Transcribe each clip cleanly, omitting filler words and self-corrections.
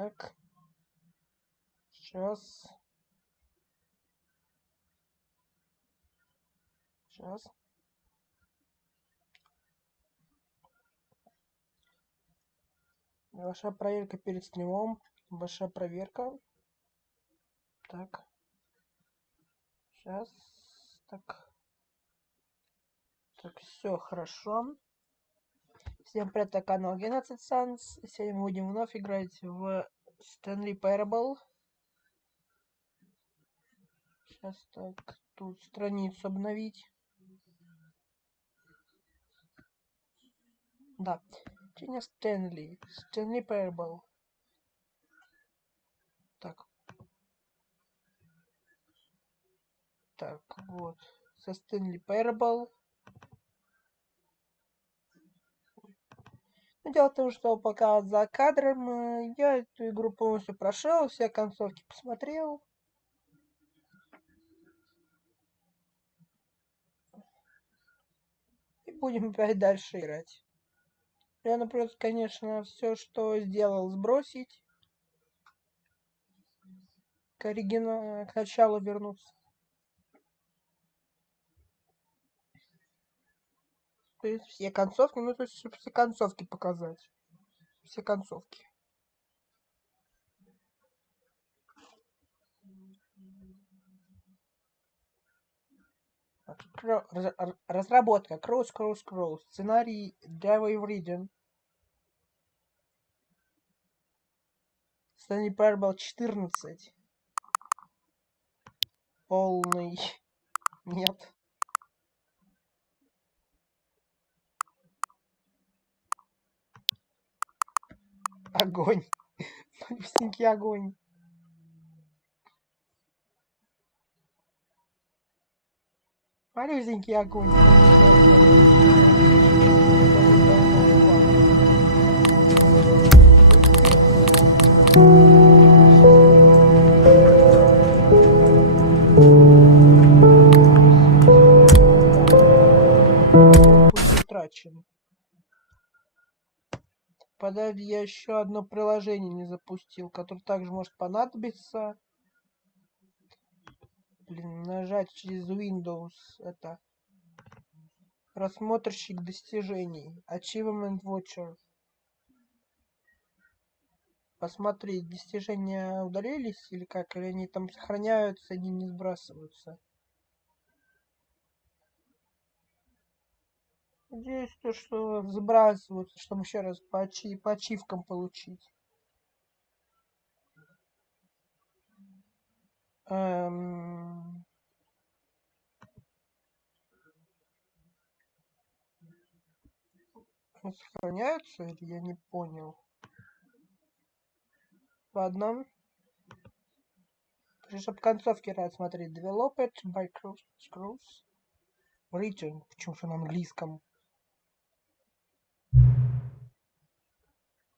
Так. Сейчас. Большая проверка перед стримом. Большая проверка. Так. Сейчас. Так. Так, все хорошо. Всем привет, это канал 12 Sans. Сегодня мы будем вновь играть в Стэнли Parable. Сейчас так, тут страницу обновить. Да. Приключения Стэнли. Стэнли Parable. Так. Так, вот. Со Стэнли Parable. Дело в том, что пока за кадром я эту игру полностью прошел, все концовки посмотрел. И будем опять дальше играть. Я, например, конечно, все, что сделал, сбросить. К началу вернуться. То есть все концовки, ну то есть чтобы все концовки показать. Все концовки. Разработка. Cross. Сценарий Devil Reading. Стэнли Parable 14. Полный. Нет. Огонь. Малюсенький огонь. Малюсенький огонь. Утрачен. Подожди, я еще одно приложение не запустил, которое также может понадобиться. Блин, нажать через Windows это. Просмотрщик достижений. Achievement Watcher. Посмотреть, достижения удалились или как? Или они там сохраняются, они не сбрасываются? Надеюсь, то, что сбрасываются, чтобы еще раз по ачивкам получить. Сохраняются или я не понял? Ладно. Чтобы концовки раз смотреть. Developed by Cruise. Written. Почему же на английском?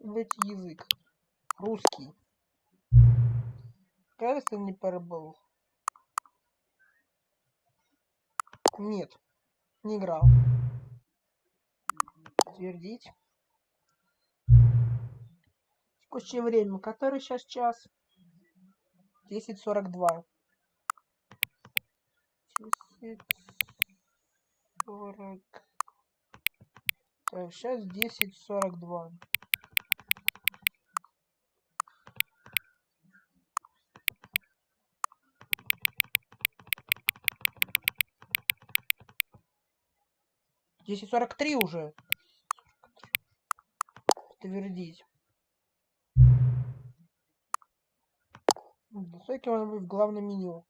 Выбрать язык. Русский. Кажется, не Parable. Нет. Не играл. Подтвердить. Текущее время. Который сейчас час? 10:42. 10:40. Так, сейчас 10:42. Здесь 43 уже. Подтвердить. Настройки можно быть в главном меню.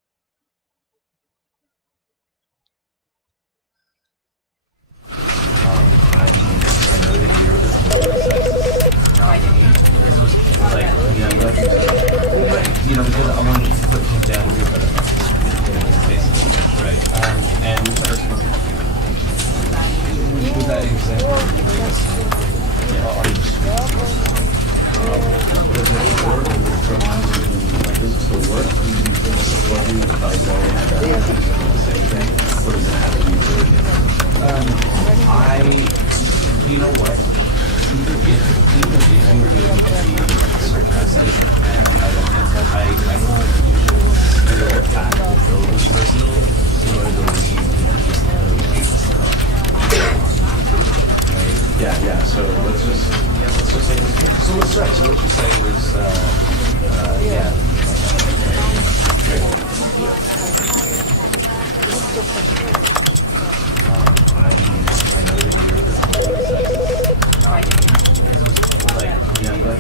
what's right? So what you say was, yeah. I know that you're the like, yeah, but,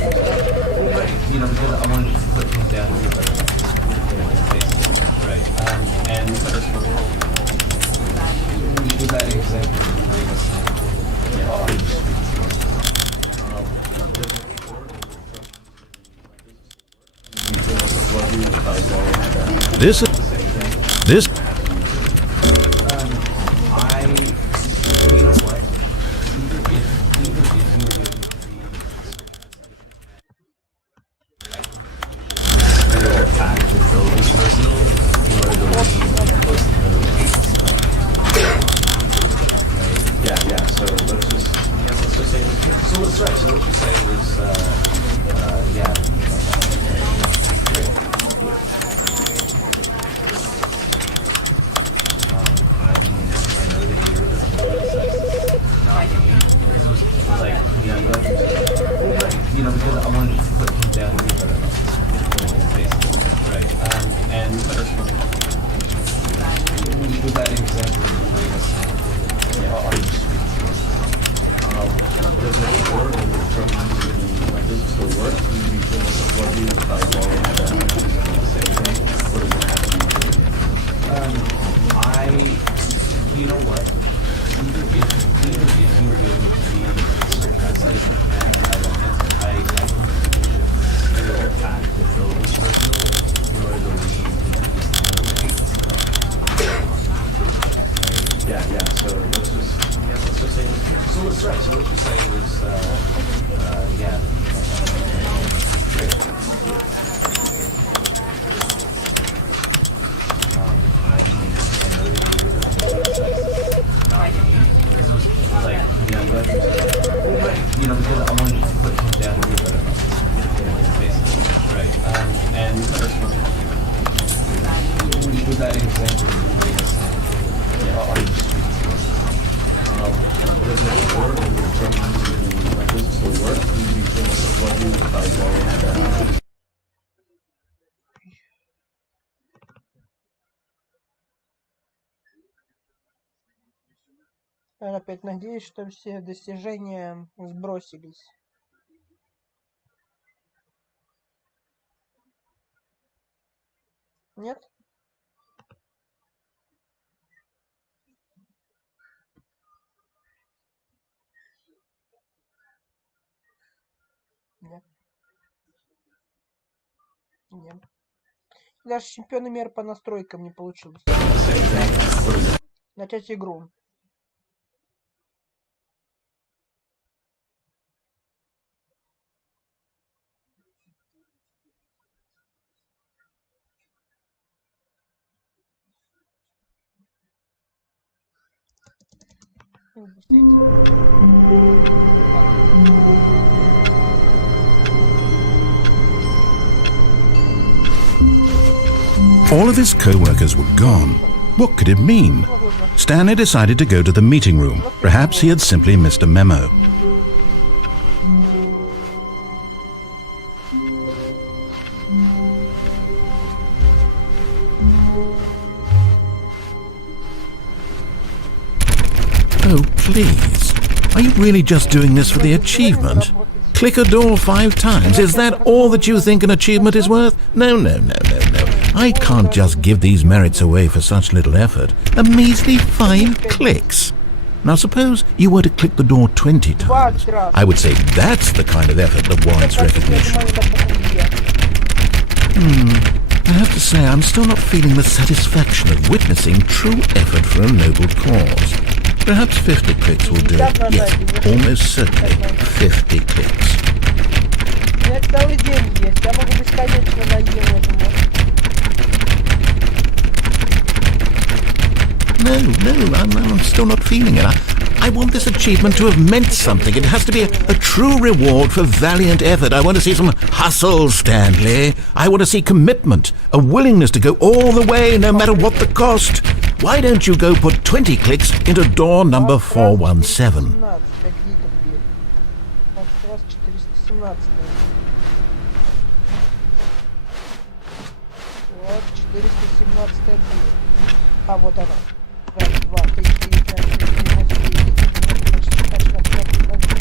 you know, because I wanted to put things down here, but basically, right. And with that example, This yeah. So let's just say. So what's right? So what you say was, yeah. I know that you're the not me. Like, yeah, but, you know, because I wanted to put him down here, but basically, right. And with that example, yeah, are you does it work from like does it still work? Do you feel what do you decide well and same thing? Or does it have to be you know what? Even if you were doing to be sarcastic and ironic, I think you should still act with those personal in order to lead into this kind of yeah. So let's just say. So what's right? So what you say was, yeah. I know that you're not me. Like, yeah, but, you know, because I wanted to put him down here, but basically, right. And with that example, yeah, are you does it work from like does it still work? Do you feel what do you decide well and Я опять надеюсь, что все достижения сбросились. Нет? Нет. Нет. Даже чемпиона мира по настройкам не получилось. Начать игру. all of his co-workers were gone. What could it mean? Stanley decided to go to the meeting room. Perhaps he had simply missed a memo. Oh, please. Are you really just doing this for the achievement? Click a door 5 times. Is that all that you think an achievement is worth? No. I can't just give these merits away for such little effort. A measly 5 clicks. Now suppose you were to click the door 20 times. I would say that's the kind of effort that warrants recognition. I have to say I'm still not feeling the satisfaction of witnessing true effort for a noble cause. Perhaps 50 clicks will do. Yes, almost certainly 50 clicks. У меня целый день есть, я могу бесконечно наем этому. No, I'm still not feeling it. I want this achievement to have meant something. It has to be a true reward for valiant effort. I want to see some hustle, Stanley. I want to see commitment, a willingness to go all the way, no matter what the cost. Why don't you go put 20 clicks into door number 417? 417. Вот, 417 дверь. А, вот она. Раз, два, три, четыре, пять, шесть, семь, восемь,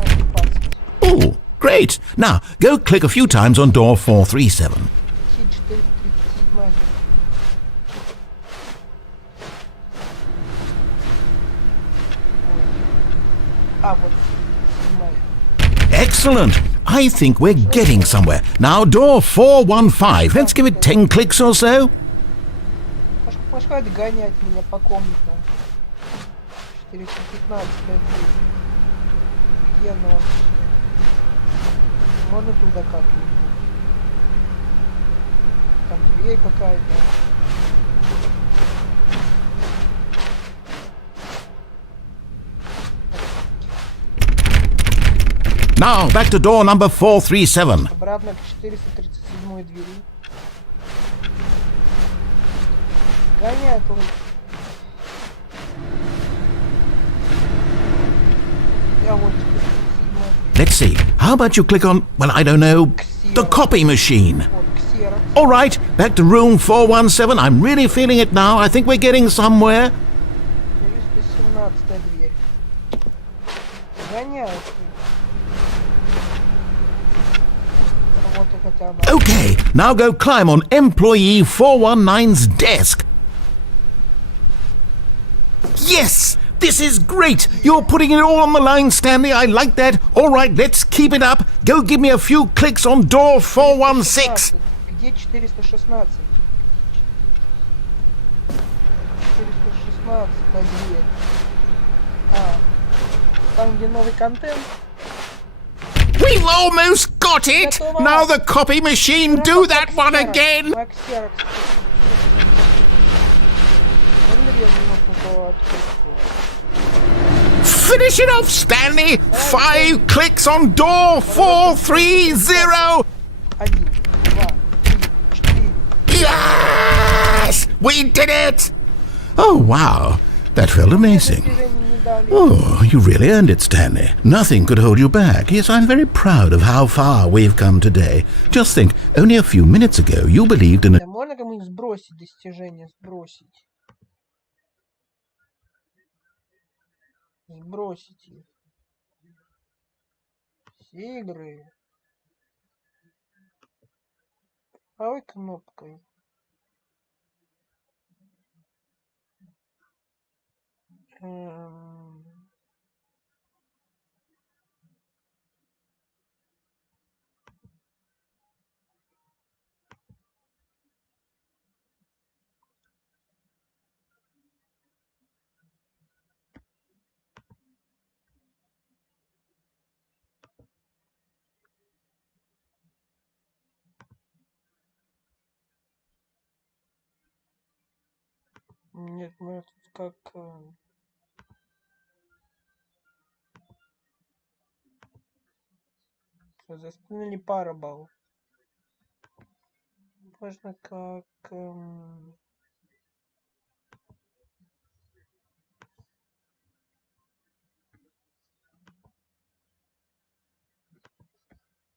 девять, 20. Oh, great! Now, go click a few times on door 437. 437. А, вот. Excellent! I think we're getting somewhere. Now, door 415. Let's give it 10 clicks or so. Пошла отгонять меня по комнатам. 415 дверь. Где она вообще? Можно туда как-нибудь? Там дверь какая-то. Now, back to door number 437. Обратно к 437 двери. Гоняет лучше. Я вот 437. Let's see. How about you click on, well, I don't know, the copy machine? Вот, ксерокс. All right, back to room 417. I'm really feeling it now. I think we're getting somewhere. 417 дверь. Гоняет. Вот и хотя бы. Okay, now go climb on employee 419's desk. Yes! This is great! You're putting it all on the line, Stanley. I like that. All right, let's keep it up. Go give me a few clicks on door 416. Где 416? 416 дверь. А, там где новый контент. We've almost got it! Now the copy machine, do that one again! Finish it off, Stanley! 5 clicks on door 430! Один, два, три, четыре. Yes! We did it! Oh, wow. That felt amazing. Oh, you really earned it, Stanley. Nothing could hold you back. Yes, I'm very proud of how far we've come today. Just think, only a few minutes ago you believed in a... Можно кому-нибудь сбросить достижение? Сбросить. Сбросить их. Все игры. Правой кнопкой. Нет, мы тут как... Заспинали парабол. Можно как...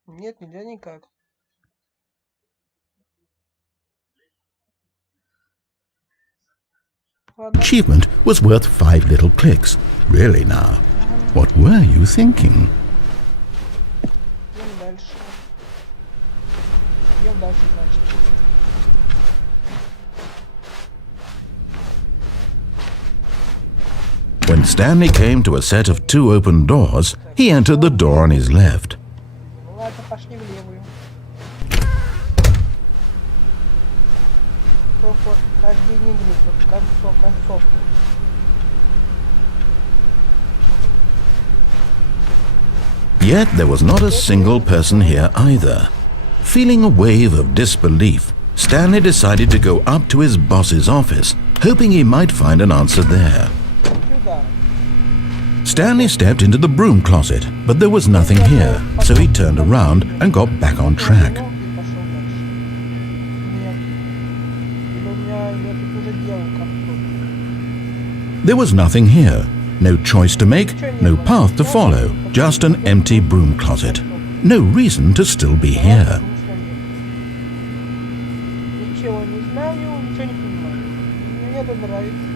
Нет, нельзя никак. Achievement was worth 5 little clicks. Really now. What were you thinking? Идем дальше. Идем дальше, значит. When Stanley came to a set of 2 open doors, he entered the door on his left. Ну ладно, пошли в левую. Вот, каждый день игры, концовка. Yet there was not a single person here either. Feeling a wave of disbelief, Stanley decided to go up to his boss's office, hoping he might find an answer there. Сюда. Stanley stepped into the broom closet, but there was nothing here, so he turned around and got back on track. И пошел дальше. Нет. Или у меня я тут уже делал как-то. There was nothing here. No choice to make, no path to follow, just an empty broom closet. no reason to still be here. Ничего не знаю, ничего не понимаю. Мне это нравится.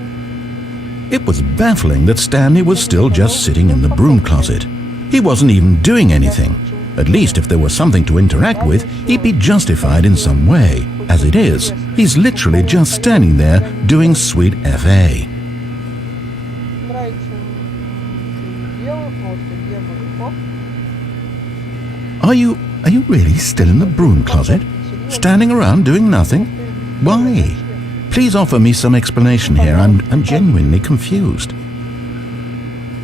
It was baffling that Stanley was still just sitting in the broom closet. He wasn't even doing anything. At least if there was something to interact with, he'd be justified in some way. As it is, he's literally just standing there doing sweet FA. Нравится. Делаю просто, бегаю. Оп. Are you really still in the broom closet? Standing around doing nothing? Why? Please offer me some explanation here. I'm genuinely confused.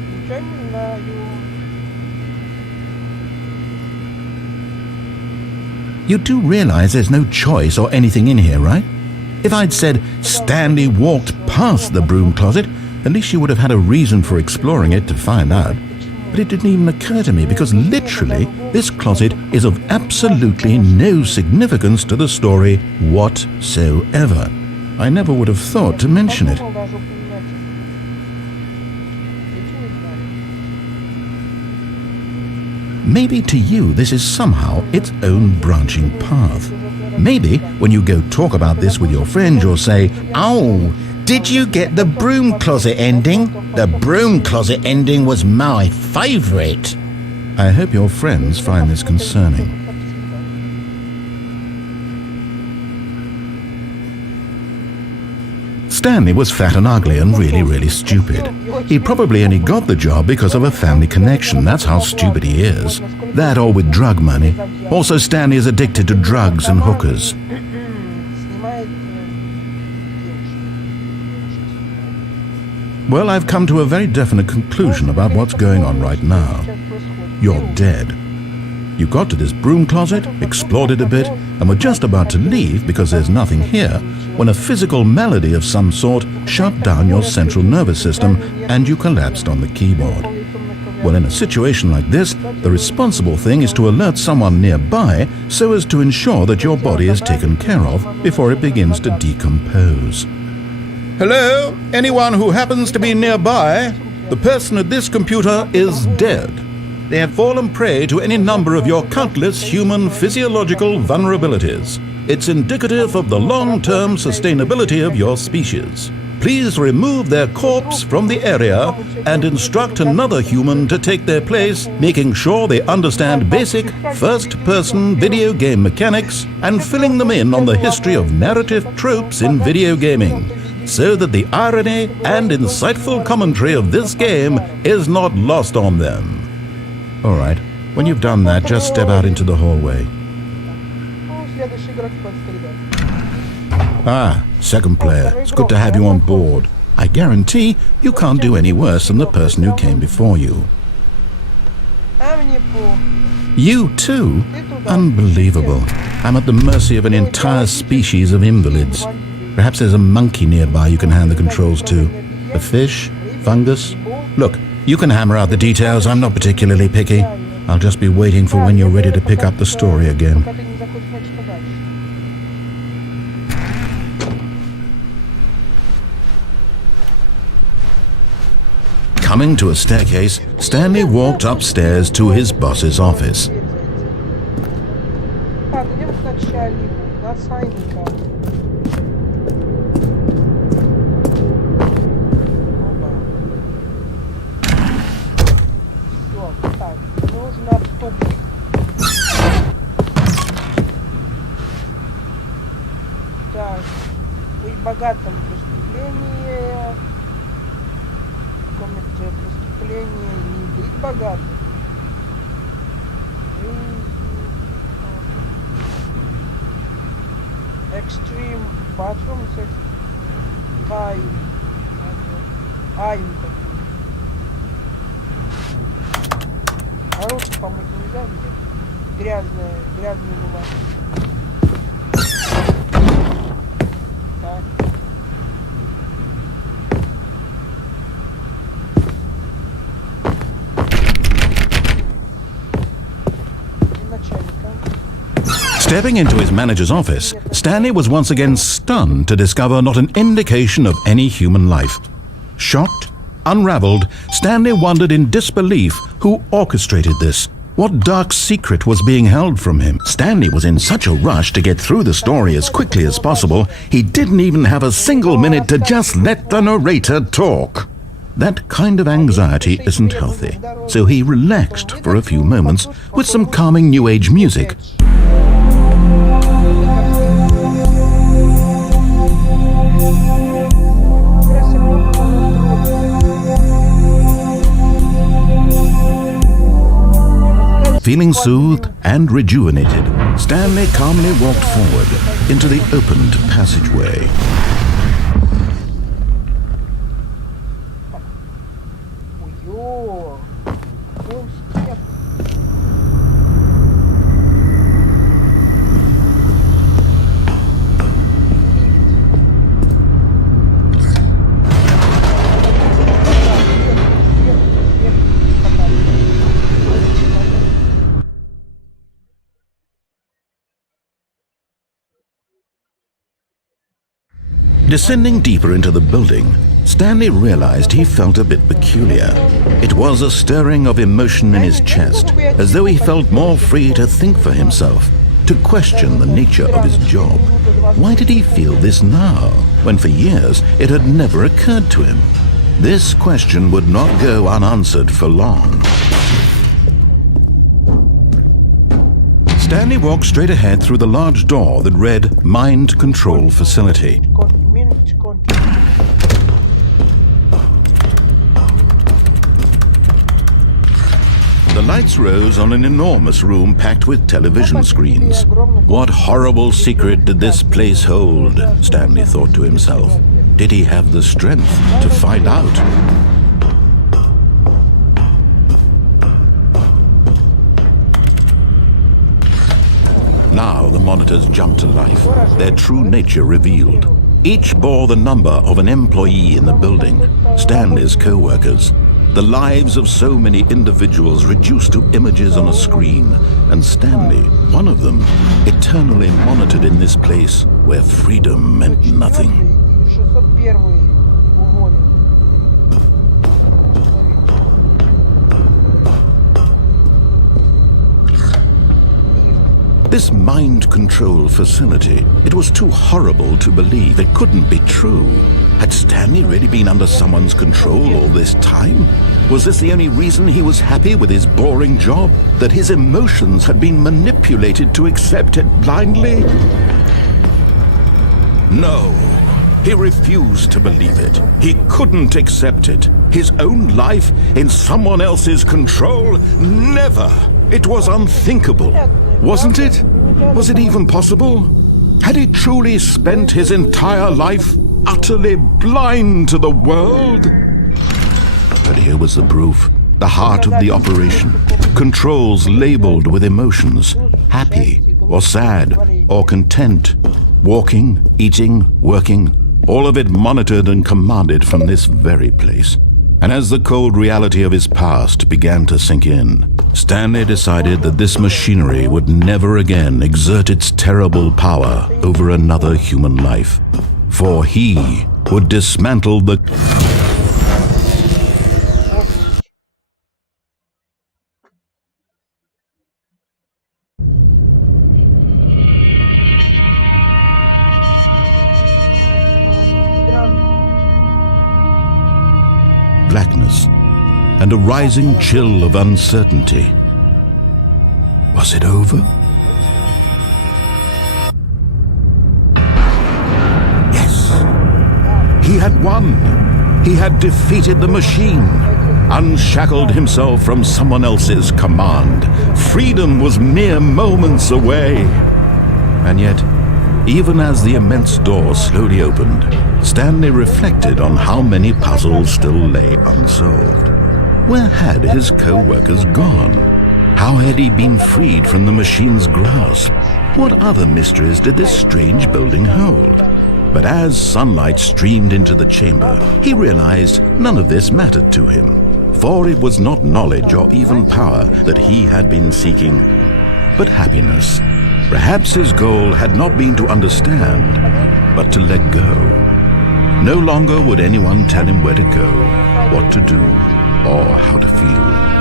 Ничего не знаю. You do realize there's no choice or anything in here, right? If I'd said Stanley walked past the broom closet, at least you would have had a reason for exploring it to find out. But it didn't even occur to me because literally this closet is of absolutely no significance to the story whatsoever. I never would have thought to mention it. Подумал даже упоминать это. Ничего не знаю. Maybe to you this is somehow its own branching path. Maybe when you go talk about this with your friends you'll say, "Oh, did you get the broom closet ending? The broom closet ending was my favourite." I hope your friends find this concerning. Stanley was fat and ugly and really stupid. He probably only got the job because of a family connection. That's how stupid he is. That or with drug money. Also, Stanley is addicted to drugs and hookers. Снимает девушек. Well, I've come to a very definite conclusion about what's going on right now. You're dead. You got to this broom closet, explored it a bit, and were just about to leave because there's nothing here, when a physical malady of some sort shut down your central nervous system and you collapsed on the keyboard. Well, in a situation like this, the responsible thing is to alert someone nearby so as to ensure that your body is taken care of before it begins to decompose. Hello? Anyone who happens to be nearby? The person at this computer is dead. They have fallen prey to any number of your countless human physiological vulnerabilities. It's indicative of the long-term sustainability of your species. Please remove their corpse from the area and instruct another human to take their place, making sure they understand basic first-person video game mechanics and filling them in on the history of narrative tropes in video gaming, so that the irony and insightful commentary of this game is not lost on them. All right, when you've done that, just step out into the hallway. Ну, следующий игрок просто, ребят. Ah, second player. It's good to have you on board. I guarantee you can't do any worse than the person who came before you. А мне по... You too? Unbelievable. I'm at the mercy of an entire species of invalids. Perhaps there's a monkey nearby you can hand the controls to. A fish? Fungus? Look, you can hammer out the details. I'm not particularly picky. I'll just be waiting for when you're ready to pick up the story again. Пока ты не захочешь знать, что дальше. Coming to a staircase, Stanley walked upstairs to his boss's office. Так, идем к начальнику, начальника. Оба. Всё, так, нужно отступить. Так, быть богатым преступление. В комнате преступления не быть богатым. Extreme bathrooms, Айн такой. А руки помыть нельзя, где? Грязная бумага. Так. И начальника. Stepping into his manager's office, Stanley was once again stunned to discover not an indication of any human life. Shocked, unraveled, Stanley wondered in disbelief who orchestrated this. What dark secret was being held from him? Stanley was in such a rush to get through the story as quickly as possible, he didn't even have a single minute to just let the narrator talk. That kind of anxiety isn't healthy, so he relaxed for a few moments with some calming New Age music. Feeling soothed and rejuvenated, Stanley calmly walked forward into the opened passageway. Ё, какой успех. Descending deeper into the building, Stanley realized he felt a bit peculiar. It was a stirring of emotion in his chest, as though he felt more free to think for himself, to question the nature of his job. Why did he feel this now, when for years it had never occurred to him? This question would not go unanswered for long. Stanley walked straight ahead through the large door that read Mind Control Facility. The lights rose on an enormous room packed with television screens. What horrible secret did this place hold? Stanley thought to himself. Did he have the strength to find out? Now the monitors jumped to life, their true nature revealed. Each bore the number of an employee in the building, Stanley's co-workers. The lives of so many individuals reduced to images on a screen, and Stanley, one of them, eternally monitored in this place where freedom meant nothing. This mind control facility, it was too horrible to believe. It couldn't be true. Had Stanley really been under someone's control all this time? Was this the only reason he was happy with his boring job? That his emotions had been manipulated to accept it blindly? No, he refused to believe it. He couldn't accept it. His own life in someone else's control? Never! It was unthinkable. Wasn't it? Was it even possible? Had he truly spent his entire life utterly blind to the world? But here was the proof. The heart of the operation. Controls labeled with emotions. Happy or sad or content. Walking, eating, working. All of it monitored and commanded from this very place. And as the cold reality of his past began to sink in, Stanley decided that this machinery would never again exert its terrible power over another human life. For he would dismantle the... blackness and a rising chill of uncertainty. Was it over? Yes. He had won. He had defeated the machine, unshackled himself from someone else's command. Freedom was mere moments away. And yet, even as the immense door slowly opened, Stanley reflected on how many puzzles still lay unsolved. Where had his co-workers gone? How had he been freed from the machine's grasp? What other mysteries did this strange building hold? But as sunlight streamed into the chamber, he realized none of this mattered to him, for it was not knowledge or even power that he had been seeking, but happiness. Perhaps his goal had not been to understand, but to let go. No longer would anyone tell him where to go, what to do, or how to feel.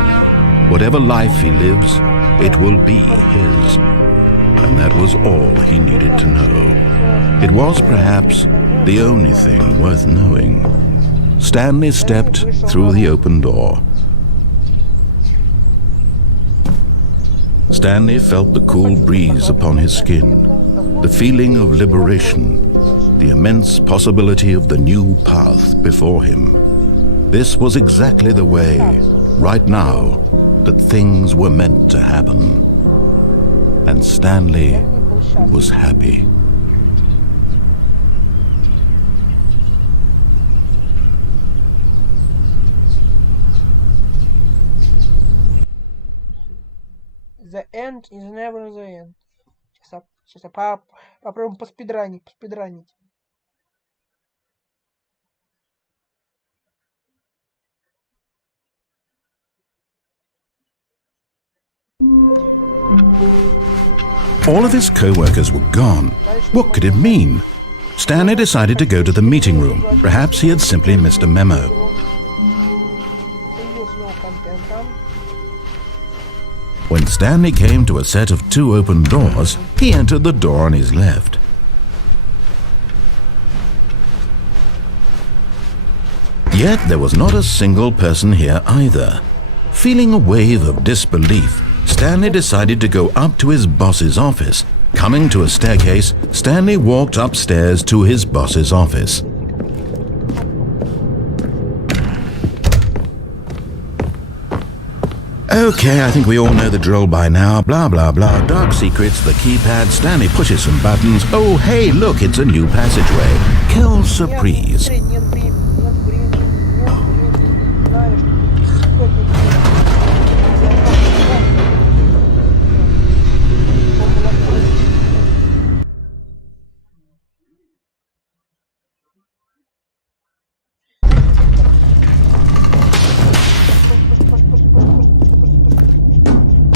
Whatever life he lives, it will be his. And that was all he needed to know. It was perhaps the only thing worth knowing. Stanley stepped through the open door. Stanley felt the cool breeze upon his skin, the feeling of liberation, the immense possibility of the new path before him. This was exactly the way, right now, that things were meant to happen. And Stanley was happy. The end is never the end. Сейчас попробуем поспидранить. All of his co-workers were gone. What could it mean? Stanley decided to go to the meeting room. Perhaps he had simply missed a memo. When Stanley came to a set of 2 open doors, he entered the door on his left. Yet there was not a single person here either. Feeling a wave of disbelief, Stanley decided to go up to his boss's office. Coming to a staircase, Stanley walked upstairs to his boss's office. Okay, I think we all know the drill by now. Blah, blah, blah. Dark secrets, the keypad. Stanley pushes some buttons. Oh, hey, look, it's a new passageway. Quelle surprise.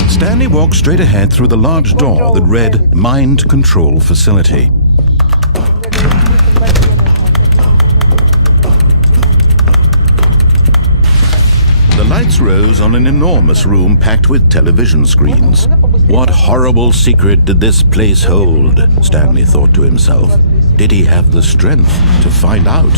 Stanley walked straight ahead through the large door that read Mind Control Facility. The lights rose on an enormous room packed with television screens. What horrible secret did this place hold? Stanley thought to himself. Did he have the strength to find out?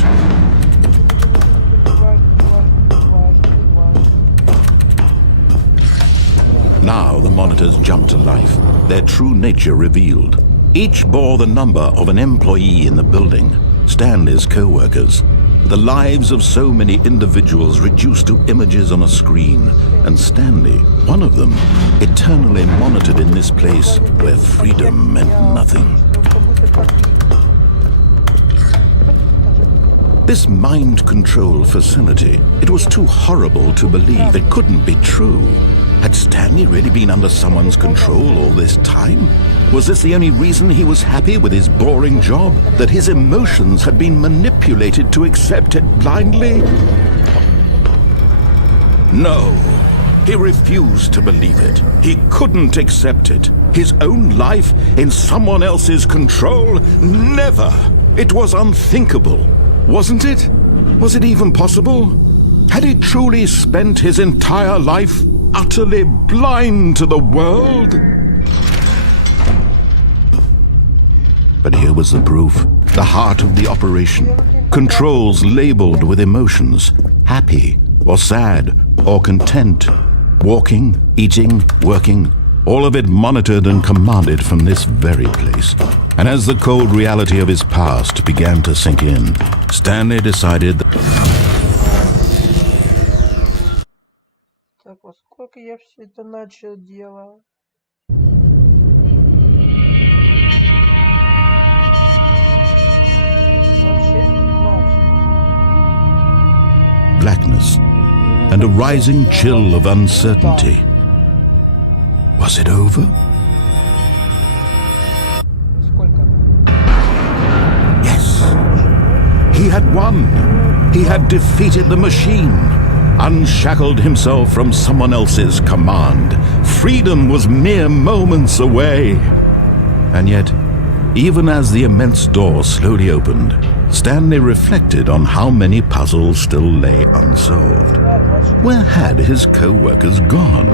Now the monitors jumped to life, their true nature revealed. Each bore the number of an employee in the building, Stanley's co-workers. The lives of so many individuals reduced to images on a screen, and Stanley, one of them, eternally monitored in this place where freedom meant nothing. This mind control facility, it was too horrible to believe. It couldn't be true. Had Stanley really been under someone's control all this time? Was this the only reason he was happy with his boring job? That his emotions had been manipulated to accept it blindly? No, he refused to believe it. He couldn't accept it. His own life in someone else's control? Never! It was unthinkable, wasn't it? Was it even possible? Had he truly spent his entire life utterly blind to the world? But here was the proof, the heart of the operation. Controls labeled with emotions, happy or sad or content. Walking, eating, working, all of it monitored and commanded from this very place. And as the cold reality of his past began to sink in, Stanley decided that Так, во сколько я все это начал делать? blackness and a rising chill of uncertainty. Was it over? Сколько? Yes. He had won. He had defeated the machine, unshackled himself from someone else's command. Freedom was mere moments away. And yet, Even as the immense door slowly opened, Stanley reflected on how many puzzles still lay unsolved. Where had his co-workers gone?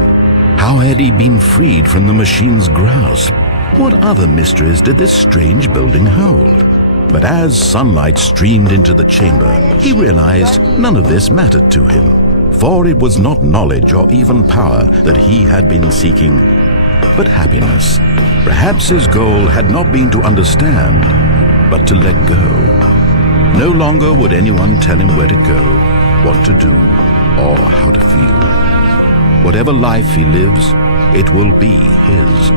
How had he been freed from the machine's grasp? What other mysteries did this strange building hold? But as sunlight streamed into the chamber, he realized none of this mattered to him, for it was not knowledge or even power that he had been seeking, but happiness. Perhaps his goal had not been to understand, but to let go. No longer would anyone tell him where to go, what to do, or how to feel. Whatever life he lives, it will be his.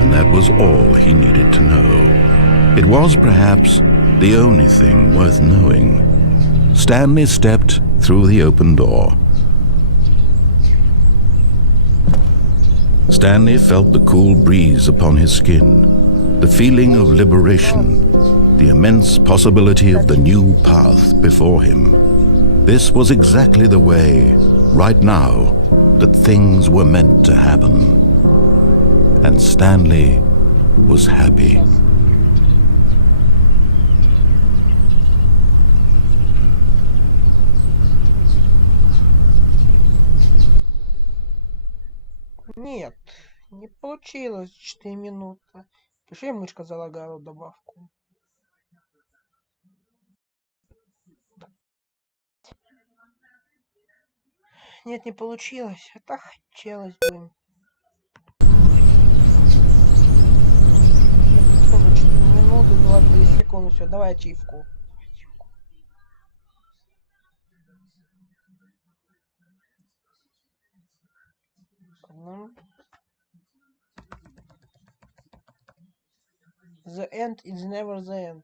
And that was all he needed to know. It was perhaps the only thing worth knowing. Stanley stepped through the open door. Stanley felt the cool breeze upon his skin, the feeling of liberation, the immense possibility of the new path before him. This was exactly the way, right now, that things were meant to happen. And Stanley was happy. Нет, не получилось 4 минуты. Пиши, мышка залагала добавку. Нет, не получилось. А так хотелось бы. Тоже 4 минуты, 22 секунды. Все, давай ачивку. Ладно. The end is never the end.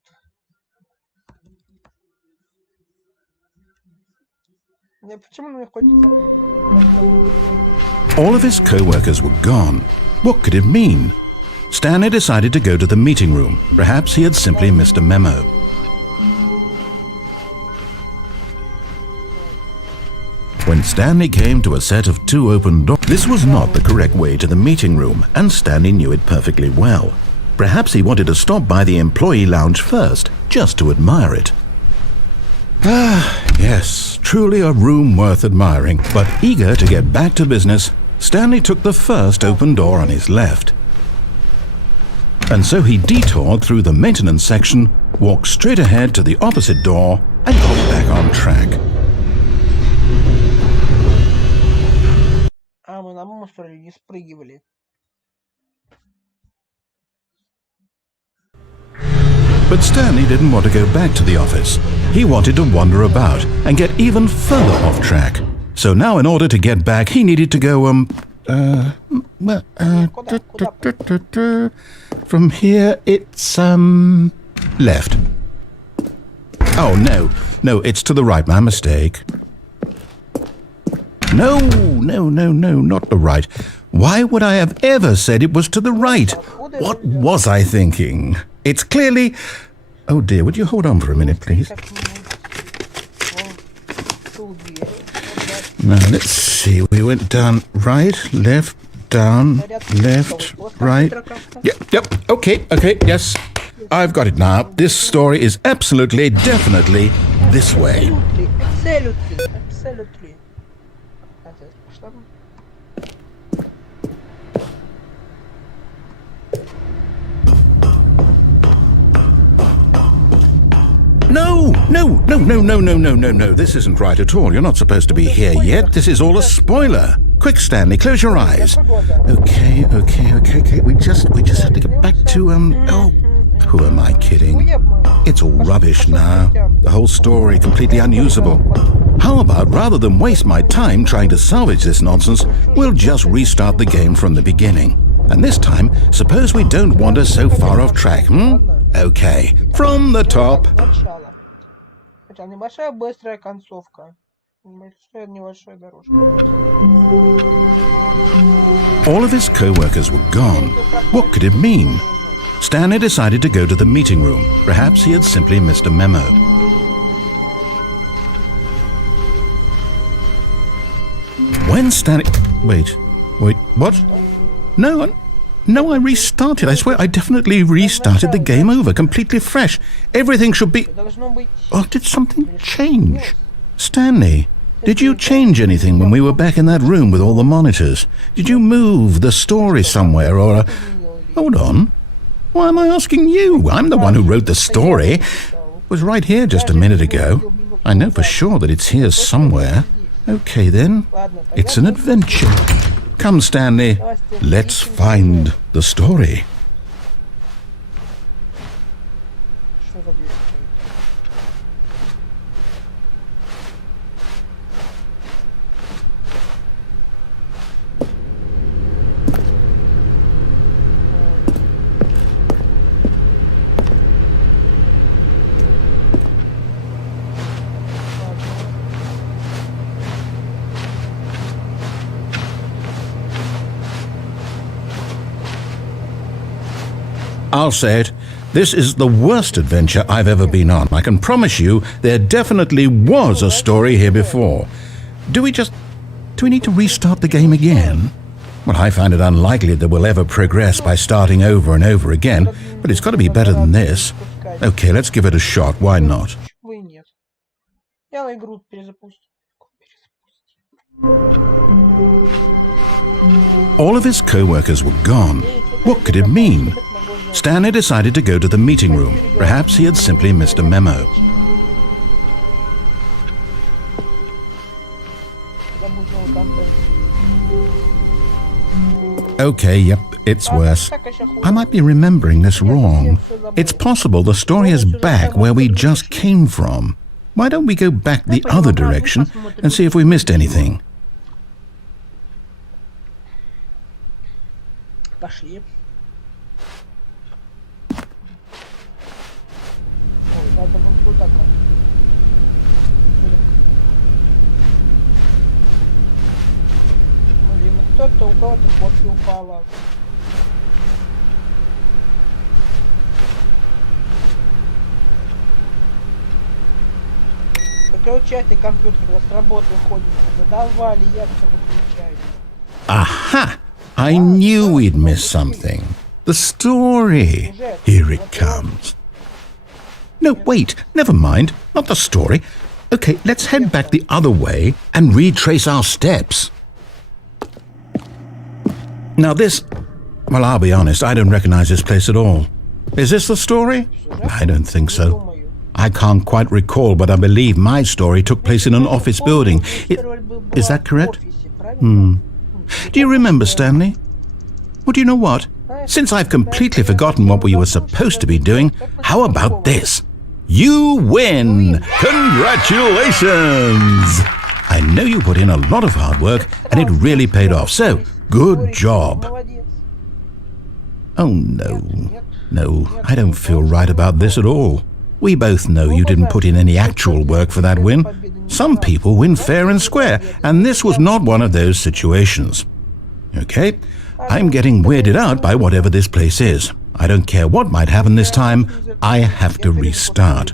Почему мне хочется... All of his co-workers were gone. What could it mean? Stanley decided to go to the meeting room. Perhaps he had simply missed a memo. When Stanley came to a set of 2 open doors, this was not the correct way to the meeting room, and Stanley knew it perfectly well. Perhaps he wanted to stop by the employee lounge first, just to admire it. Ah, yes, truly a room worth admiring. But eager to get back to business, Stanley took the first open door on his left. And so he detoured through the maintenance section, walked straight ahead to the opposite door, and got back on track. Мы на мусоре не спрыгивали. But Stanley didn't want to go back to the office. He wanted to wander about and get even further off track. So now in order to get back, he needed to go, from here it's, left. Oh, no, it's to the right, my mistake. No, not the right. Why would I have ever said it was to the right? What was I thinking? It's clearly... Oh dear, would you hold on for a minute, please? Now, let's see. We went down right, left, down, left, right. Yep, okay, yes. I've got it now. This story is absolutely, definitely this way. Absolutely. No. This isn't right at all. You're not supposed to be here yet. This is all a spoiler. Quick, Stanley, close your eyes. Okay. We just have to get back to, who am I kidding? It's all rubbish now. The whole story completely unusable. How about, rather than waste my time trying to salvage this nonsense, we'll just restart the game from the beginning. And this time, suppose we don't wander so far off track, Okay, from the top. Хотя небольшая быстрая концовка. Небольшая дорожка. All of his co-workers were gone. What could it mean? Stanley decided to go to the meeting room. Perhaps he had simply missed a memo. When Stanley... Wait, what? No, No, I restarted. I swear I definitely restarted the game over, completely fresh. Everything should be... Должно быть... Oh, did something change? Stanley, did you change anything when we were back in that room with all the monitors? Did you move the story somewhere or... Hold on. Why am I asking you? I'm the one who wrote the story. It was right here just a minute ago. I know for sure that it's here somewhere. Okay, then. It's an adventure. Come, Stanley. Let's find the story. Что за дверь? I'll say it. This is the worst adventure I've ever been on. I can promise you there definitely was a story here before. Do we need to restart the game again? Well, I find it unlikely that we'll ever progress by starting over and over again, but it's got to be better than this. Okay, let's give it a shot. Why not? Почему и нет? Я на игру перезапустил. All of his co-workers were gone. What could it mean? Stanley decided to go to the meeting room. Perhaps he had simply missed a memo. Okay, yep, it's worse. I might be remembering this wrong. It's possible the story is back where we just came from. Why don't we go back the other direction and see if we missed anything? Пошли. Ой, надо вон туда как. Блин, ну кто-то, у кого-то кофе упала. Выключайте компьютер, когда с работы уходит. Задолбали, я все выключаю. Aha! I knew we'd missed something. The story. Here it comes. No, wait, never mind. Not the story. Okay, let's head back the other way and retrace our steps. Now this... Well, I'll be honest, I don't recognize this place at all. Is this the story? I don't think so. I can't quite recall, but I believe my story took place in an office building. Is that correct? Do you remember, Stanley? Well, do you know what? Since I've completely forgotten what we were supposed to be doing, how about this? You win! Congratulations! I know you put in a lot of hard work, and it really paid off, so good job. Oh, no. No, I don't feel right about this at all. We both know you didn't put in any actual work for that win. Some people win fair and square, and this was not one of those situations. Okay, I'm getting weirded out by whatever this place is. I don't care what might happen this time, I have to restart.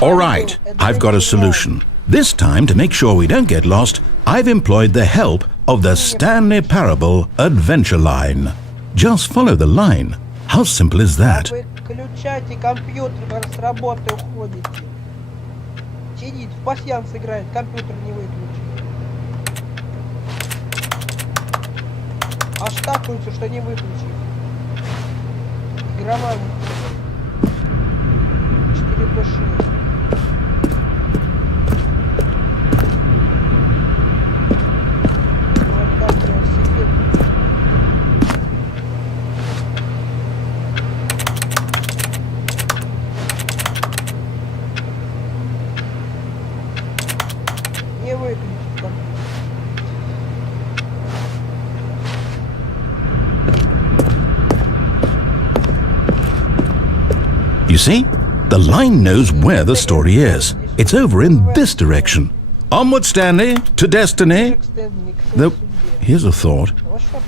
All right, I've got a solution. This time, to make sure we don't get lost, I've employed the help of the Stanley Parable Adventure Line. Just follow the line. How simple is that? Выключайте компьютер, когда с работы уходите. Сидит, в пасьянс играет, компьютер не выключит. Аж такуется, что не выключит. Игровая 4+6. You see? The line knows where the story is. It's over in this direction. Onward, Stanley, to destiny. Though, here's a thought.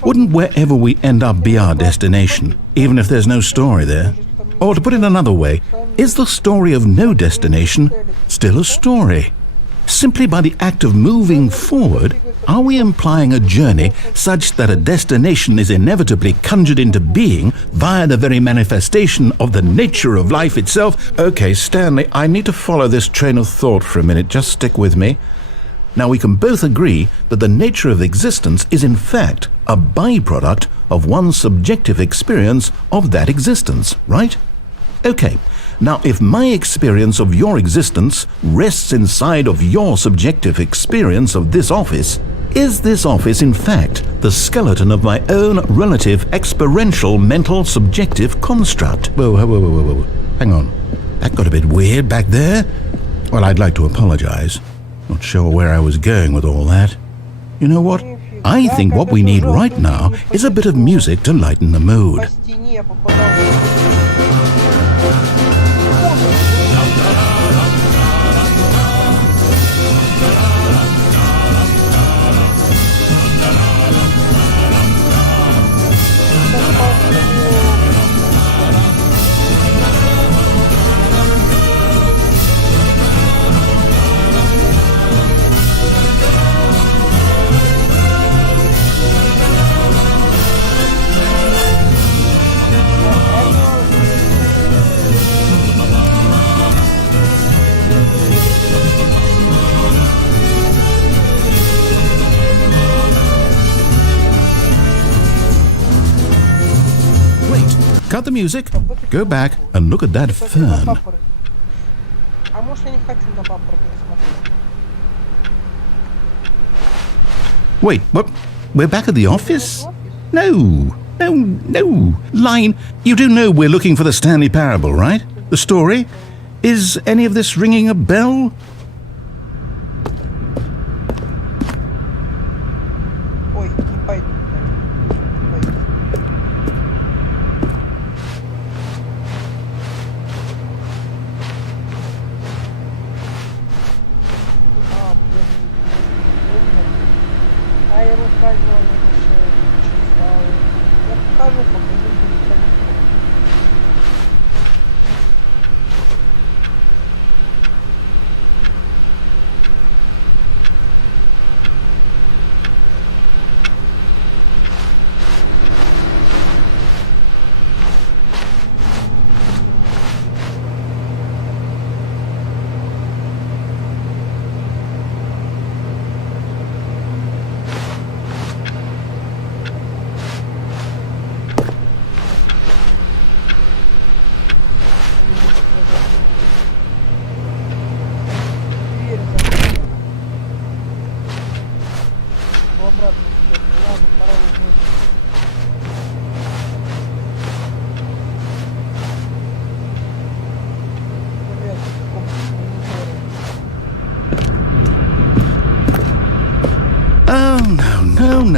Wouldn't wherever we end up be our destination, even if there's no story there? Or to put it another way, is the story of no destination still a story? Simply by the act of moving forward, are we implying a journey such that a destination is inevitably conjured into being via the very manifestation of the nature of life itself? Okay, Stanley, I need to follow this train of thought for a minute. Just stick with me. Now, we can both agree that the nature of existence is in fact a byproduct of one's subjective experience of that existence, right? Okay. Now, if my experience of your existence rests inside of your subjective experience of this office, is this office in fact the skeleton of my own relative experiential mental subjective construct? Whoa. Hang on. That got a bit weird back there. Well, I'd like to apologize. Not sure where I was going with all that. You know what? I think what we need right now is a bit of music to lighten the mood. Cut the music, go back and look at that fern. А может, я не хочу на папоротник смотреть? Wait, what? We're back at the office? No. Line, you do know we're looking for the Stanley Parable, right? The story? Is any of this ringing a bell? Ой, не пойду. Не пойду. А я руками я покажу, пока не будет далеко.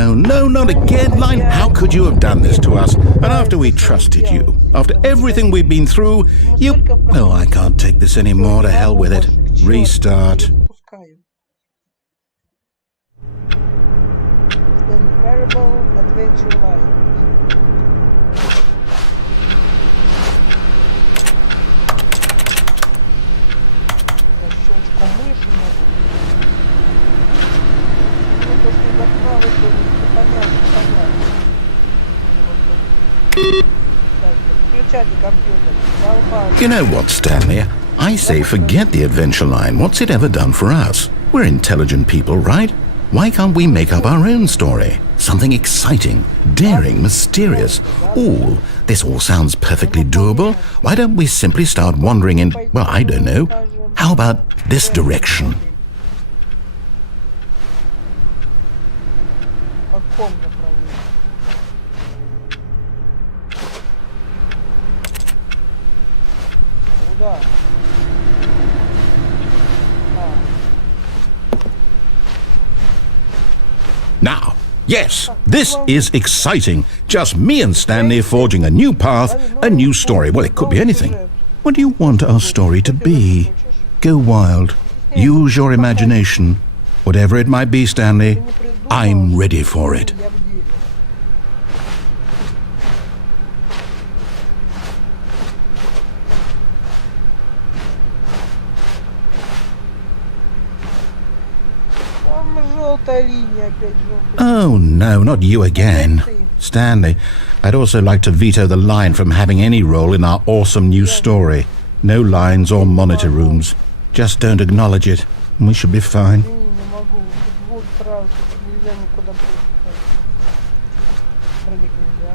No, not again, Line. How could you have done this to us? And after we trusted you, after everything we've been through, you... Oh, I can't take this anymore. To hell with it. Restart. Stэнли Parable, Adventure Life. Щелчком мыши могу. Ну, то, что из окна выходит, понятно. Включайте компьютер. You know what, Stanley? I say forget the adventure line. What's it ever done for us? We're intelligent people, right? Why can't we make up our own story? Something exciting, daring, mysterious. This all sounds perfectly doable. Why don't we simply start wandering in, well, I don't know. How about this direction? Now, yes, this is exciting. Just me and Stanley forging a new path, a new story. Well, it could be anything. What do you want our story to be? Go wild. Use your imagination. Whatever it might be, Stanley, I'm ready for it. желтая линия опять желтая. Oh no, not you again. Stanley, I'd also like to veto the line from having any role in our awesome new story. No lines or monitor rooms. Just don't acknowledge it, and we should be fine. Не могу. Вот сразу. Нельзя никуда прыгать. Прыгать нельзя.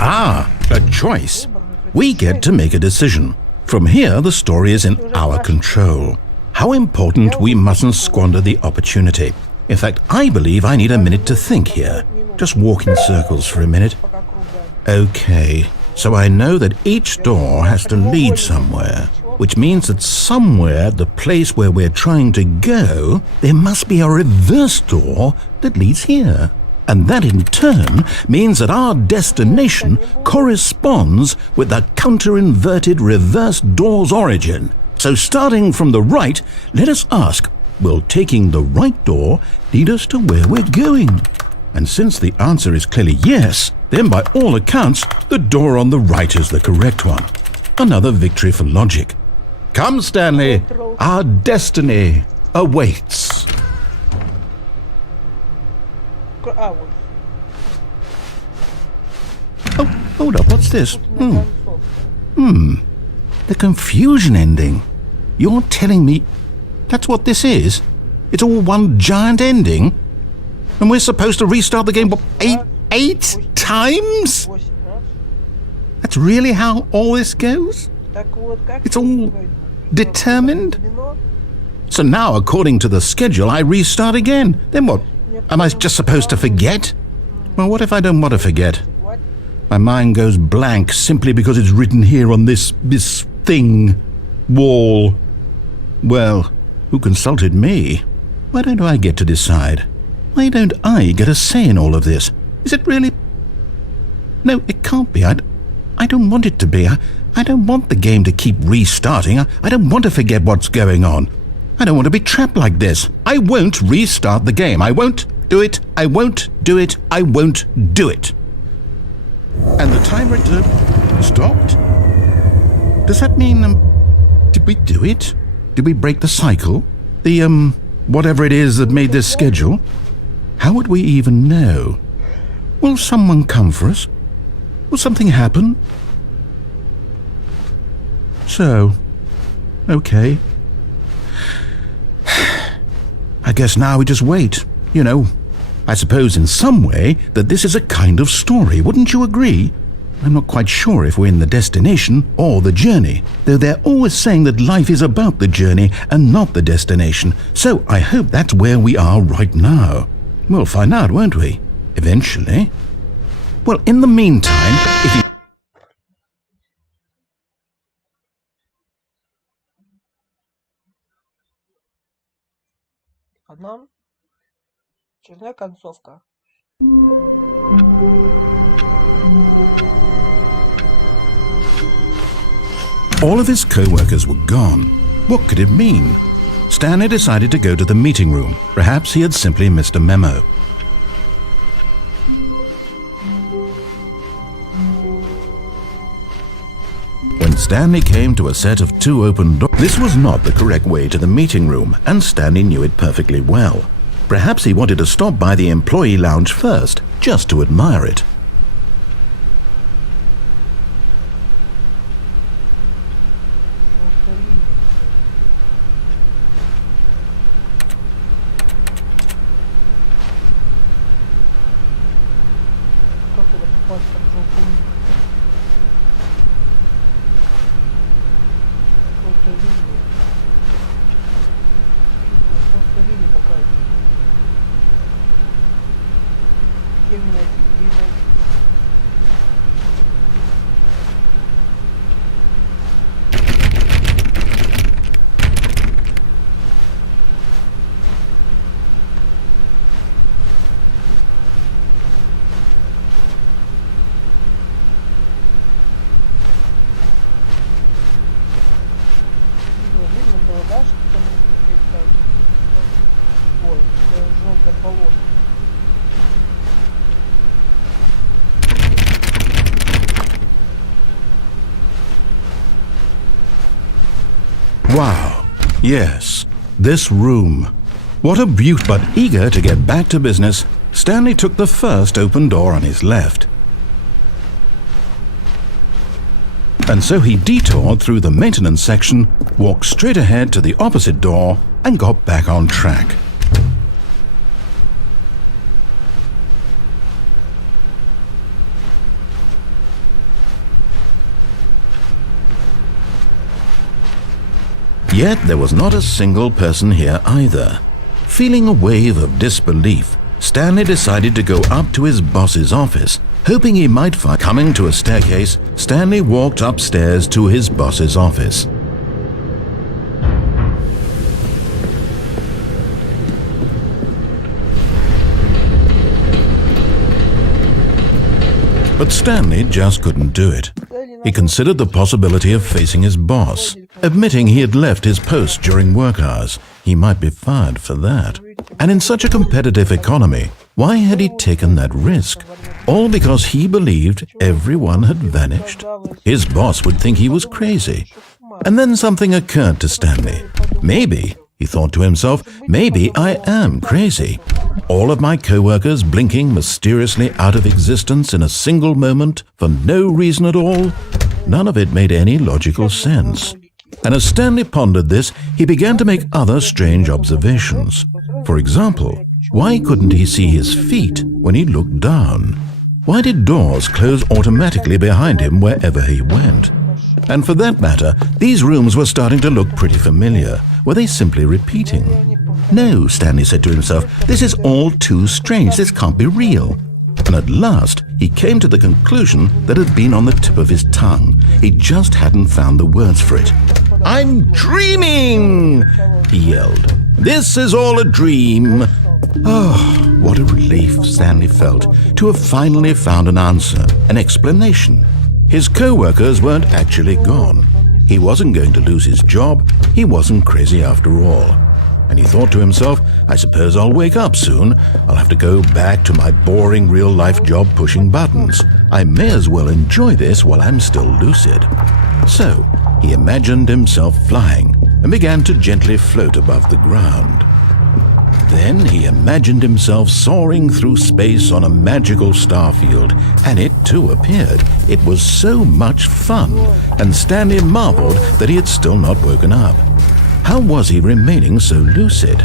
Ah, a choice. We get to make a decision. From here, the story is in our control. How important we mustn't squander the opportunity. In fact, I believe I need a minute to think here. Just walk in circles for a minute. Пока кругаем. Okay, so I know that each door has to lead somewhere, which means that somewhere, the place where we're trying to go, there must be a reverse door that leads here. And that in turn means that our destination corresponds with the counter-inverted reverse door's origin. So starting from the right, let us ask, will taking the right door lead us to where we're going? And since the answer is clearly yes, then by all accounts, the door on the right is the correct one. Another victory for logic. Come, Stanley, our destiny awaits. А, вот. Oh, hold up, what's this? Концовка. The confusion ending. You're telling me that's what this is? It's all one giant ending? And we're supposed to restart the game, what, eight times? 8 раз. That's really how all this goes? Так вот, как It's all сказать? determined? Домино? So now, according to the schedule, I restart again. Then what? Am I just supposed to forget? Well, what if I don't want to forget? What? My mind goes blank simply because it's written here on this thing, wall. Well, who consulted me? Why don't I get to decide? Why don't I get a say in all of this? Is it really? No, it can't be. I don't want it to be. I don't want the game to keep restarting. I don't want to forget what's going on. I don't want to be trapped like this. I won't restart the game. I won't do it. I won't do it. I won't do it. And the timer stopped? Does that mean, did we do it? Did we break the cycle? The, whatever it is that made this schedule? How would we even know? Will someone come for us? Will something happen? So, okay. I guess now we just wait, you know. I suppose in some way that this is a kind of story, wouldn't you agree? I'm not quite sure if we're in the destination or the journey, though they're always saying that life is about the journey and not the destination, so I hope that's where we are right now. We'll find out, won't we? Eventually. Well, in the meantime, if you... Одна. Очередная концовка. All of his co-workers were gone. What could it mean? Stanley decided to go to the meeting room. Perhaps he had simply missed a memo. When Stanley came to a set of 2 open doors, this was not the correct way to the meeting room, and Stanley knew it perfectly well. Perhaps he wanted to stop by the employee lounge first, just to admire it. Как это попасть под желтую линию? Желтая линия. Желтая линия какая-то. Где мне найти? Где найти? Видно было, да, что там какая-то... Ой, желтая полоска. Wow. Yes. this room. What a beaut! But eager to get back to business, Stanley took the first open door on his left. And so he detoured through the maintenance section, walked straight ahead to the opposite door, and got back on track. Yet there was not a single person here either. Feeling a wave of disbelief, Stanley decided to go up to his boss's office. Hoping he might find coming to a staircase, Stanley walked upstairs to his boss's office. But Stanley just couldn't do it. He considered the possibility of facing his boss, admitting he had left his post during work hours. He might be fired for that. And in such a competitive economy, why had he taken that risk? All because he believed everyone had vanished? His boss would think he was crazy. And then something occurred to Stanley. Maybe, he thought to himself, maybe I am crazy. All of my co-workers blinking mysteriously out of existence in a single moment for no reason at all? None of it made any logical sense. And as Stanley pondered this, he began to make other strange observations. For example, why couldn't he see his feet when he looked down? Why did doors close automatically behind him wherever he went? And for that matter, these rooms were starting to look pretty familiar. Were they simply repeating? No, Stanley said to himself, this is all too strange. This can't be real. And at last, he came to the conclusion that had been on the tip of his tongue. He just hadn't found the words for it. I'm dreaming, he yelled. This is all a dream. Oh, what a relief Stanley felt to have finally found an answer, an explanation. His co-workers weren't actually gone. He wasn't going to lose his job. He wasn't crazy after all. And he thought to himself, I suppose I'll wake up soon. I'll have to go back to my boring real-life job pushing buttons. I may as well enjoy this while I'm still lucid. So, he imagined himself flying and began to gently float above the ground. Then he imagined himself soaring through space on a magical starfield, and it too appeared. It was so much fun, and Stanley marveled that he had still not woken up. How was he remaining so lucid?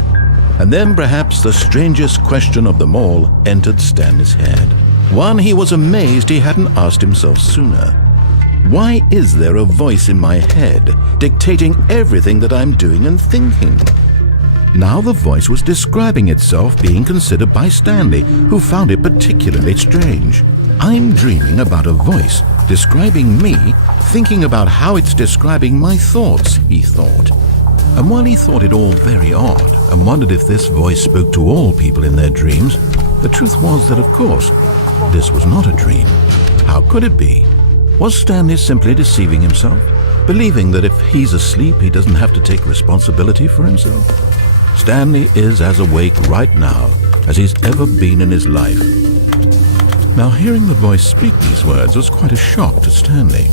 And then perhaps the strangest question of them all entered Stanley's head. One he was amazed he hadn't asked himself sooner. Why is there a voice in my head dictating everything that I'm doing and thinking? Now the voice was describing itself being considered by Stanley, who found it particularly strange. I'm dreaming about a voice describing me, thinking about how it's describing my thoughts, he thought. And while he thought it all very odd and wondered if this voice spoke to all people in their dreams, the truth was that, of course, this was not a dream. How could it be? Was Stanley simply deceiving himself, believing that if he's asleep he doesn't have to take responsibility for himself? Stanley is as awake right now as he's ever been in his life. Now, hearing the voice speak these words was quite a shock to Stanley.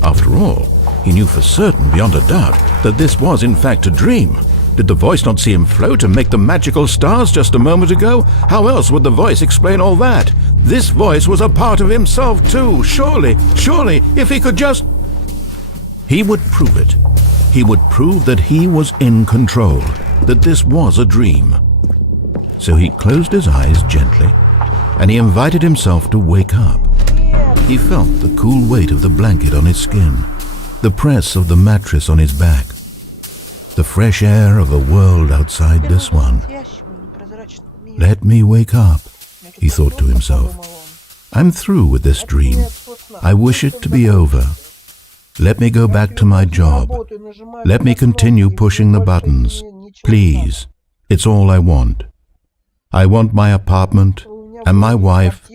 After all, he knew for certain, beyond a doubt, that this was in fact a dream. Did the voice not see him float and make the magical stars just a moment ago? How else would the voice explain all that? This voice was a part of himself too. Surely, if he could just... He would prove it. He would prove that he was in control, that this was a dream. So he closed his eyes gently, and he invited himself to wake up. He felt the cool weight of the blanket on his skin, the press of the mattress on his back, the fresh air of a world outside this one. Let me wake up, he thought to himself. I'm through with this dream. I wish it to be over. Let me go back to my job. Let me continue pushing the buttons. Please, it's all I want. I want my apartment, and my wife,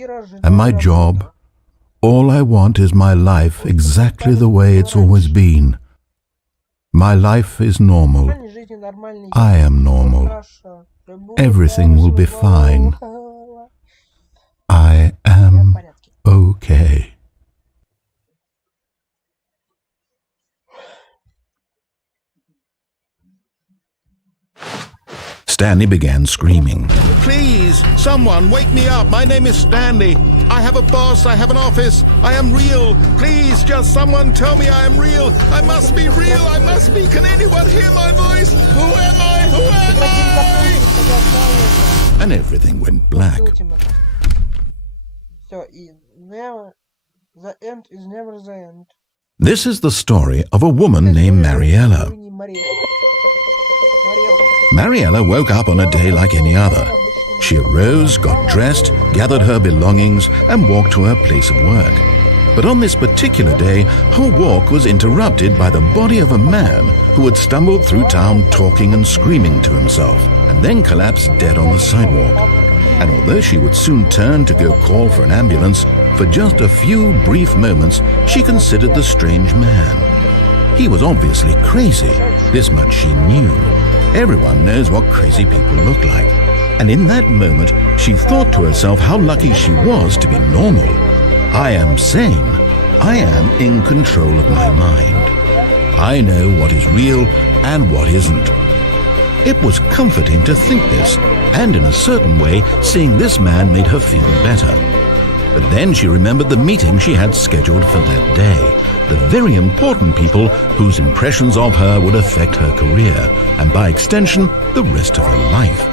and my job. All I want is my life exactly the way it's always been. My life is normal. I am normal. Everything will be fine. I am okay. Stanley began screaming. Please, someone, wake me up. My name is Stanley. I have a boss. I have an office. I am real. Please, just someone tell me I am real. I must be real. I must be. Can anyone hear my voice? Who am I? Who am I? And everything went black. Все, и never, the end is never the end. This is the story of a woman named Mariella. Mariella woke up on a day like any other. She arose, got dressed, gathered her belongings, and walked to her place of work. But on this particular day, her walk was interrupted by the body of a man who had stumbled through town talking and screaming to himself, and then collapsed dead on the sidewalk. And although she would soon turn to go call for an ambulance, for just a few brief moments she considered the strange man. He was obviously crazy, this much she knew. Everyone knows what crazy people look like. And in that moment, she thought to herself how lucky she was to be normal. I am sane. I am in control of my mind. I know what is real and what isn't. It was comforting to think this, and in a certain way, seeing this man made her feel better. But then she remembered the meeting she had scheduled for that day, the very important people whose impressions of her would affect her career, and by extension, the rest of her life.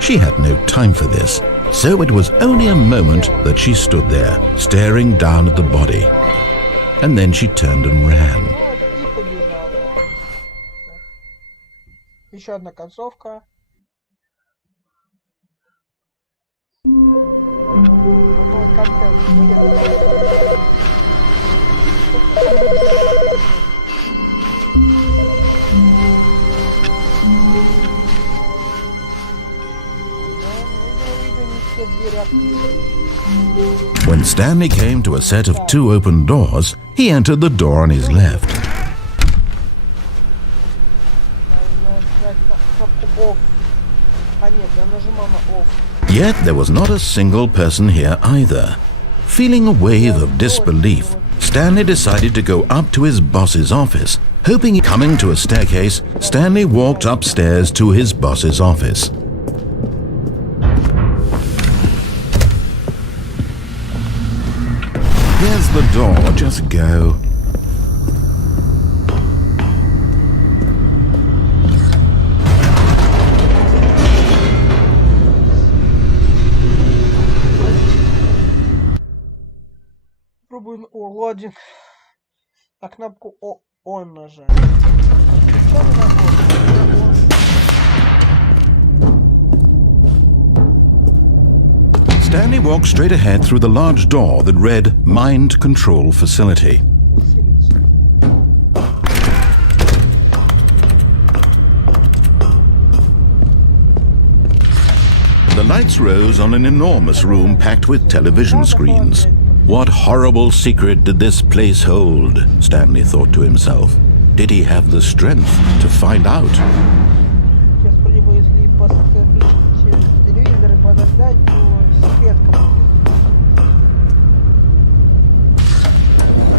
She had no time for this, so it was only a moment that she stood there, staring down at the body. And then she turned and ran. Еще одна концовка. Новый контент будет. When Stanley came to a set of 2 open doors, he entered the door on his left. Yet there was not a single person here either. Feeling a wave of disbelief, Stanley decided to go up to his boss's office. Hoping coming to a staircase, Stanley walked upstairs to his boss's office. Here's the door, just go. Пробуем лодинг. На кнопку «Он» нажать. Stanley walked straight ahead through the large door that read Mind Control Facility. The lights rose on an enormous room packed with television screens. What horrible secret did this place hold? Stanley thought to himself. Did he have the strength to find out?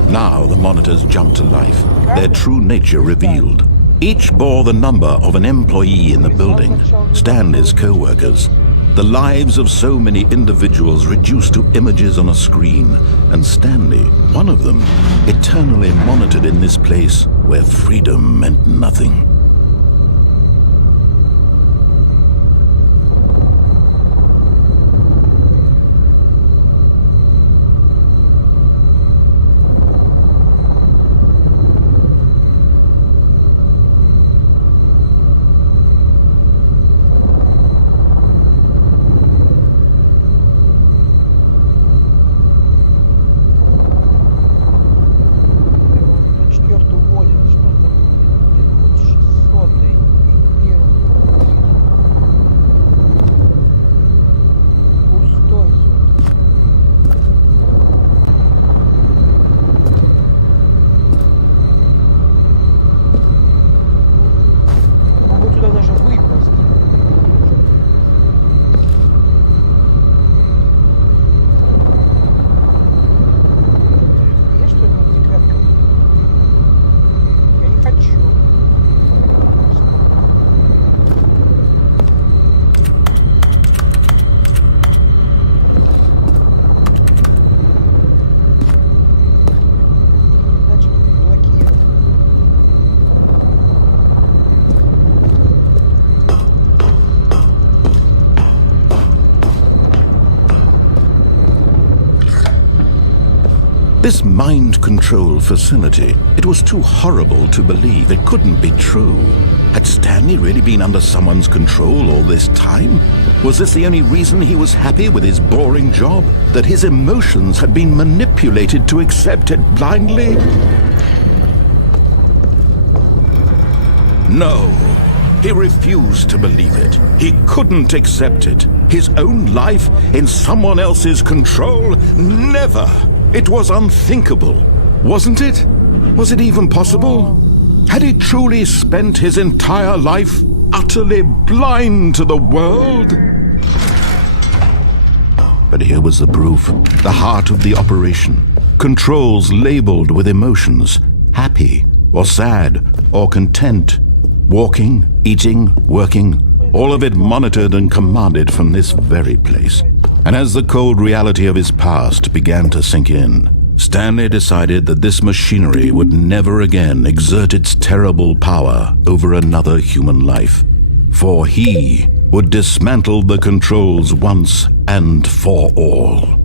Now the monitors jumped to life, their true nature revealed. Each bore the number of an employee in the building, Stanley's co-workers. The lives of so many individuals reduced to images on a screen, and Stanley, one of them, eternally monitored in this place where freedom meant nothing. This mind control facility, it was too horrible to believe. It couldn't be true. Had Stanley really been under someone's control all this time? Was this the only reason he was happy with his boring job? That his emotions had been manipulated to accept it blindly? No. He refused to believe it. He couldn't accept it. His own life in someone else's control? Never! It was unthinkable. Wasn't it? Was it even possible? Had he truly spent his entire life utterly blind to the world? But here was the proof. The heart of the operation. Controls labeled with emotions. Happy, or sad, or content. Walking, eating, working, all of it monitored and commanded from this very place. And as the cold reality of his past began to sink in, Stanley decided that this machinery would never again exert its terrible power over another human life. For he would dismantle the controls once and for all.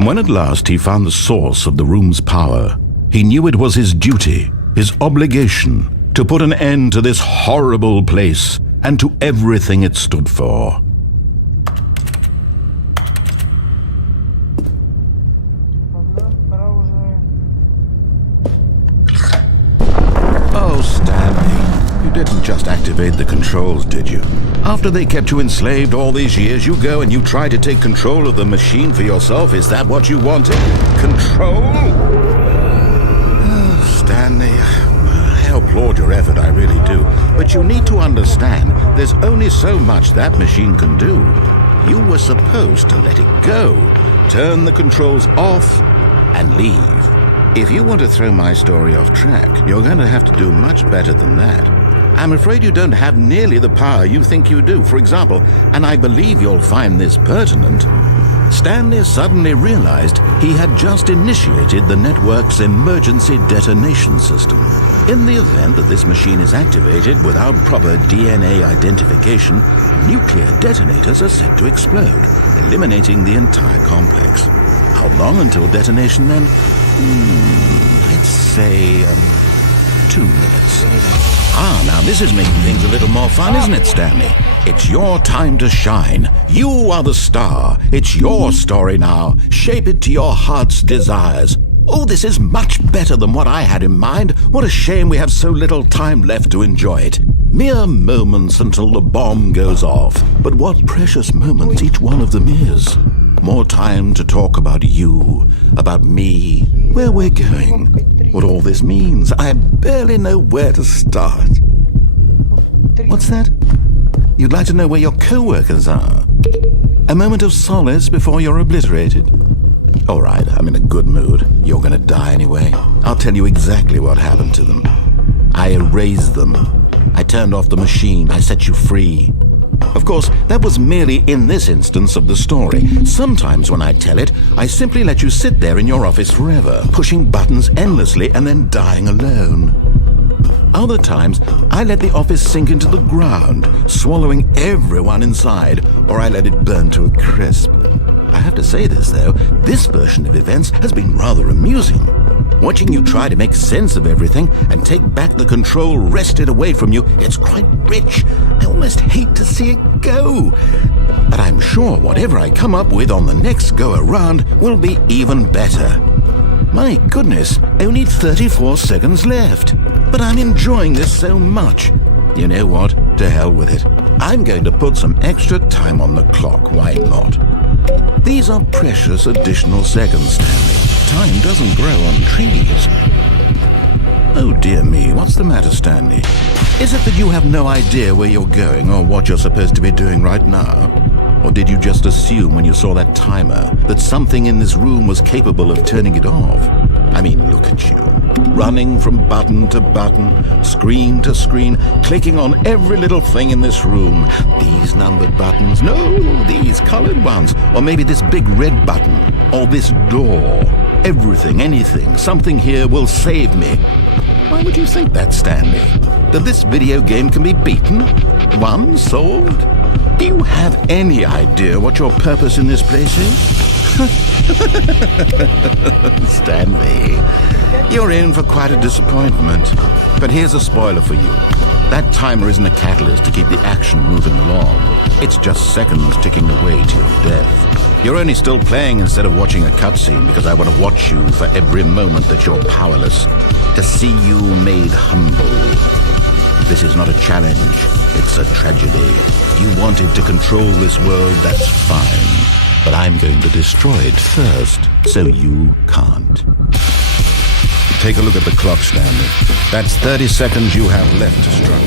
And when at last he found the source of the room's power, he knew it was his duty, his obligation, to put an end to this horrible place and to everything it stood for. Oh, Stanley, you didn't just activate the controls, did you? After they kept you enslaved all these years, you go and you try to take control of the machine for yourself. Is that what you wanted? Control? Oh, Stanley, I applaud your effort, I really do. But you need to understand, there's only so much that machine can do. You were supposed to let it go, turn the controls off, and leave. If you want to throw my story off track, you're going to have to do much better than that. I'm afraid you don't have nearly the power you think you do. For example, and I believe you'll find this pertinent, Stanley suddenly realized he had just initiated the network's emergency detonation system. In the event that this machine is activated without proper DNA identification, nuclear detonators are set to explode, eliminating the entire complex. How long until detonation then? Let's say, 2 minutes. Now this is making things a little more fun, isn't it, Stanley? It's your time to shine. You are the star. It's your story now. Shape it to your heart's desires. Oh, this is much better than what I had in mind. What a shame we have so little time left to enjoy it. Mere moments until the bomb goes off. But what precious moments each one of them is. More time to talk about you, about me, where we're going, what all this means. I barely know where to start. What's that? You'd like to know where your co-workers are? A moment of solace before you're obliterated. All right, I'm in a good mood. You're gonna die anyway. I'll tell you exactly what happened to them. I erased them. I turned off the machine. I set you free. Of course, that was merely in this instance of the story. Sometimes when I tell it, I simply let you sit there in your office forever, pushing buttons endlessly and then dying alone. Other times, I let the office sink into the ground, swallowing everyone inside, or I let it burn to a crisp. I have to say this, though, this version of events has been rather amusing. Watching you try to make sense of everything and take back the control wrested away from you, it's quite rich. I almost hate to see it go. But I'm sure whatever I come up with on the next go-around will be even better. My goodness, only 34 seconds left. But I'm enjoying this so much. You know what? To hell with it. I'm going to put some extra time on the clock. Why not? These are precious additional seconds, Stanley. Time doesn't grow on trees. Oh dear me, what's the matter, Stanley? Is it that you have no idea where you're going or what you're supposed to be doing right now? Or did you just assume when you saw that timer that something in this room was capable of turning it off? I mean, look at you. Running from button to button, screen to screen, clicking on every little thing in this room. These numbered buttons, no, these colored ones. Or maybe this big red button, or this door. Everything, anything, something here will save me. Why would you think that, Stanley? That this video game can be beaten? Won? Solved? Do you have any idea what your purpose in this place is? Stanley, you're in for quite a disappointment. But here's a spoiler for you. That timer isn't a catalyst to keep the action moving along. It's just seconds ticking away to your death. You're only still playing instead of watching a cutscene because I want to watch you for every moment that you're powerless. To see you made humble. This is not a challenge. It's a tragedy. You wanted to control this world, that's fine. But I'm going to destroy it first, so you can't. Take a look at the clock, Stanley. That's 30 seconds you have left to struggle.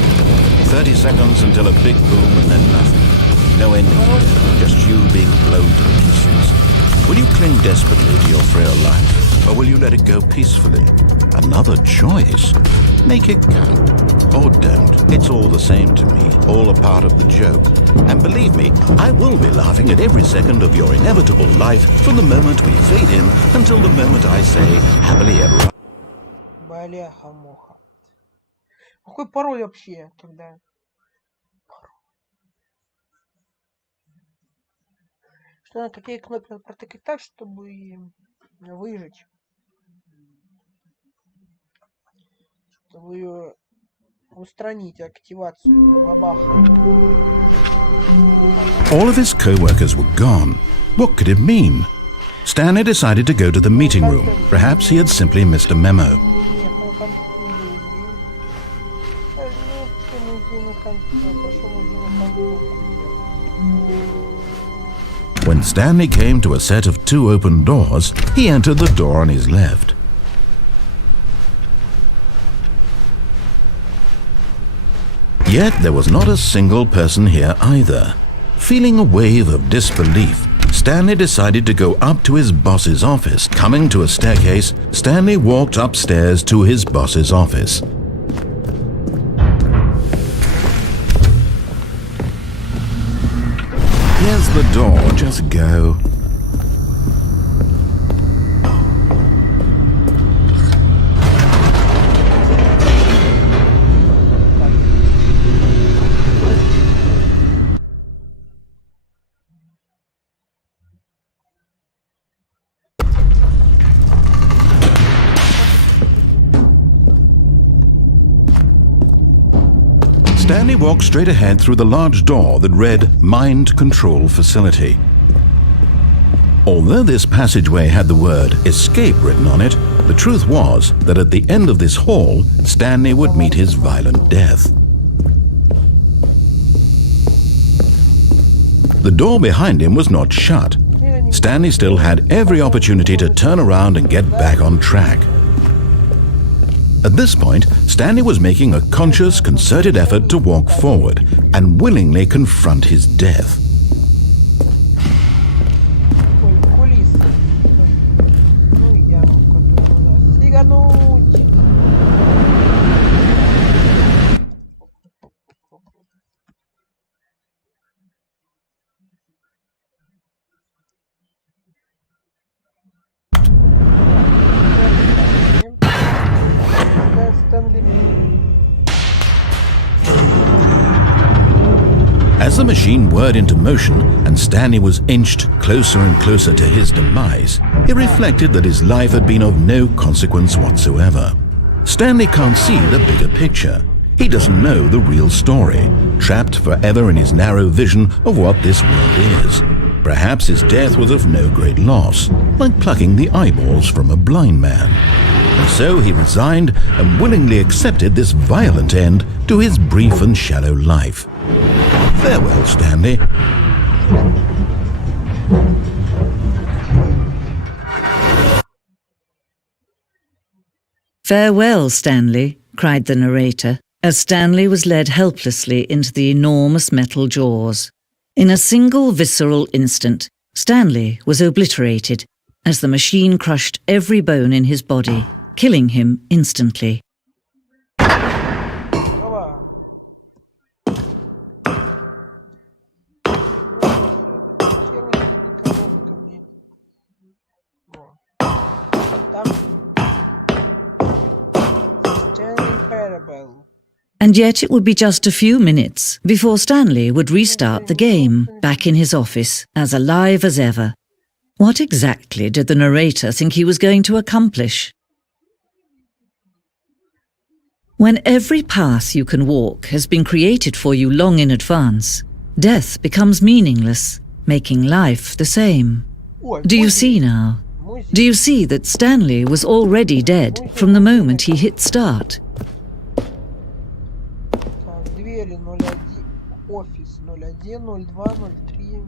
30 seconds until a big boom and then nothing. No ending here, just you being blown to pieces. Will you cling desperately to your frail life, or will you let it go peacefully? Another choice. Make it count. Or don't. It's all the same to me, all a part of the joke. And believe me, I will be laughing at every second of your inevitable life from the moment we fade in until the moment I say happily ever after. Бляха-муха. Какой пароль вообще тогда? Что, какие кнопки надо протыкать так, чтобы выжить? Чтобы устранить активацию бабаха. All of his co-workers were gone. What could it mean? Stanley decided to go to the meeting room. Perhaps he had simply missed a memo. Нет, ну компьютер не музей на компьютер, пошел музей на компьютер. When Stanley came to a set of 2 open doors, he entered the door on his left. Yet there was not a single person here either. Feeling a wave of disbelief, Stanley decided to go up to his boss's office. Coming to a staircase, Stanley walked upstairs to his boss's office. Here's the door, just go. Stanley walked straight ahead through the large door that read Mind Control Facility. Although this passageway had the word Escape written on it, the truth was that at the end of this hall, Stanley would meet his violent death. The door behind him was not shut. Stanley still had every opportunity to turn around and get back on track. At this point, Stanley was making a conscious, concerted effort to walk forward and willingly confront his death. As the machine whirred into motion and Stanley was inched closer and closer to his demise, he reflected that his life had been of no consequence whatsoever. Stanley can't see the bigger picture. He doesn't know the real story, trapped forever in his narrow vision of what this world is. Perhaps his death was of no great loss, like plucking the eyeballs from a blind man. And so he resigned and willingly accepted this violent end to his brief and shallow life. Farewell, Stanley. Farewell, Stanley, cried the narrator, as Stanley was led helplessly into the enormous metal jaws. In a single visceral instant, Stanley was obliterated as the machine crushed every bone in his body, killing him instantly. And yet it would be just a few minutes before Stanley would restart the game, back in his office, as alive as ever. What exactly did the narrator think he was going to accomplish? When every path you can walk has been created for you long in advance, death becomes meaningless, making life the same. Do you see now? Do you see that Stanley was already dead from the moment he hit start? Двери 01, офис 01, 02, 03.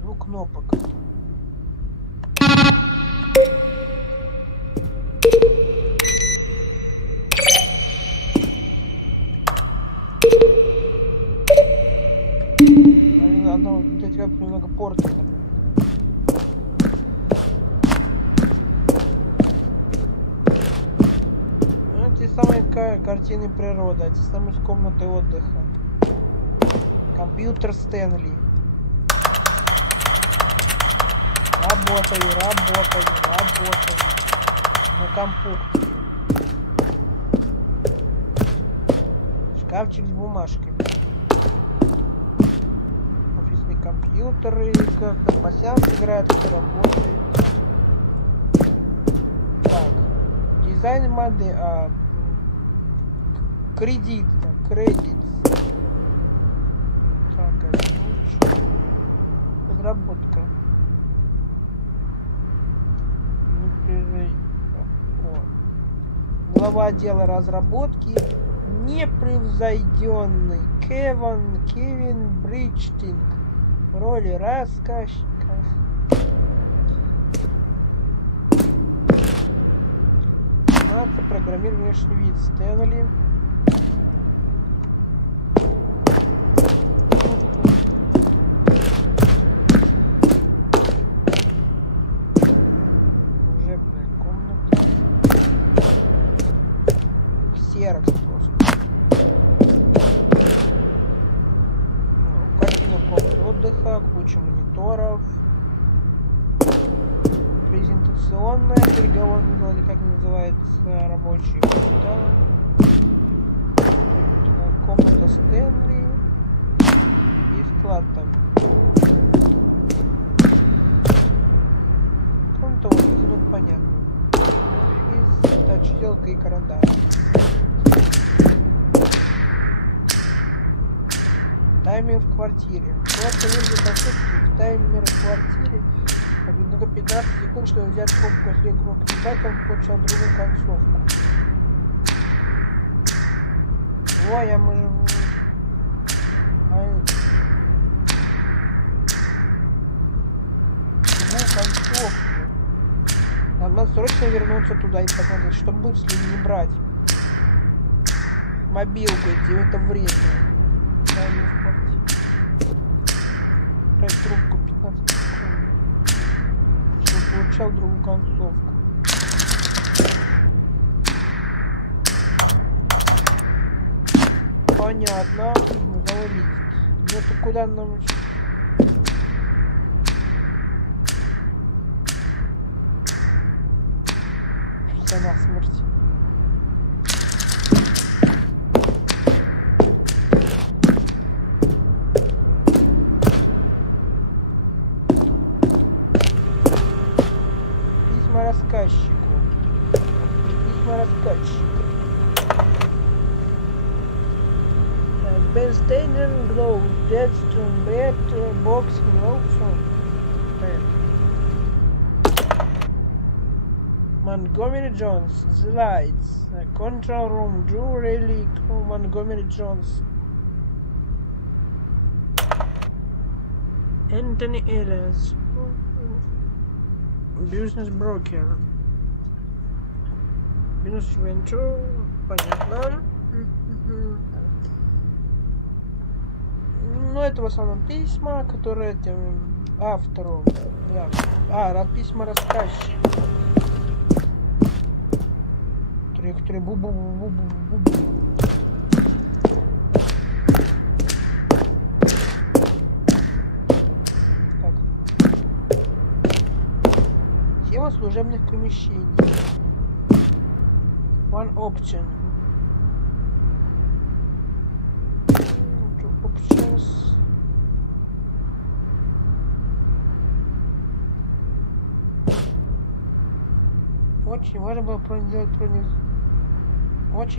Звук кнопок. Оно немного портит. Те самые картины природы, те самые комнаты отдыха. Компьютер Стэнли. Работаю. На компу. Шкафчик с бумажками. Офис компьютеры, как на пассианс играют, как работает. Так, дизайн модели, кредит. Так, озвучь. Разработка. Глава отдела разработки непревзойденный Кевин Бриджтинг в роли рассказчика. Программирование внешний вид Стэнли. Служебная комната. Ксерокс просто. Картина комнаты отдыха, куча мониторов. Презентационная, переговорная зона, как называется, рабочий места. Комната Стэнли и склад там. Комната отдыха, ну понятно. Офис, точилка и карандаш. Таймер в квартире. Просто нужно концепцию. Таймер в квартире. Только 15 секунд, чтобы взять трубку, если игрок не дать, он получил другую концовку. Ой, я мы... Другую концовку. Нам надо срочно вернуться туда и посмотреть, что будет, если не брать мобилку идти в это время. Таймер в квартире. Брать трубку 15 секунд. Получал другую концовку. Понятно. Завалить. Ну это куда нам... Все насмерть. Рассказчику. Письма рассказчику. Ben Steiner Glow, Dead Stone Bed, Boxing Lawson. Montgomery Jones, The Lights, Control Room, Drew Relic, Montgomery Jones. Anthony Ellis. Бизнес брокер. Бизнес венчур. Понятно. Ну, это в основном письма, которые этим автору. Да. Письма рассказчика. Три бу-бу-бу-бу-бу-бу. Тема служебных помещений. One option. Two options. Очень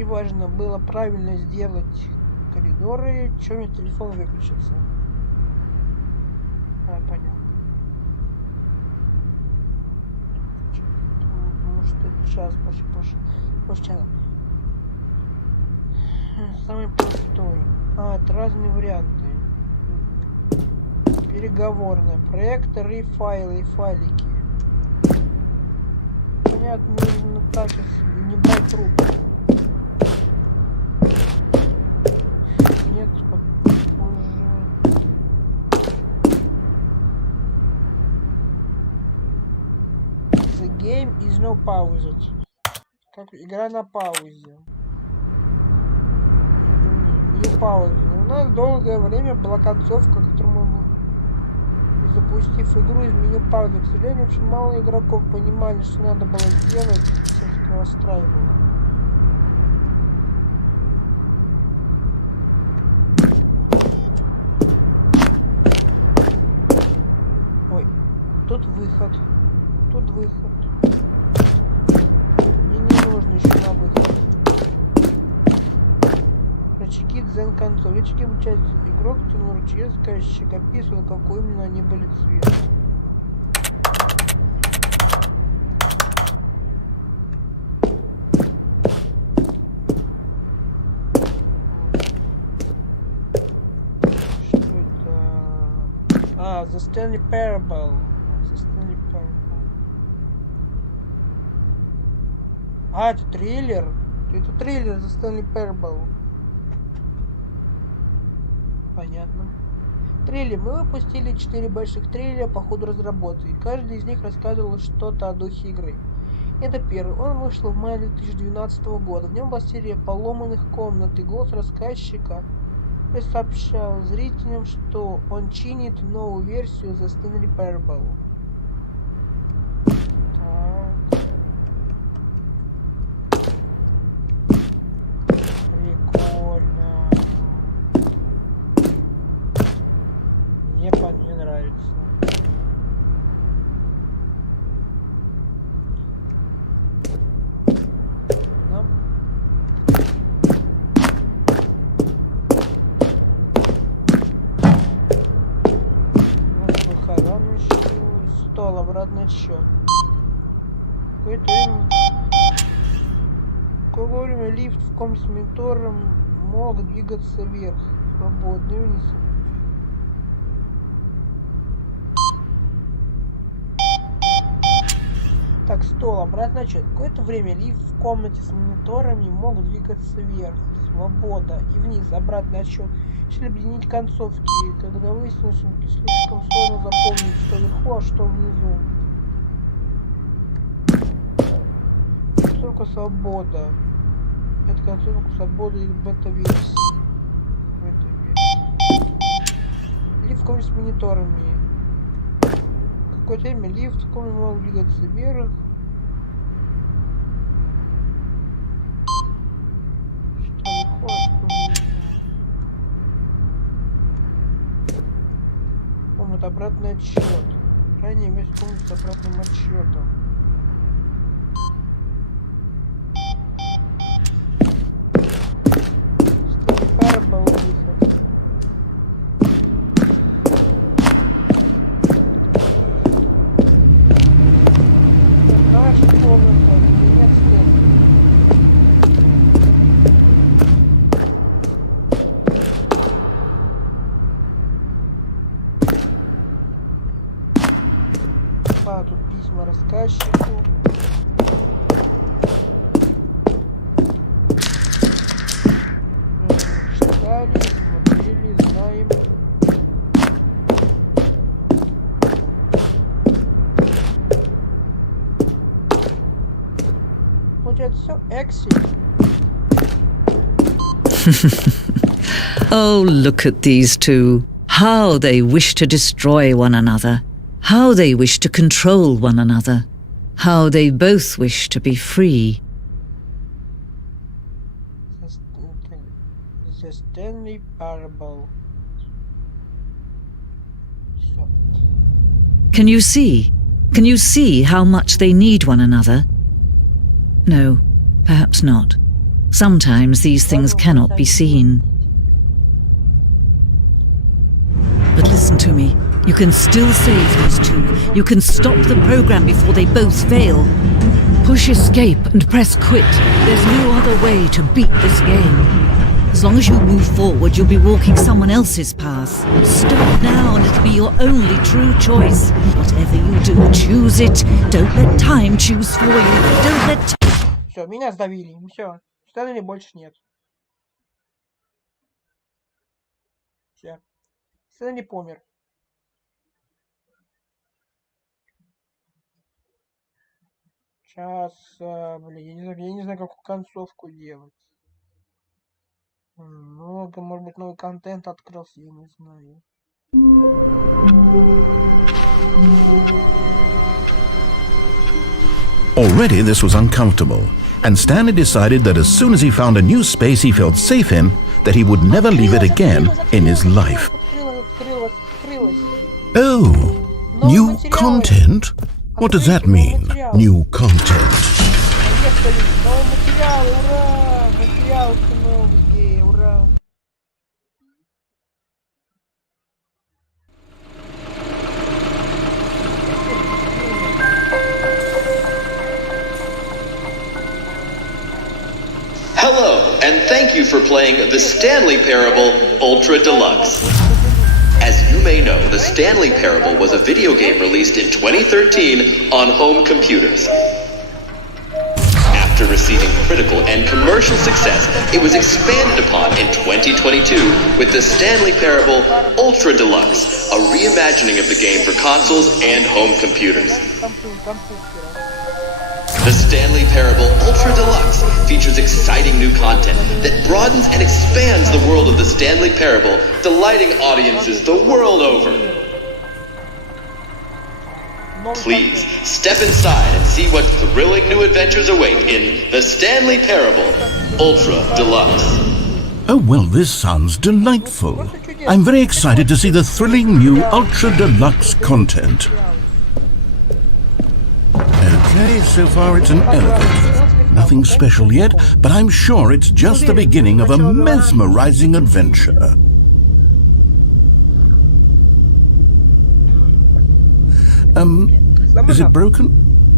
важно было правильно сделать коридоры. Чё у меня телефон выключился? Понятно. Может час больше. Самый простой. Это разные варианты. Переговорная. Проекторы, файлы и файлики. Понятно, нужно так не брать трубку. Нет, уже. The game is no paused. Как игра на паузе. Это не пауза. У нас долгое время была концовка, которую мы, запустив игру из меню паузы. К сожалению, очень мало игроков понимали, что надо было сделать, всех это настраивало. Тут выход. Тут выход. Мне не нужно еще на выход. Рычаги дзен концов. Рычаги обучают игрок, тянул рычаги, заказчик описывал, какой именно они были цвета. Что это? А, The Stэнли Parable. The Stэнli Parable. А, это трейлер? Это трейлер The Stэнли Parable. Понятно. Трейлер. Мы выпустили 4 больших трейлера по ходу разработки. Каждый из них рассказывал что-то о духе игры. Это первый. Он вышел в мае 2012 года. В нем была серия поломанных комнат, и голос рассказчика сообщал зрителям, что он чинит новую версию The Stэнли Parable. Прикольно. Мне нравится. Да? Ну что, харам еще. Стол, обратный отсчет. Какое время лифт в комнате с монитором мог двигаться вверх, свободно и вниз. Так, стол, обратный отчет. Какое-то время лифт в комнате с мониторами мог двигаться вверх, свобода и вниз, обратный отсчет. Если объединить концовки, когда выяснилось, что слишком сложно запомнить, что вверху, а что внизу. Только свобода. Это концовка свободы из бета-версии. Лифт в комнате с мониторами. Какое-то время лифт в комнате мог двигаться вверх. Что вверху, а что внизу. Комната обратный отсчет. Ранее вместе комнаты с обратным отсчетом. Стэнли Парабл выход. Тут письма рассказчику. Мы читали, смотрели, знаем. Получается все exit. Oh, look at these two. How they wish to destroy one another. How they wish to control one another. How they both wish to be free. The Stэнli Parable. Can you see? Can you see how much they need one another? No, perhaps not. Sometimes these things cannot be seen. But listen to me. You can still save these two. You can stop the program before they both fail. Push escape and press quit. There's no other way to beat this game. As long as you move forward, you'll be walking someone else's path. Stop now and it'll be your only true choice. Whatever you do, choose it. Don't let time choose for you. Don't let... Все, меня сдавили. Все. Стэнли больше нет. Все. Стэнли помер. Сейчас, блин, я не знаю, какую концовку делать. Много, может быть, новый контент открылся, я не знаю. Already this was uncomfortable, and Stanley decided that as soon as he found a new space he felt safe in, that he would never leave it again in his life. Oh, New content? What does that mean, new content? Поехали. Новый материал, ура! Материал новый, ура! Hello, and thank you for playing the Stanley Parable Ultra Deluxe. As you may know, the Stanley Parable was a video game released in 2013 on home computers. After receiving critical and commercial success, it was expanded upon in 2022 with the Stanley Parable Ultra Deluxe, a reimagining of the game for consoles and home computers. The Stanley Parable Ultra Deluxe features exciting new content that broadens and expands the world of the Stanley Parable, delighting audiences the world over. Please, step inside and see what thrilling new adventures await in the Stanley Parable Ultra Deluxe. Oh, well, this sounds delightful. I'm very excited to see the thrilling new Ultra Deluxe content. Okay, so far it's an elevator. Nothing special yet, but I'm sure it's just the beginning of a mesmerizing adventure. Is it broken?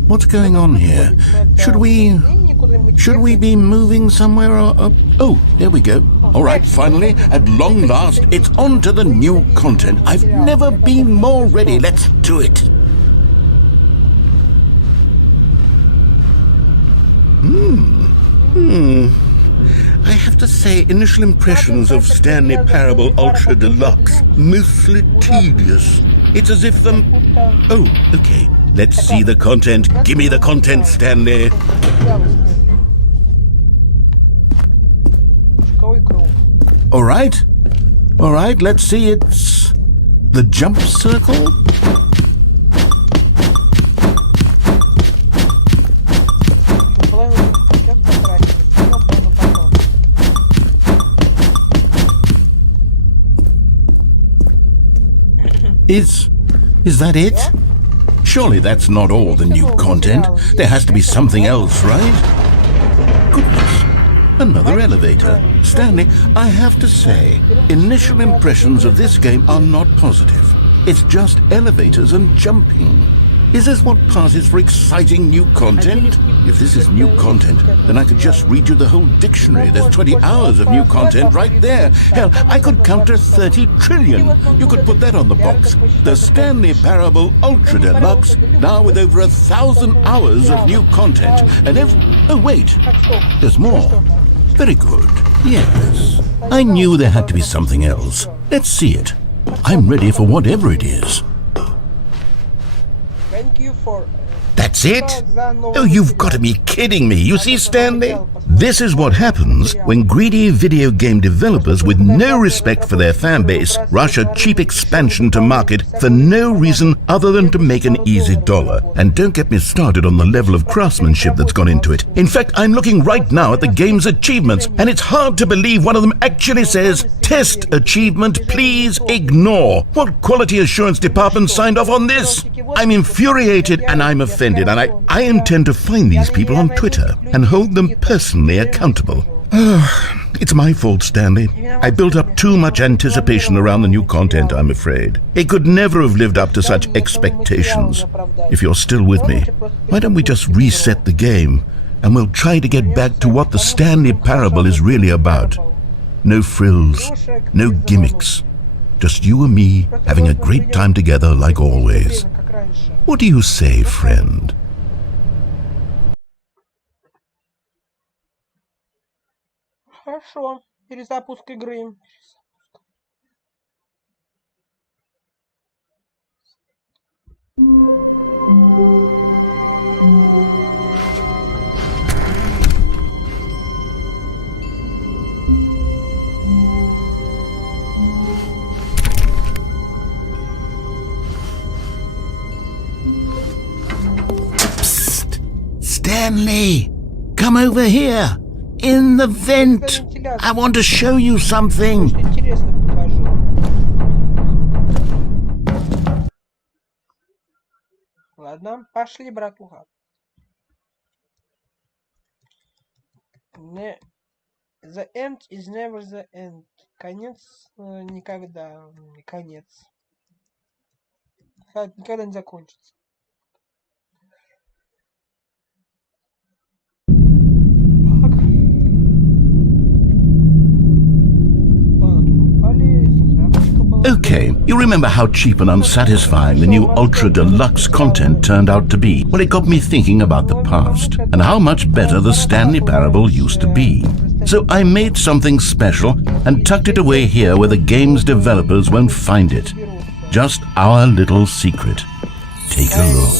What's going on here? Should we be moving somewhere or... oh, there we go. All right, finally, at long last, it's on to the new content. I've never been more ready. Let's do it. I have to say, initial impressions of Stanley Parable Ultra Deluxe, mostly tedious. It's as if oh, okay. Let's see the content. Give me the content, Stanley. All right, let's see. It's the jump circle. Is that it? Surely that's not all the new content. There has to be something else, right? Goodness, another elevator. Stanley, I have to say, initial impressions of this game are not positive. It's just elevators and jumping. Is this what passes for exciting new content? If this is new content, then I could just read you the whole dictionary. There's 20 hours of new content right there. Hell, I could count to 30 trillion. You could put that on the box. The Stanley Parable Ultra Deluxe, now with over 1,000 hours of new content. And oh wait, there's more. Very good. Yes. I knew there had to be something else. Let's see it. I'm ready for whatever it is. That's it? Oh, you've got to be kidding me. You see, Stanley? This is what happens when greedy video game developers with no respect for their fan base rush a cheap expansion to market for no reason other than to make an easy dollar. And don't get me started on the level of craftsmanship that's gone into it. In fact, I'm looking right now at the game's achievements, and it's hard to believe one of them actually says, "Test achievement, please ignore." What quality assurance department signed off on this? I'm infuriated and I'm offended, and I intend to find these people on Twitter and hold them personally accountable. It's my fault, Stanley. I built up too much anticipation around the new content, I'm afraid. It could never have lived up to such expectations. If you're still with me, why don't we just reset the game and we'll try to get back to what the Stanley Parable is really about. No frills, no gimmicks. Just you and me having a great time together like always. What do you say, friend? Хорошо. Перезапуск игры. Psst! Stanley! Come over here! In the vent! I want to show you something! Интересно покажу. Ладно, пошли, братуха. The end is never the end. Конец никогда не конец. Никогда не закончится. Okay, you remember how cheap and unsatisfying the new Ultra Deluxe content turned out to be? Well, it got me thinking about the past and how much better the Stanley Parable used to be. So I made something special and tucked it away here where the game's developers won't find it. Just our little secret. Take a look.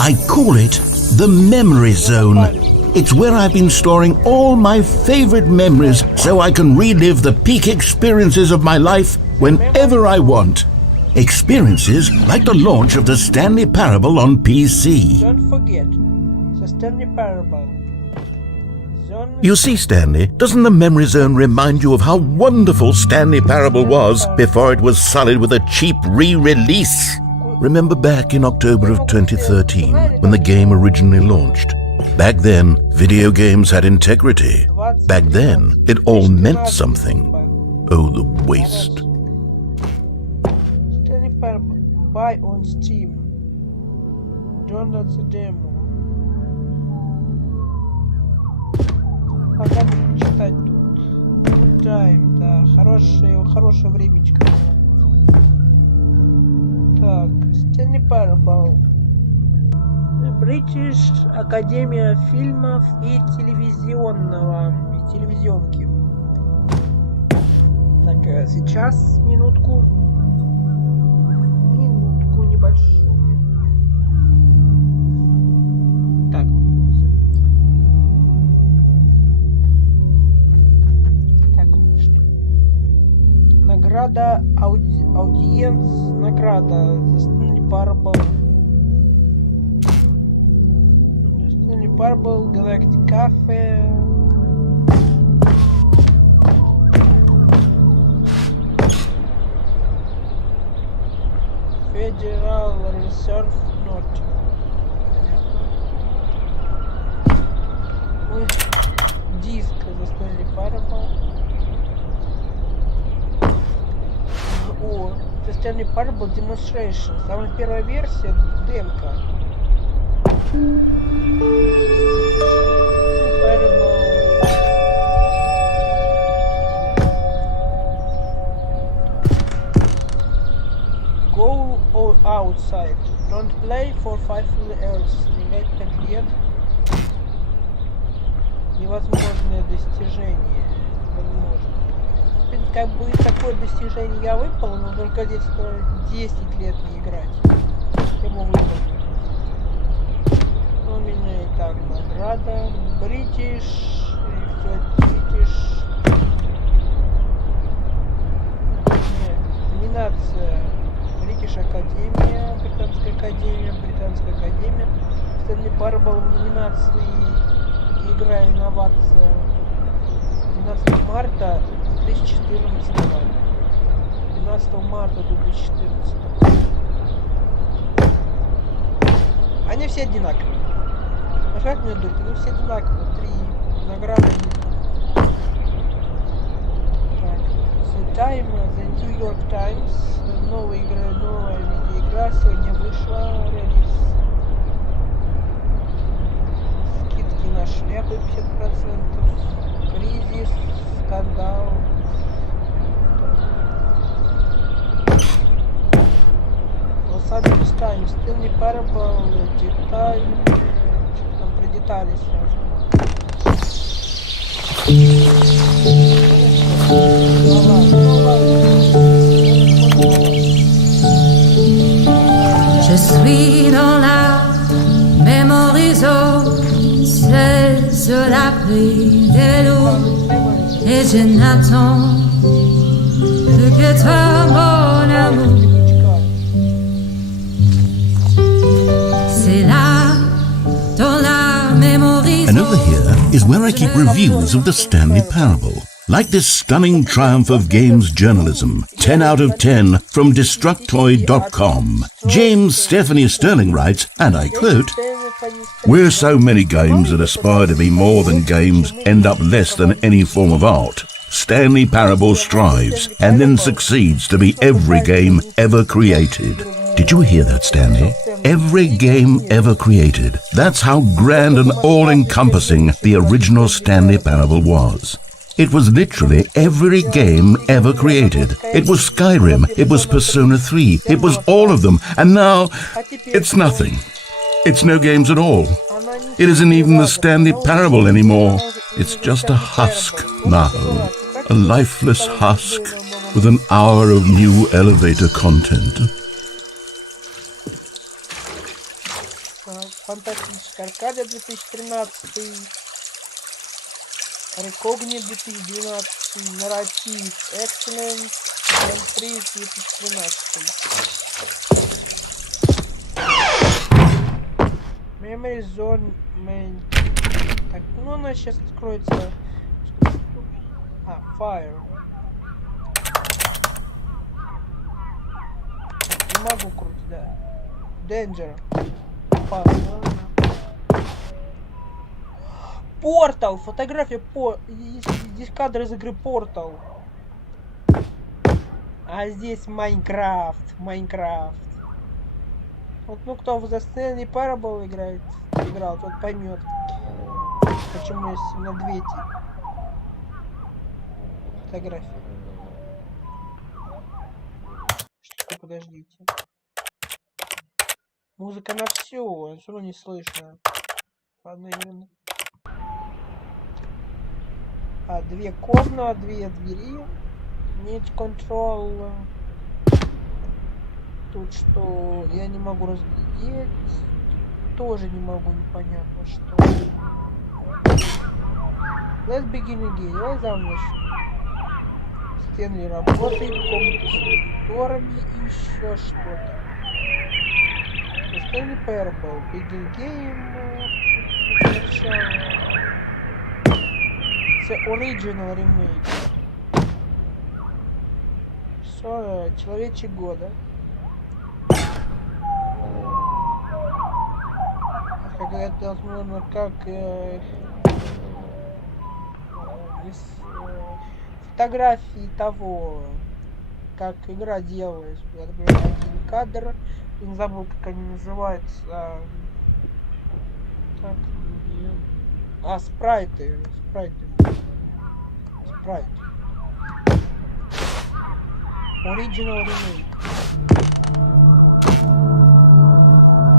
I call it the Memory Zone. It's where I've been storing all my favorite memories so I can relive the peak experiences of my life whenever I want. Experiences like the launch of the Stanley Parable on PC. Don't forget, the Stanley Parable. You see, Stanley, doesn't the Memory Zone remind you of how wonderful Stanley Parable was before it was sullied with a cheap re-release? Remember back in October of 2013 when the game originally launched? Back then, video games had integrity. Back then, it all meant something. Oh, the waste. Stanley Parable. Buy on Steam. Download the demo. Пока буду читать тут. Good time, да. Хорошее времечко было. Так, Stanley Parable. British Академия фильмов и телевизионки. Так, сейчас минутку небольшую. Так. Так, что? Награда аудиенс, награда за Stanley Parable. Purple Galactic Cafe. Federal Reserve Note. Ой, диск за Stanley Parable. О, это Stanley Parable Demonstration. Самая первая версия, демка. Go outside. Don't play for 5 years. Играть 5 лет. Невозможное достижение. Возможно. Как бы такое достижение я выполнил, но только 10 лет не играть. Ему выполнить. У меня и так награда. British. Номинация. British Академия. Британская Академия. Stanley Parable в номинации Игра инновация. 12 марта 2014. 12 марта 2014. Они все одинаковые. Нажать мне дуть, ну все одинаковые. 3 награды. Так, The Time, The New York Times. Новая видеоигра сегодня вышла. Релиз. Скидки на шляпы 50%. Кризис, скандал. Los Times, Stanley Parable, деталь, что там про детали связано. Je suis dans la Memory Zone, c'est sur l'abri des loups, et je n'attends plus que toi, mon amour. And over here is where I keep reviews of the Stanley Parable. Like this stunning triumph of games journalism, 10 out of 10 from Destructoid.com. James Stephanie Sterling writes, and I quote, "Where so many games that aspire to be more than games end up less than any form of art, Stanley Parable strives and then succeeds to be every game ever created." Did you hear that, Stanley? Every game ever created. That's how grand and all-encompassing the original Stanley Parable was. It was literally every game ever created. It was Skyrim, it was Persona 3, it was all of them, and now it's nothing. It's no games at all. It isn't even the Stanley Parable anymore. It's just a husk now. A lifeless husk with an hour of new elevator content. Фантастическая Аркадия 2013, Recogni 2012, Narrative Excellence, Grand Prix 2013. Memory Zone Main. Так, ну она сейчас откроется. Fire. Не могу крутить, да. Danger. Портал! Фотография здесь кадр из игры Портал. А здесь Майнкрафт. Вот, ну кто в The Stanley Parable играл, тот поймет, почему есть на две фотографии. Что, подождите. Музыка на все равно не слышно. Ладно, именно. Две комнаты, две двери. Need control. Тут что я не могу разглядеть. Тоже не могу, непонятно что. Let's begin again. Давай заново начнем. Стэнли работает, комната с мониторами и еще что-то. Stэнли Parable, Begin Game, это Original Remake. Все, человечек года. Какая-то, возможно, как фотографии того, как игра делалась. Например, один кадр. Не забыл, как они называются. Так, спрайты. Original Remake.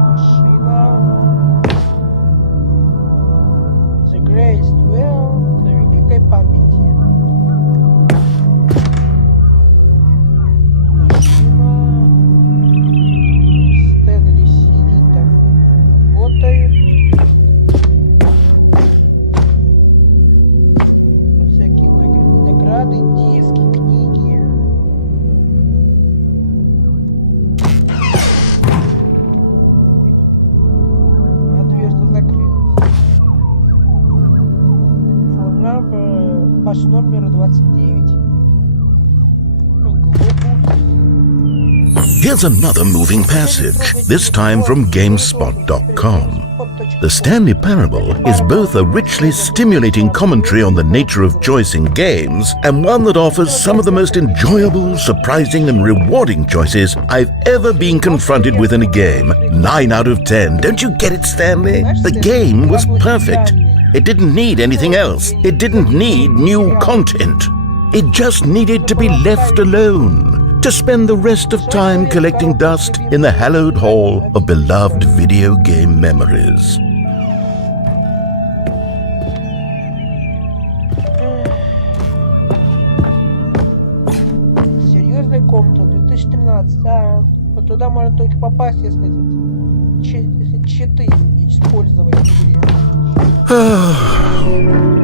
Машина. The Greatest Well. Для великой памяти. Машина. Стэнли сидит там, работает. Всякие награды, диски, книги. А дверь-то закрылась. Phone number, паш номер 29. Here's another moving passage, this time from GameSpot.com. The Stanley Parable is both a richly stimulating commentary on the nature of choice in games and one that offers some of the most enjoyable, surprising and rewarding choices I've ever been confronted with in a game. 9 out of 10. Don't you get it, Stanley? The game was perfect. It didn't need anything else. It didn't need new content. It just needed to be left alone, to spend the rest of time collecting dust in the hallowed hall of beloved video game memories. Серьезная комната, 2013. Вот туда можно только попасть, если читы использовать в игре.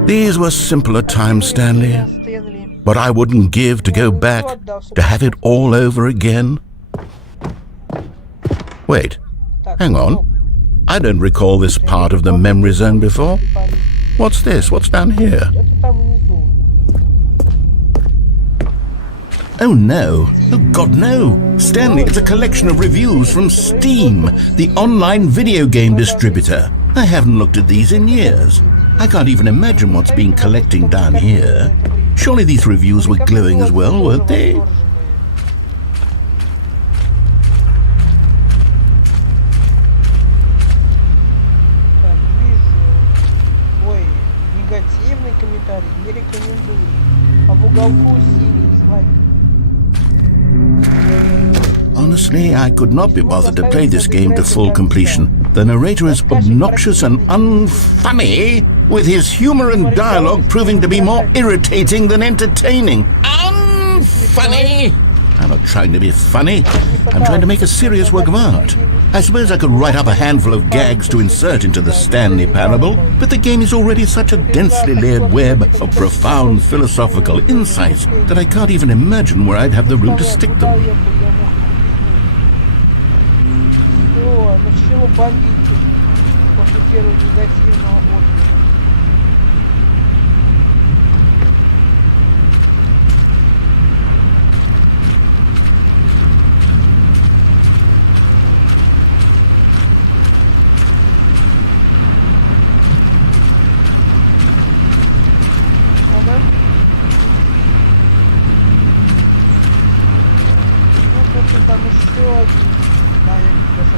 These were simpler times, Stanley. But I wouldn't give to go back, to have it all over again. Wait, hang on. I don't recall this part of the memory zone before. What's this? What's down here? Это там внизу. Oh no. Oh God, no. Stanley, it's a collection of reviews from Steam, the online video game distributor. I haven't looked at these in years. I can't even imagine what's been collecting down here. Surely these reviews were glowing as well, weren't they? Негативный комментарий не рекомендую. А в уголку синий слайд. Honestly, I could not be bothered to play this game to full completion. The narrator is obnoxious and unfunny, with his humor and dialogue proving to be more irritating than entertaining. Unfunny! I'm not trying to be funny. I'm trying to make a serious work of art. I suppose I could write up a handful of gags to insert into the Stanley Parable, but the game is already such a densely layered web of profound philosophical insights that I can't even imagine where I'd have the room to stick them. Начало бомбить после первого негативного отзыва. Ага. Ну, тут там еще один. Да, я не знаю,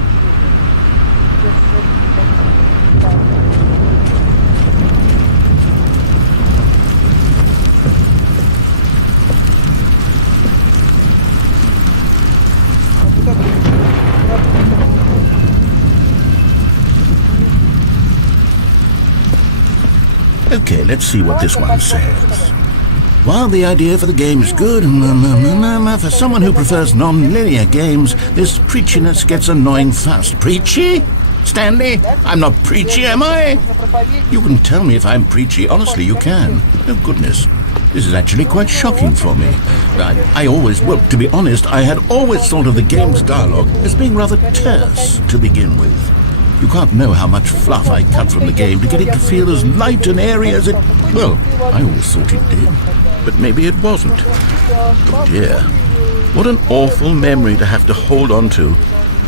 Okay, let's see what this one says. While the idea for the game is good, for someone who prefers non-linear games, this preachiness gets annoying fast. Preachy? Stanley? I'm not preachy, am I? You can tell me if I'm preachy. Honestly, you can. Oh, goodness. This is actually quite shocking for me. Well, to be honest, I had always thought of the game's dialogue as being rather terse to begin with. You can't know how much fluff I cut from the game to get it to feel as light and airy as it... Well, I always thought it did. But maybe it wasn't. Oh dear. What an awful memory to have to hold on to.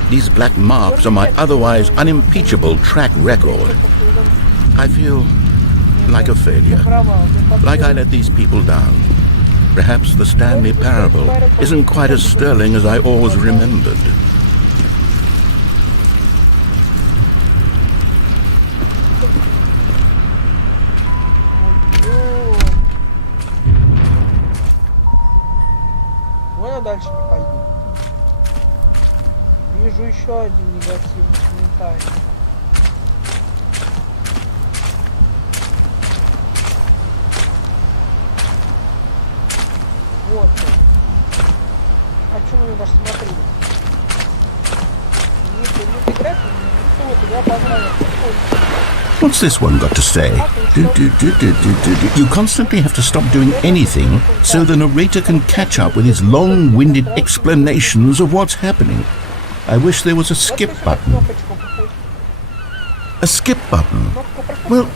These black marks on my otherwise unimpeachable track record. I feel like a failure. Like I let these people down. Perhaps the Stanley Parable isn't quite as sterling as I always remembered. Дальше не пойду. Вижу еще один негативный комментарий. Вот. А что вы даже смотрели? Нет, играть, вот, я понравился. What's this one got to say? You constantly have to stop doing anything so the narrator can catch up with his long-winded explanations of what's happening. I wish there was a skip button. A skip button? Well,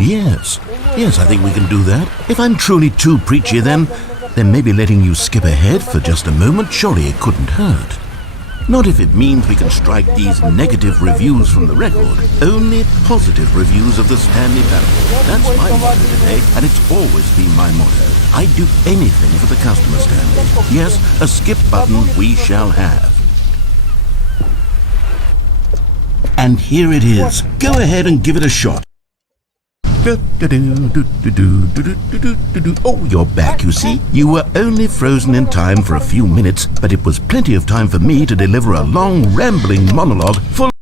yes. Yes, I think we can do that. If I'm truly too preachy, then maybe letting you skip ahead for just a moment, surely it couldn't hurt. Not if it means we can strike these negative reviews from the record. Only positive reviews of the Stanley Parable. That's my motto today, and it's always been my motto. I'd do anything for the customer, Stanley. Yes, a skip button we shall have. And here it is. Go ahead and give it a shot. Oh, you're back, you see. You were only frozen in time for a few minutes, but it was plenty of time for me to deliver a long, rambling monologue full...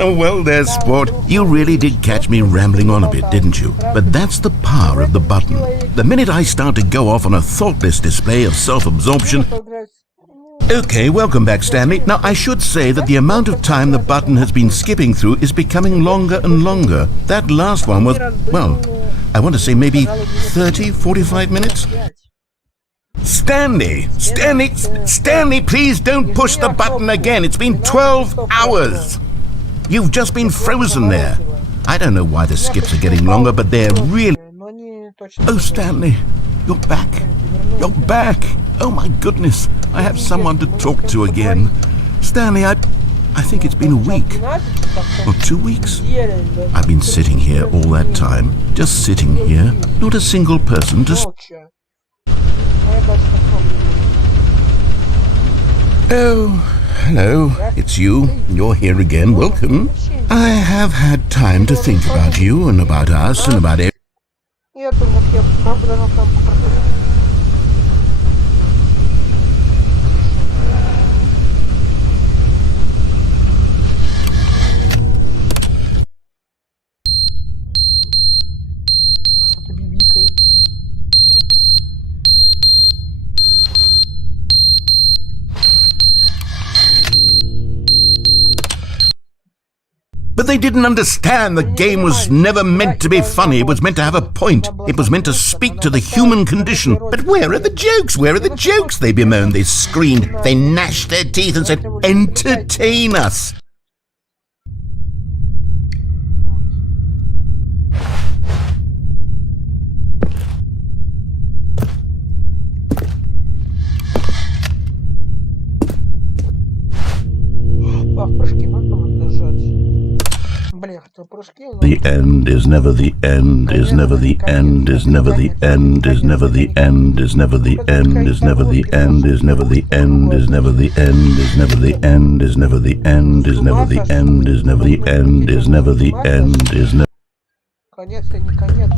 Well, there's sport. You really did catch me rambling on a bit, didn't you? But that's the power of the button. The minute I start to go off on a thoughtless display of self-absorption... Okay, welcome back, Stanley. Now, I should say that the amount of time the button has been skipping through is becoming longer and longer. That last one was, well, I want to say maybe 30, 45 minutes? Stanley, please don't push the button again. It's been 12 hours. You've just been frozen there. I don't know why the skips are getting longer, but they're really... Oh, Stanley, you're back. You're back! Oh my goodness, I have someone to talk to again. Stanley, I think it's been a week. Or 2 weeks. I've been sitting here all that time. Just sitting here. Not a single person to... Oh, hello. It's you. You're here again. Welcome. I have had time to think about you and about us and about... But they didn't understand the game was never meant to be funny. It was meant to have a point. It was meant to speak to the human condition. But where are the jokes? Where are the jokes? They bemoaned, they screamed, they gnashed their teeth and said, entertain us. The end is never the end, is never the end, is never the end, is never the end, is never the end, is never the end, is never the end, is never the end, is never the end, is never the end, is never the end, is never the end, is never the end, is never... Конец-то не конец.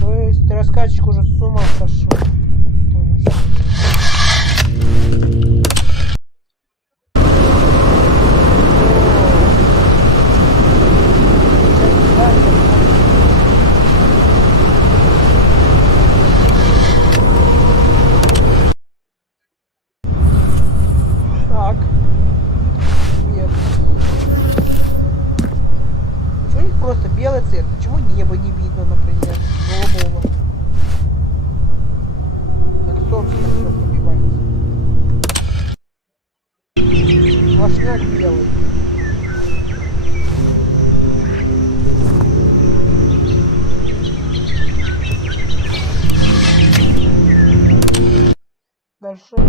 То есть рассказчик уже с ума сошел. Так. Нет. Почему не просто белый цвет? Почему небо не видно, например, голубого? Как солнце так все пробивается. Сплошняк белый. Дальше. Ой,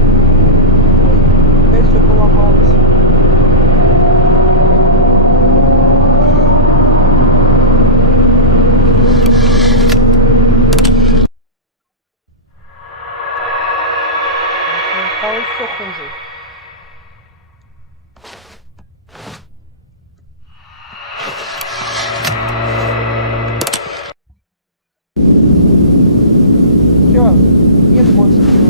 опять все поломалось. Стало все хуже. Все, нет больше ничего.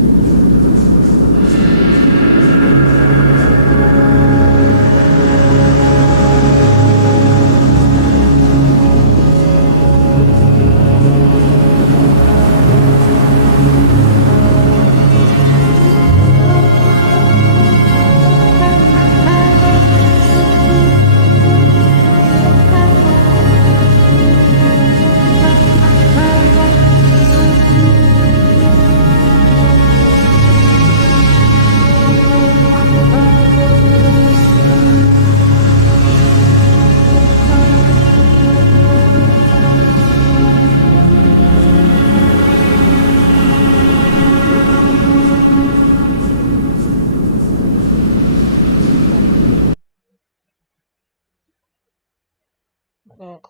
Так.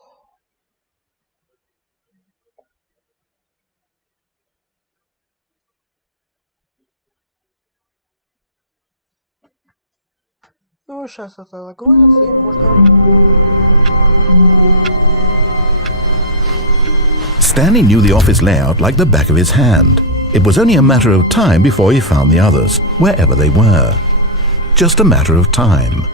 Ну, сейчас это загрузится, и можно... Stanley knew the office layout like the back of his hand. It was only a matter of time before he found the others, wherever they were. Just a matter of time.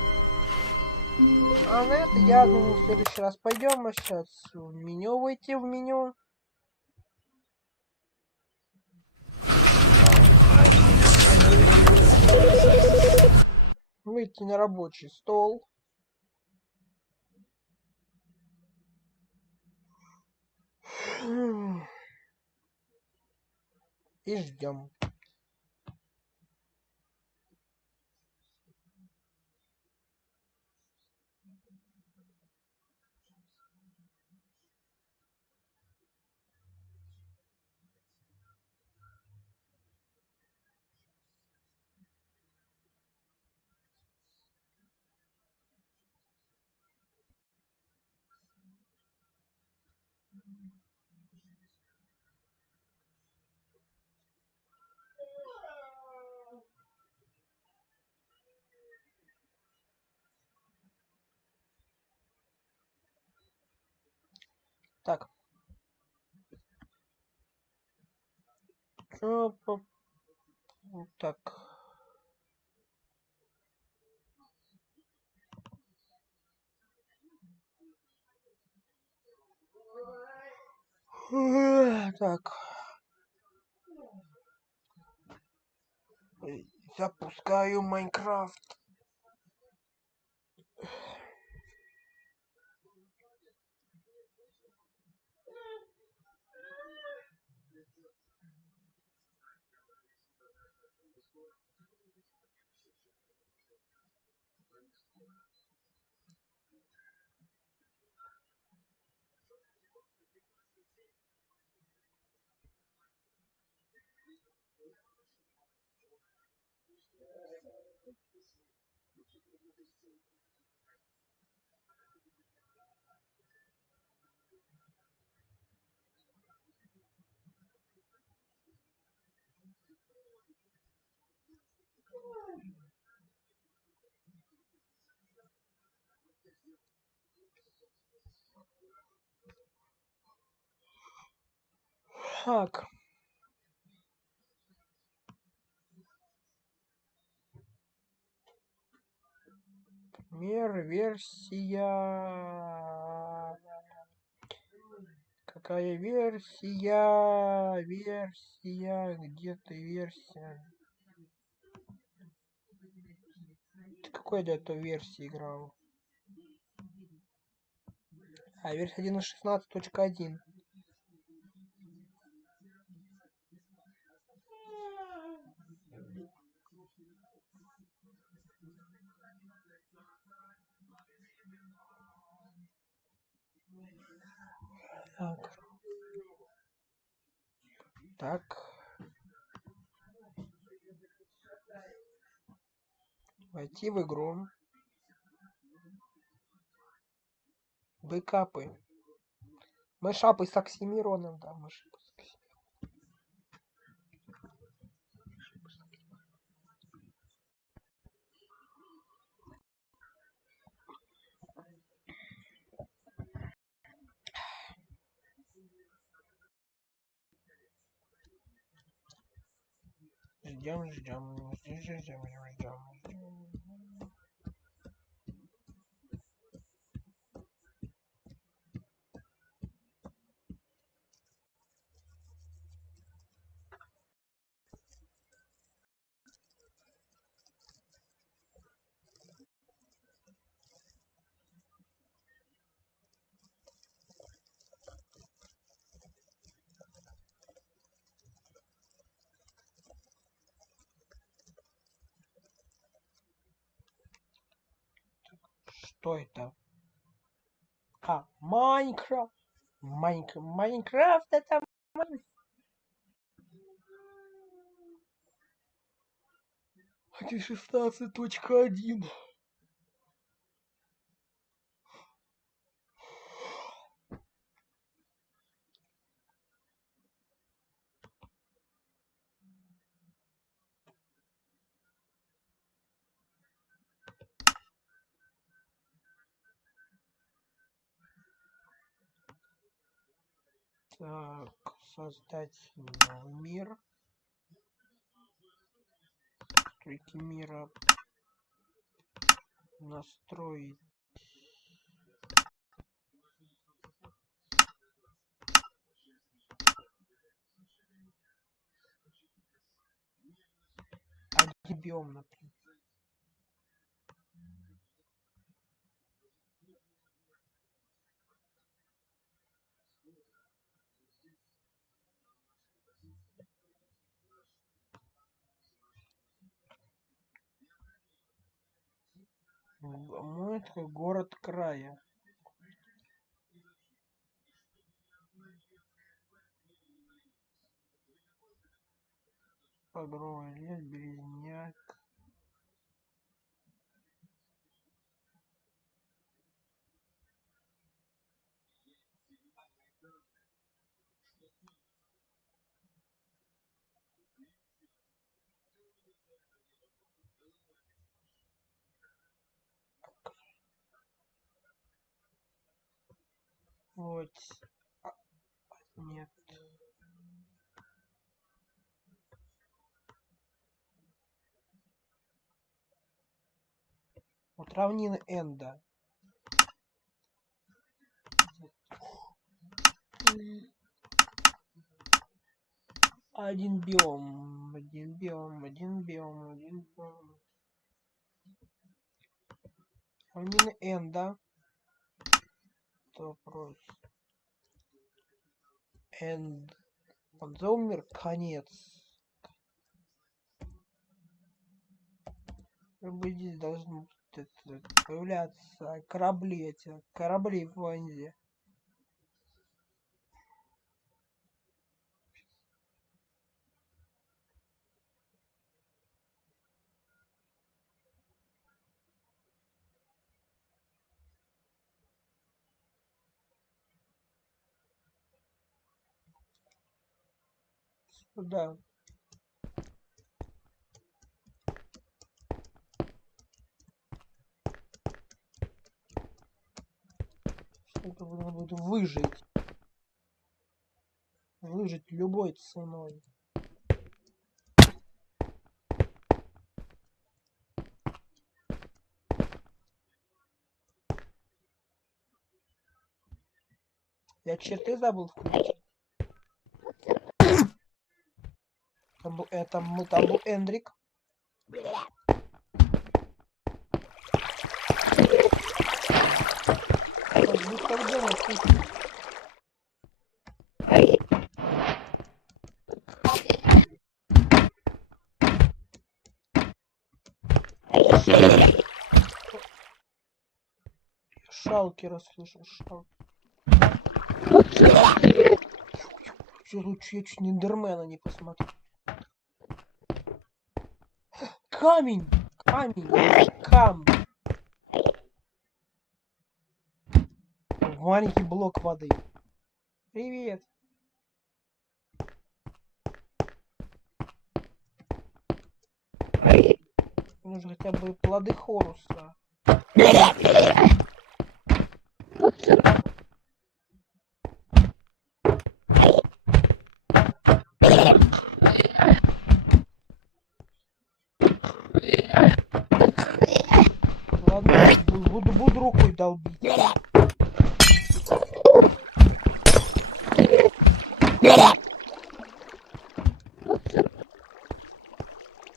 А на это, я думаю, в следующий раз пойдем, а сейчас в меню выйти в меню. Выйти на рабочий стол. И ждем. Так. Чё так. Так. Запускаю Майнкрафт. Так. Версия. Какая версия? Версия. Где ты версия? Ты какой до этой версии играл? А, версия 1.16.1. Так. Так. Войти в игру. Бэкапы. Мэшапы с Оксимироном, да, мэшапы с Ждем, ждем, ждем, ждем, ждем. Что это? А, Майнкрафт. Майнкрафт это 1.16.1. Так, создать новый мир. Настройки мира. Настроить. Отъебем, например. Мой город края. Багровый лес, березняк. попробовать... Нет. Вот равнины Энда. Один биом. Равнины Энда. Вопрос. Энд. Он умер, конец. Здесь должны появляться корабли эти. Корабли в Энде. Да. Что-то буду выжить. Выжить любой ценой. Я черты забыл включить. Там был Эндрик. Как делать? Шалкера слышу, шалкер. Лучше я чуть Нендермена не посмотрю. Камень! Кам! Маленький блок воды. Привет! Нужно хотя бы плоды Хоруса. Ладно, буду рукой долбить.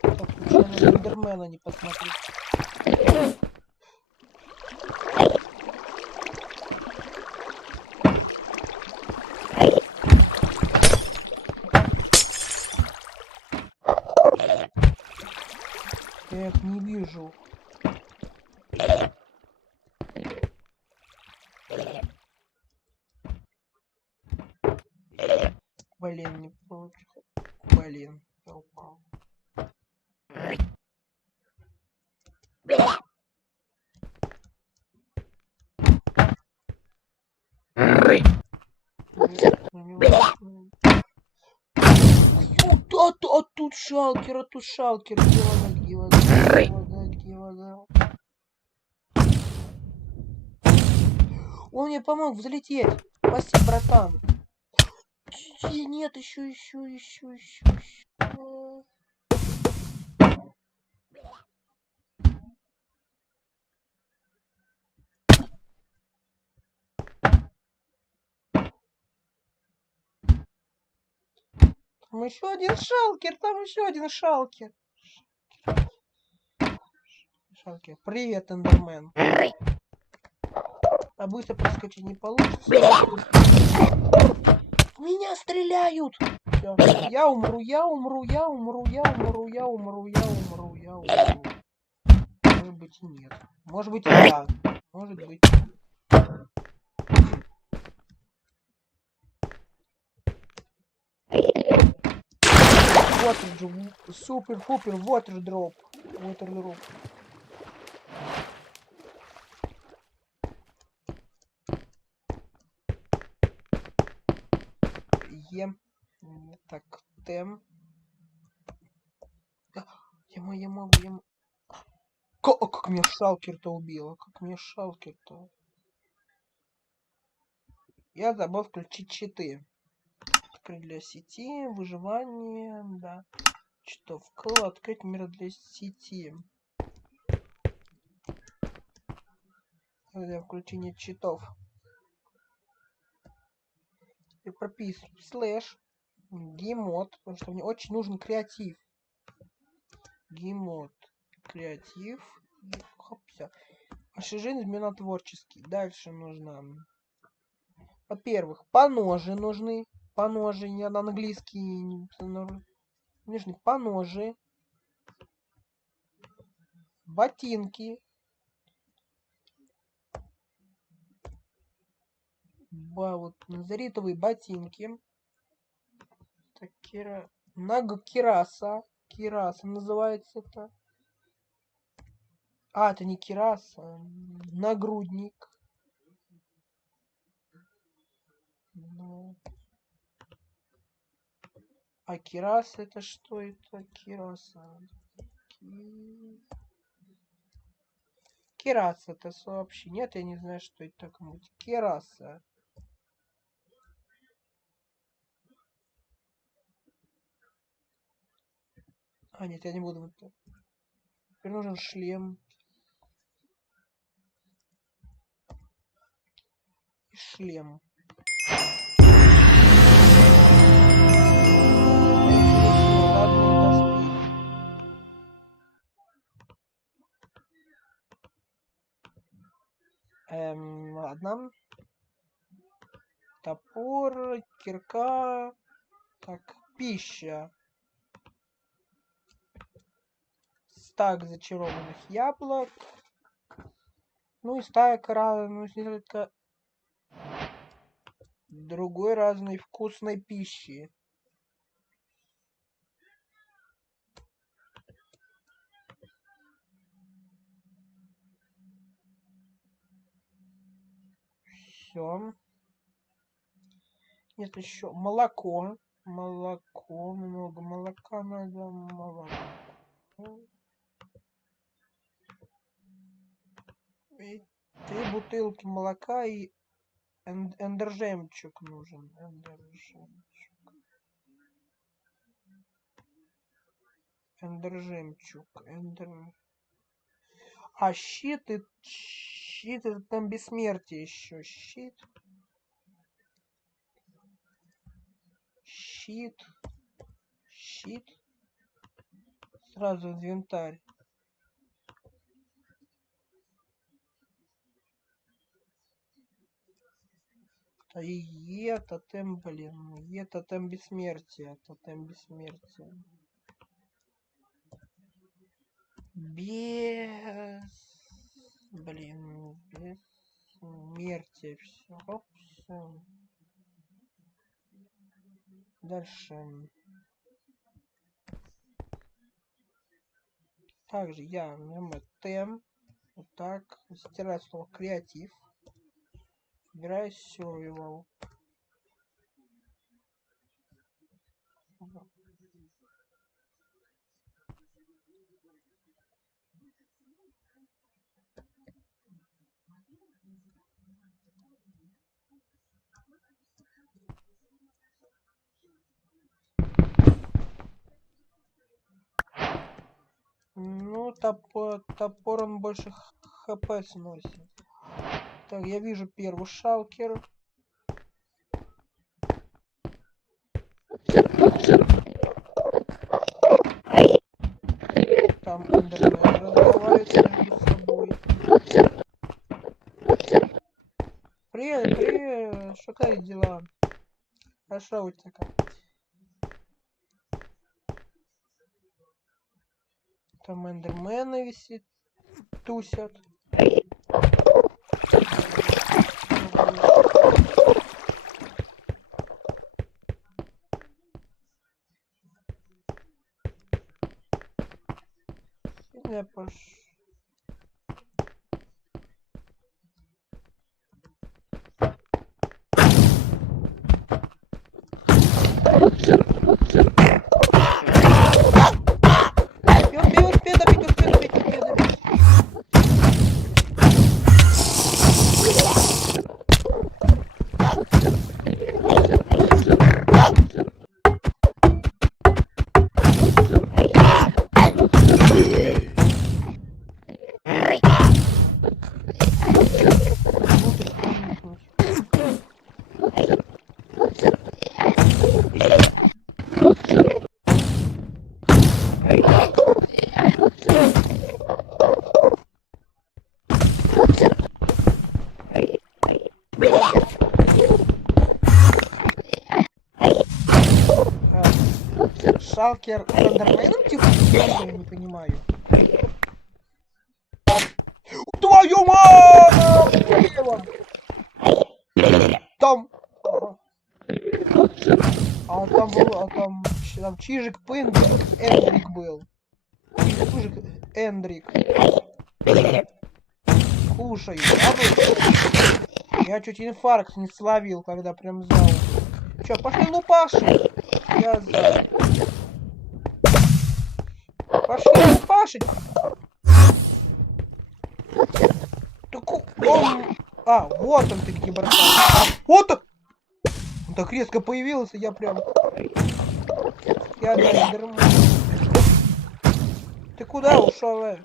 Так, случайно Эндермена не посмотреть. Я их не вижу. Блин, не получилось. Блин, я упал. А тут шалкер, где вода. Он мне помог взлететь. Спасибо, братан. Нет, еще. Там еще один шалкер. Шалкер. Привет, Эндермен. А быстро проскочить не получится. Меня стреляют! Всё. Я умру. Может быть и нет. Может быть и да. Может быть. Супер-пупер вотер-дроп. Так, тем. Я могу. Как меня шалкер-то убило? Я забыл включить читы. Открыть для сети, выживание, да. Что вкл, открыть мир для сети. Для включения читов. И прописываю слэш геймод, потому что мне очень нужен креатив. Геймод, креатив. Хоп, все. Расширение измена творческий. Дальше нужно. Во-первых, поножи нужны. Поножи, я на английский нужны поножи. Ботинки. Вот, назаритовые ботинки. Так, кираса. Кираса называется это. А, это не кираса. Нагрудник. А кираса это что это? Кираса. Кираса это вообще. Нет, я не знаю, что это такое. Кираса. А, нет, я не буду вот так. Теперь нужен шлем. И шлем. Ладно. Топор, кирка. Так, пища. Стак зачарованных яблок. Ну и стак несколько другой разной вкусной пищи. Все. Нет, еще молоко. Молоко. Много молока надо. Молоко. И 3 бутылки молока и эндержемчуг нужен. Эндержемчуг. А щит это там бессмертие еще. Щит. Сразу инвентарь. И тотем, блин. Тотем бессмертия. Тотем бессмертия. Бессмертие. Все. Дальше. Также я тем. Вот так. Стираю слово креатив. Играю survival. Ну, топор он больше хп сносит. Так, я вижу первый шалкер. Там эндермен разговаривает между собой. Привет, что как дела? Хорошо у тебя как? Там эндермены висит, тусят. Я пош... Шалкер с Андерменом типа, я не понимаю. Твою мать! Там... там Чижик Пендрик, Эндрик был. Чижик Эндрик. Кушаю. Я чуть инфаркт не словил, когда прям зал. Чё, пошли лупаши? Я за. Пошли лупашить. Так он... А, вот он ты где, братан. Вот он! Он так резко появился, я прям... Я дерьмо. Ты куда ушел,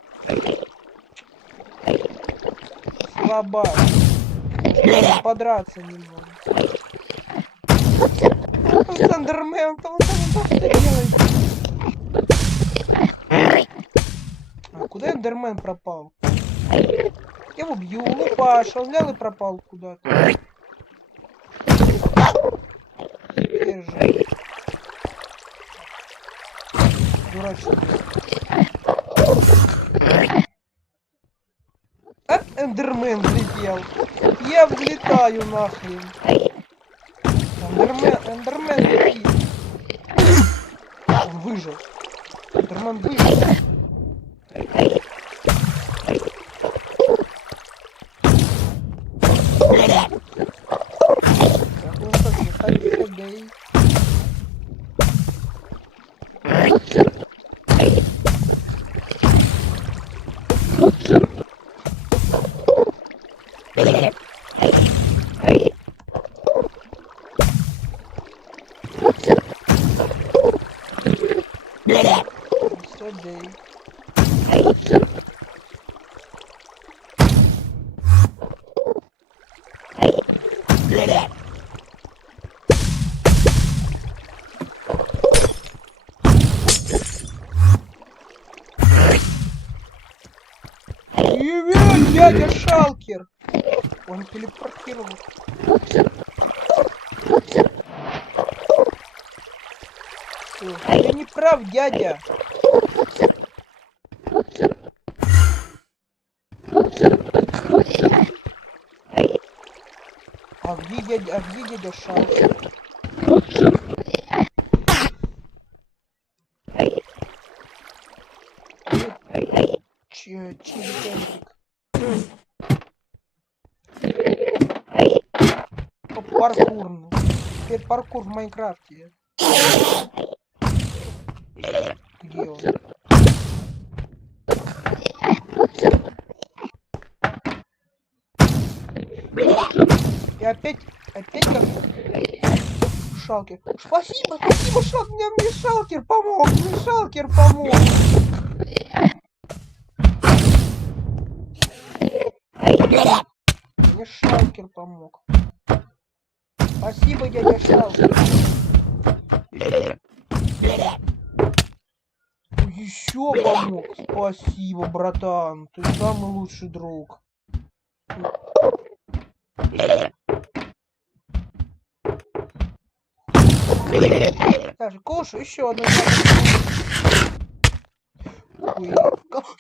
Слабак. Подраться не могу. Сандермен-то он там что делает? А куда Эндермен пропал? Я его бью, лупаш, он взял и пропал куда-то. Держи. Дурачок. Эндермен взлетел. Я взлетаю нахрен. Эндермен летит. Он выжил. Эндермен выжил. Привет, дядя Шалкер! Он телепортировал. Ты не прав, дядя. А где дядя Шалкер? Чирик. Паркур. Теперь паркур в Майнкрафте. Где он? И опять как Шалкер. Спасибо, Шалкер, мне Шалкер помог, Мне Шалкер помог. Спасибо, дядя Шалкер. Еще помог. Спасибо, братан. Ты самый лучший друг. Даже кушай еще одно.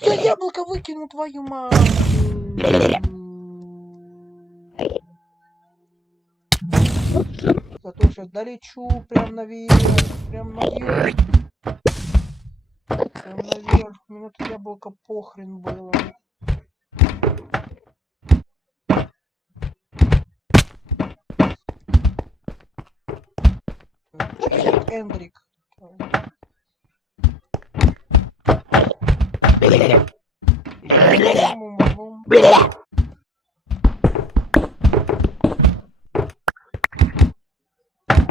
Я яблоко выкину, твою мать. Зато сейчас долечу прям наверх. Прям наверх. Мне это яблоко похрен было. Эндрик.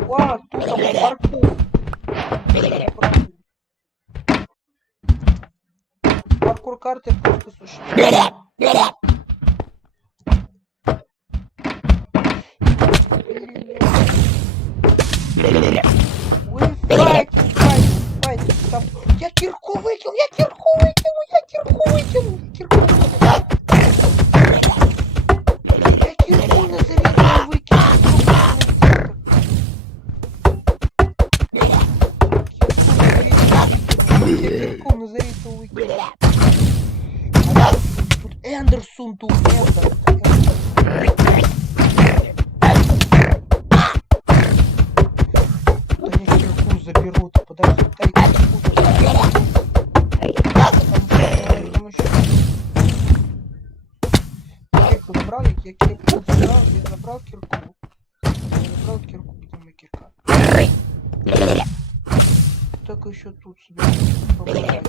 Вау, тут там паркур. Паркур карты просто существует. Ой, Файтинг. Там... Я кирку выкинул, я кирку выкинул. Я кирку назаритую выкинул. Кирку назаритую выкинул. Тут Эндерсон, тут Эндер. Да я кирку заберут. Подожди, дай кирку заберут. Кирку забрал, я кирку забрал, я забрал кирку. Я забрал кирку, потом и кирка. Так еще тут себе побывать.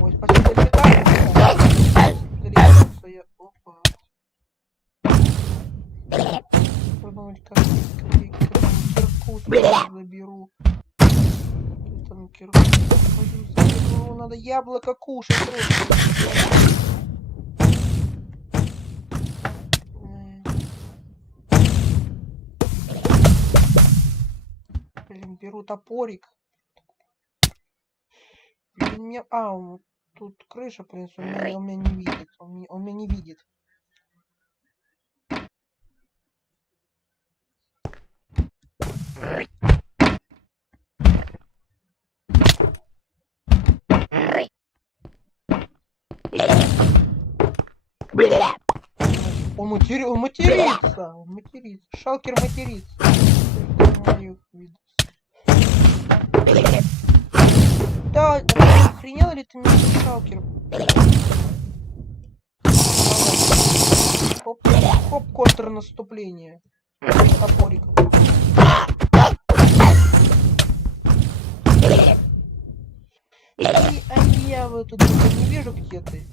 Ой, спасибо, залетаю. Залетался я. Опа. Подумать, как я кирку заберу. Там кирку заберу. Надо яблоко кушать. Блин, беру топорик. Блин, мне... тут крыша, в принципе, он меня не видит. Он меня не видит. Он матерится. Он матерится. Шалкер матерится. Да, охренел ли ты меня, шалкер? Хоп, контрнаступление. Топориком. Я в эту дырку не вижу, где ты.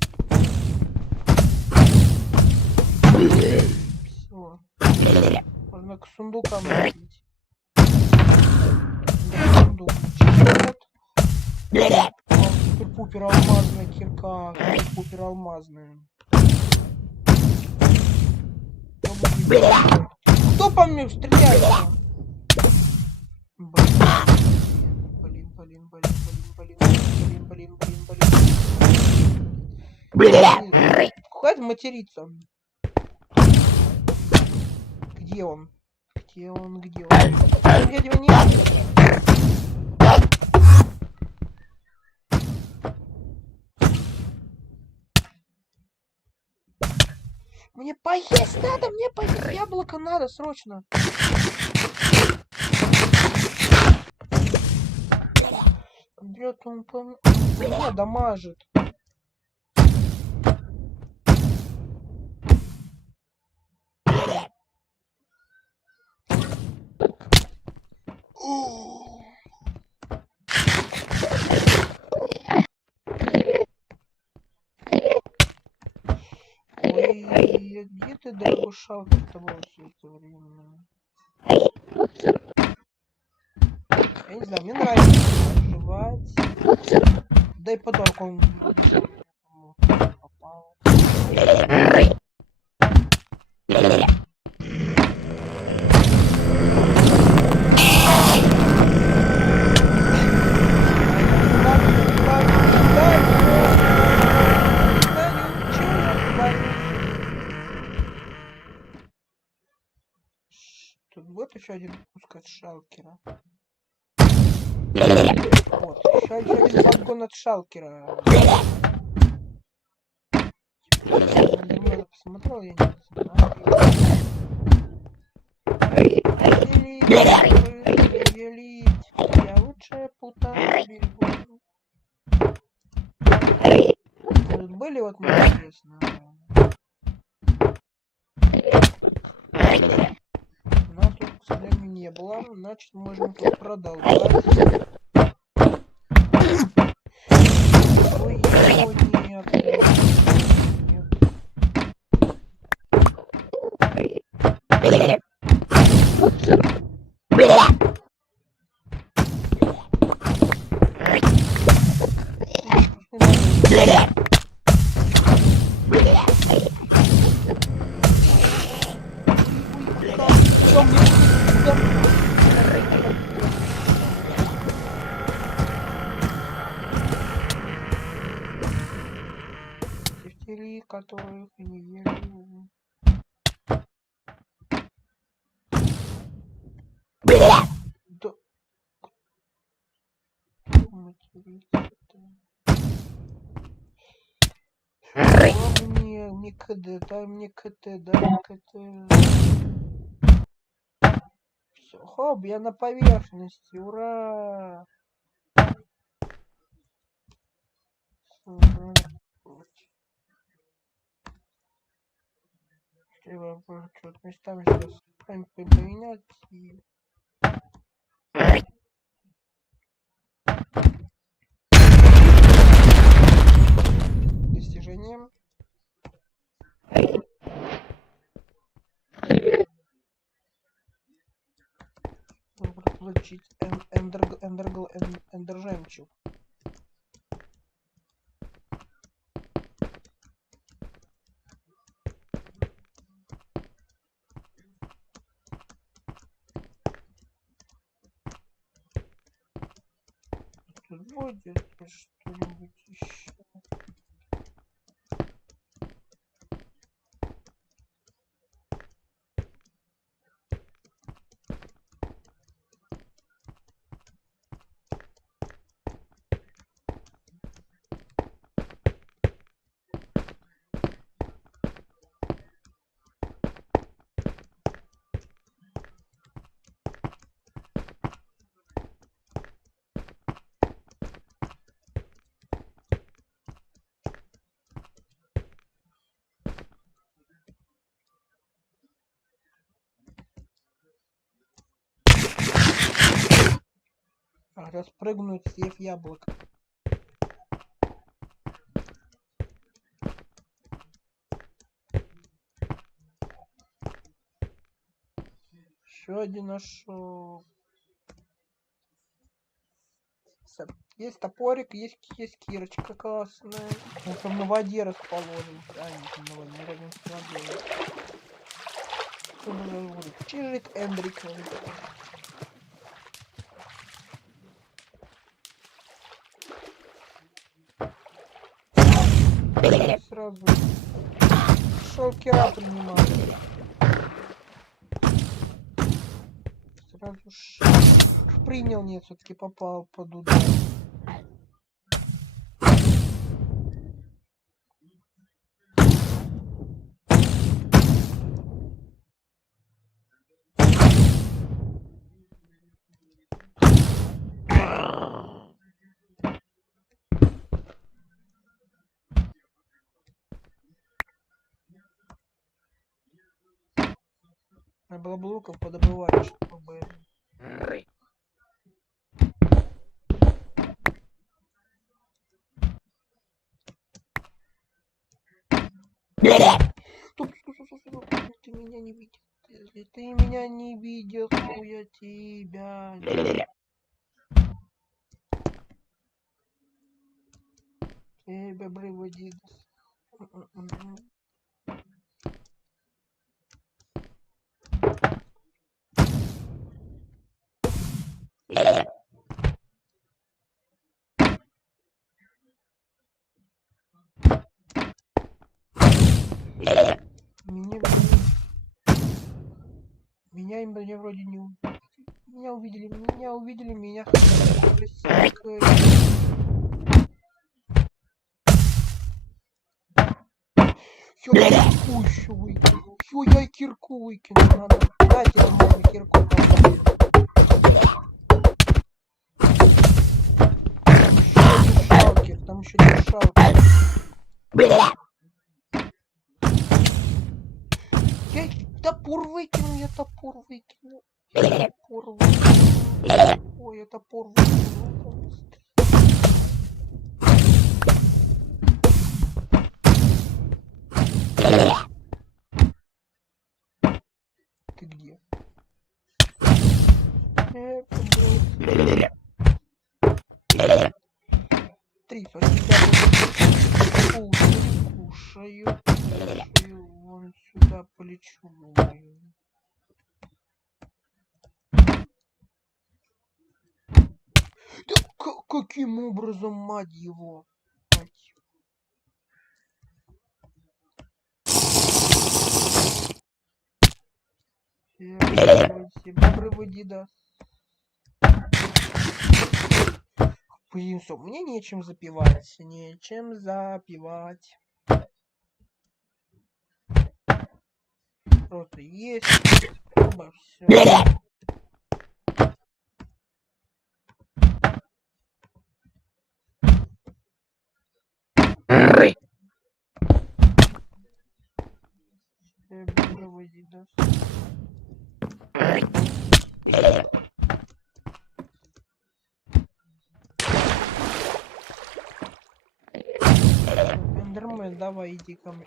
Все. Можно к сундукам ходить. Сундук. Супер-пупер алмазная кирка. Супер-пупер алмазная. Кто по мне стреляет? Блин. Хватит материться. Где он? Где он? Я его не вижу. Мне поесть надо, мне поесть яблоко надо, срочно. Бьет он по мне, дамажит. Ой, где ты, дорогушалка-то был все это время? Я не знаю, мне нравится жевать. Дай подарок, он попал. Тут вот еще один кусок от шалкера. Вот, еще один подгон от шалкера. Я посмотрел, я не делить. Я лучше путаю берегу. Тут были вот мы интересно. У нас тут, к сожалению, не было, значит можем тут продолжать. Ой, нет. которых не верю. Да. Материться-то. Мне КД, дай мне КТ, дай мне КТ. Все, хоп, я на поверхности, ура! Треба что-то местами сейчас поменять и... Достижением. Нужно получить эндер жемчуг. Тут будет что-нибудь еще. Распрыгнуть, съев яблоко. Еще один нашел. Есть топорик, есть кирочка классная. Он там на воде расположен. Да, нет, на воде. Чижик Эндрик. Сразу шелкера принимали. Сразу принял, нет, все-таки попал под удар. Надо было бы луков подобывать, чтобы... Стоп. Ты меня не видел. Если ты меня не видел, то я тебя не... Тебя приводит. Меня вроде не увидели. Меня увидели, меня хотели. Всё, я кирку еще выкинул. Всё, я кирку выкинул. Надо. Дайте я можно кирку поставить. Там еще дешалкер. Я топор выкинул, Ой, я топор выкинул. Ты где? Три, кушаю. Вон сюда полечу. Да каким образом, мать его? Бобры Дидас. Блин, мне нечем запивать. Нечем запивать. Просто есть. Обо всё. Бобры Дидас. Эндермен, давай иди ко мне.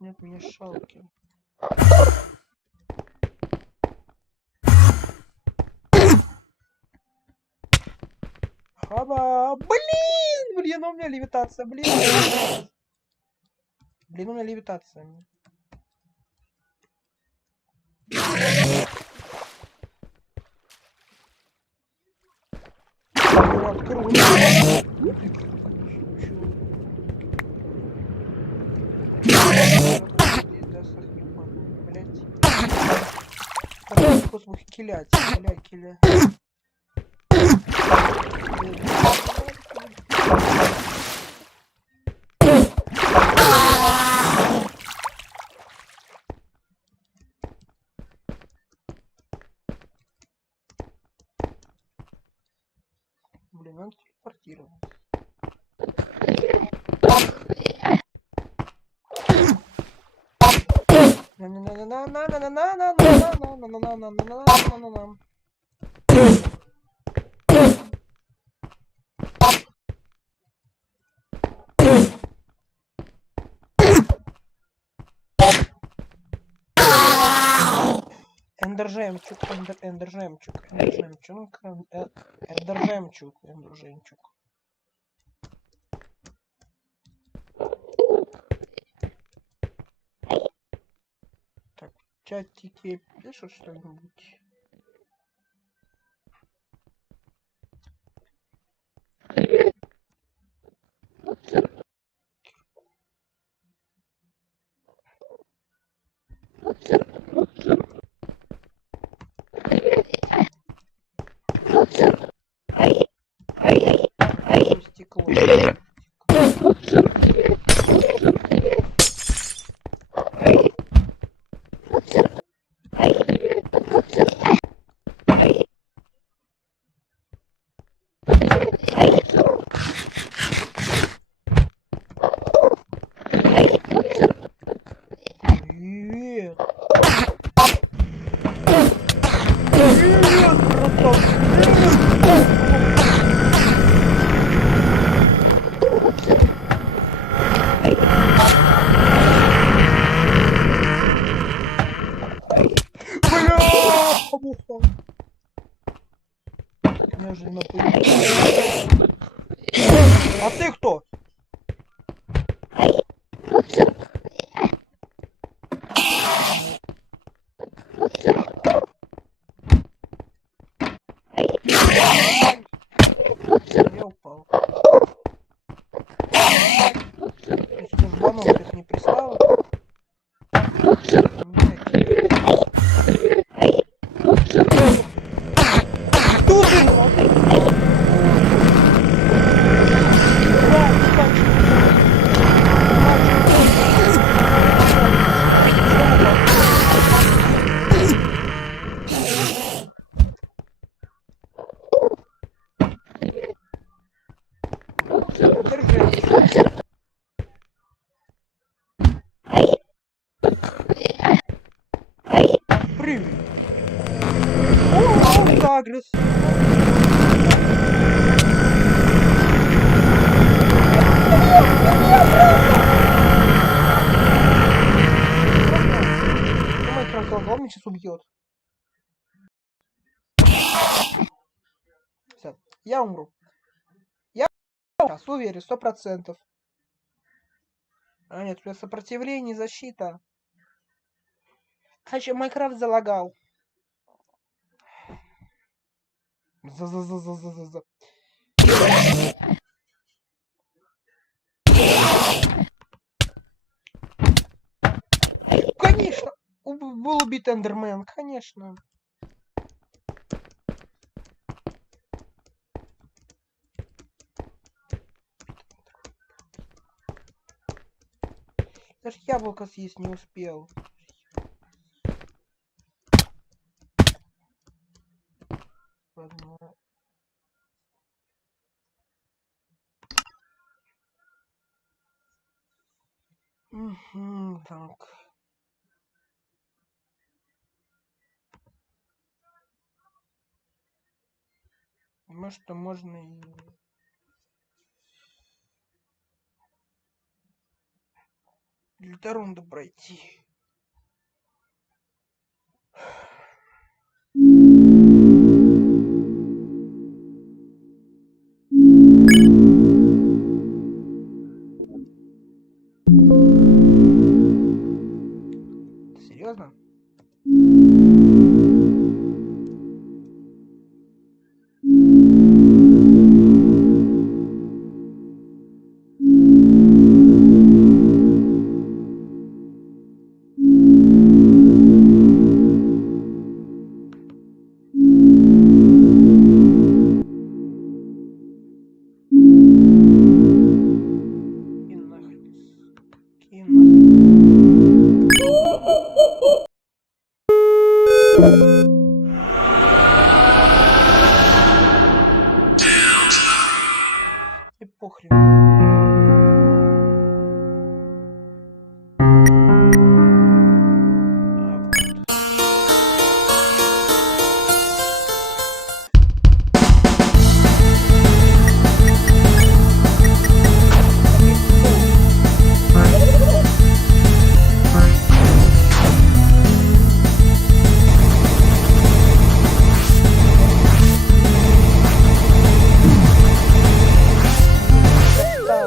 Нет мешалки. Хаба! Блин, у меня левитация, блин. Блин, у меня левитация. Способ килять, киля. Блин, он телепортировал. Эндержемчук. Так, в чатике пишут что-нибудь? Стекло. Привет. Привет, братан. Неожиданно появился. А ты кто? Я упал. Если ты в банок их не пристал. Привет. О, Даглес. Он меня сейчас убьет. Все, я умру. Я сейчас уверен, 100%. А нет, у меня сопротивление, защита. Хочу, Майнкрафт залагал. За. был убит Эндермен, конечно. Даже яблоко съесть не успел. Ладно. Так. Может, можно и... Дельтарунду пройти. Серьезно? И похрен. Да,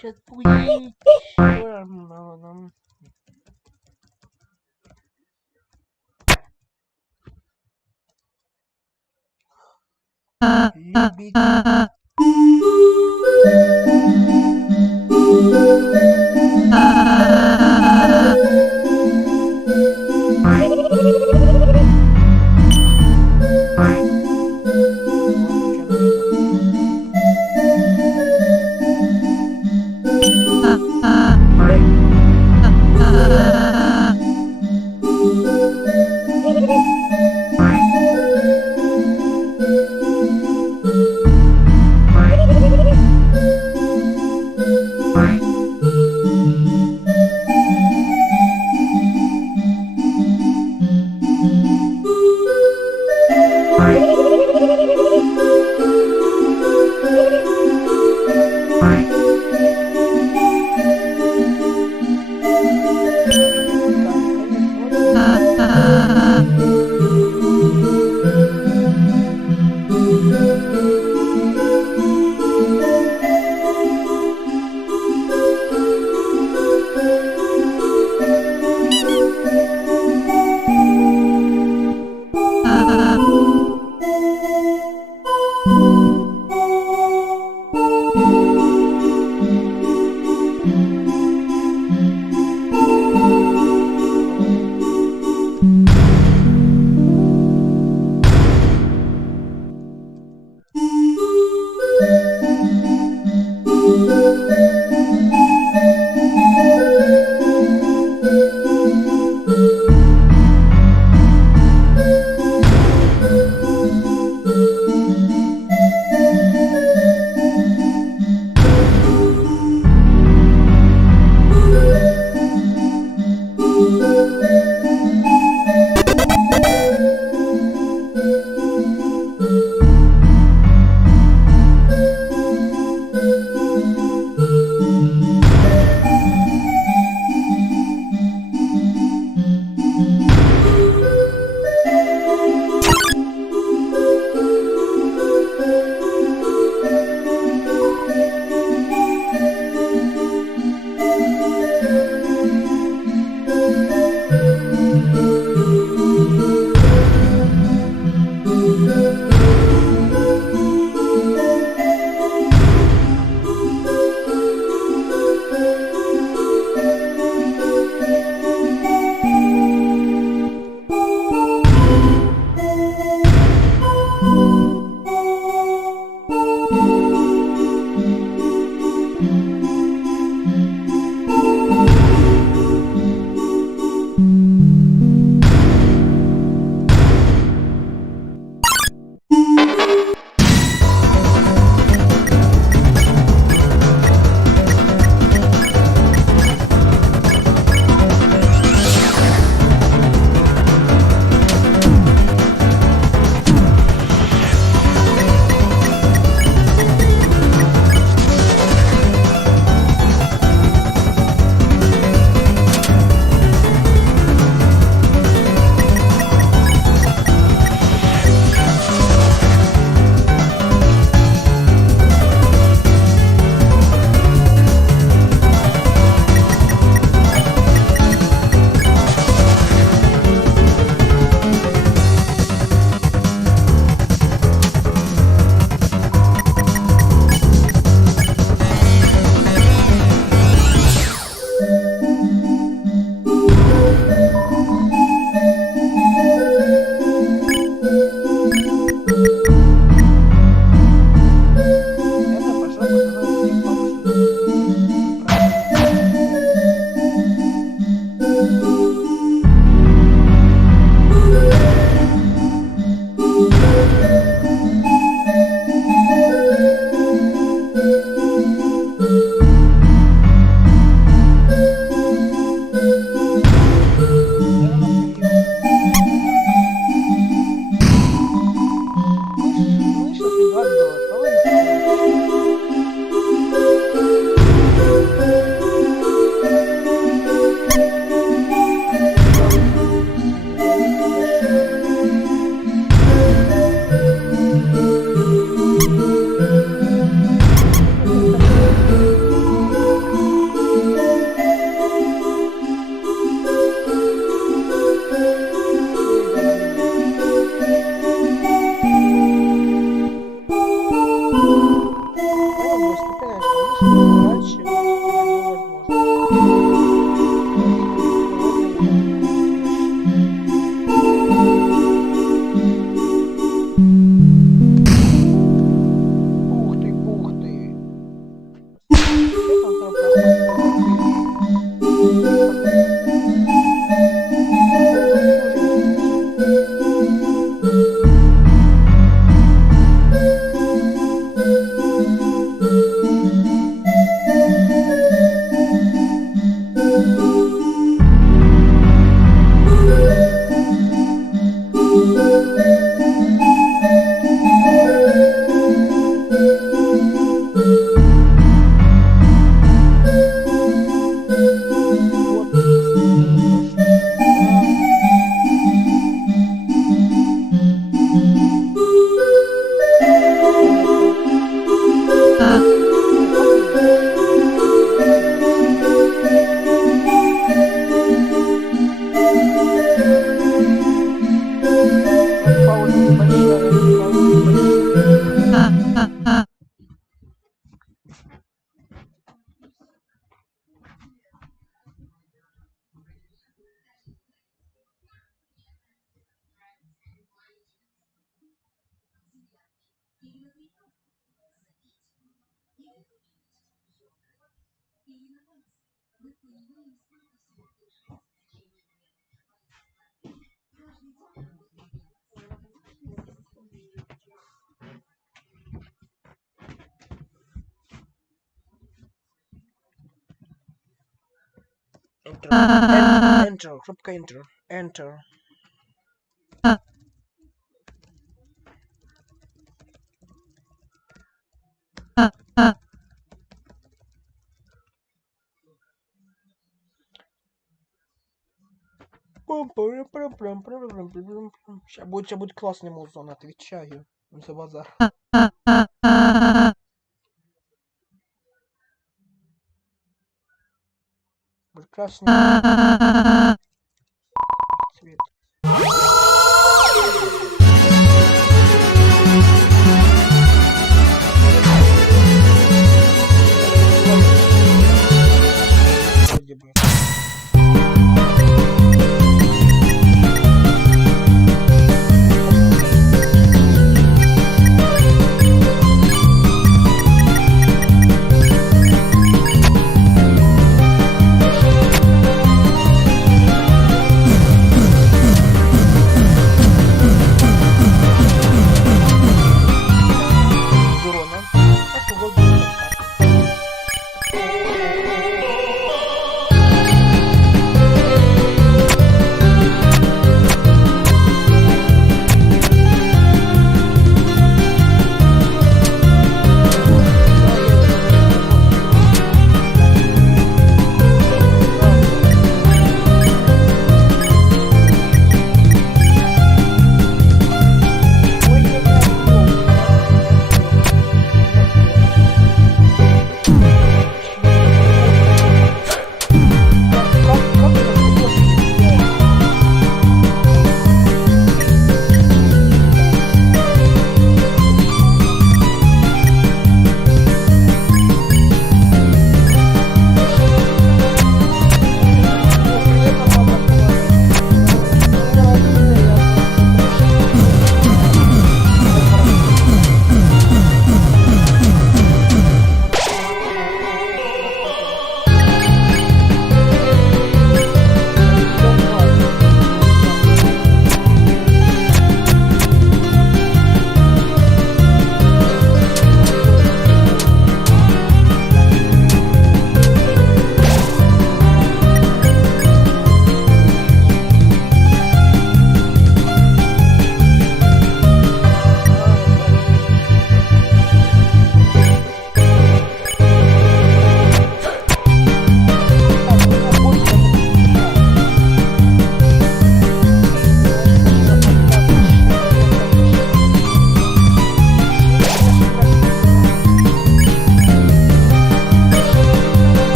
хочет пустить. Ебите. Enter. Кнопка Enter. Enter. Сейчас будет классный музон, отвечаю. Не за базар. Прекрасный цвет. Вроде бы.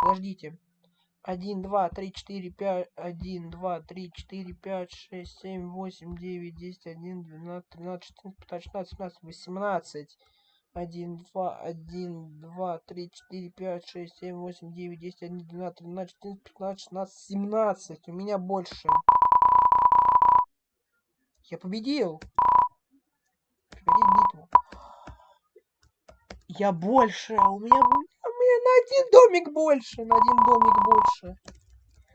Подождите. 1, 2, 3, 4, 5, 1, 2, 3, 4, 5, 6, 7, 8, 9, 10, 11, 12, 13, 14, 15, 16, 17, 18. 1, 2, 1, 2, 3, 4, 5, 6, 7, 8, 9, 10, 11, 12, 13, 14, 15, 16, 17. У меня больше. Я победил. Победил битву. Я больше. У меня на один домик больше. На один домик больше.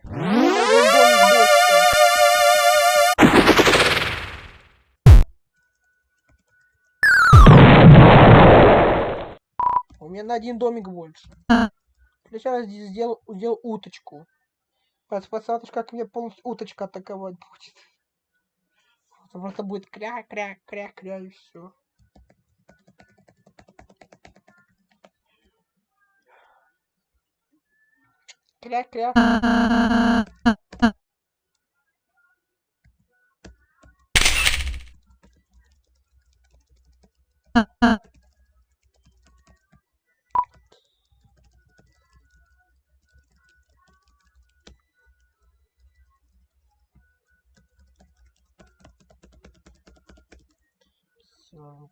На один домик больше. У меня на один домик больше. Сейчас сделал уточку. Посмотришь, как мне полностью уточка атаковать будет. Просто будет кря-кря-кря-кря и все. Кря-кря. Все,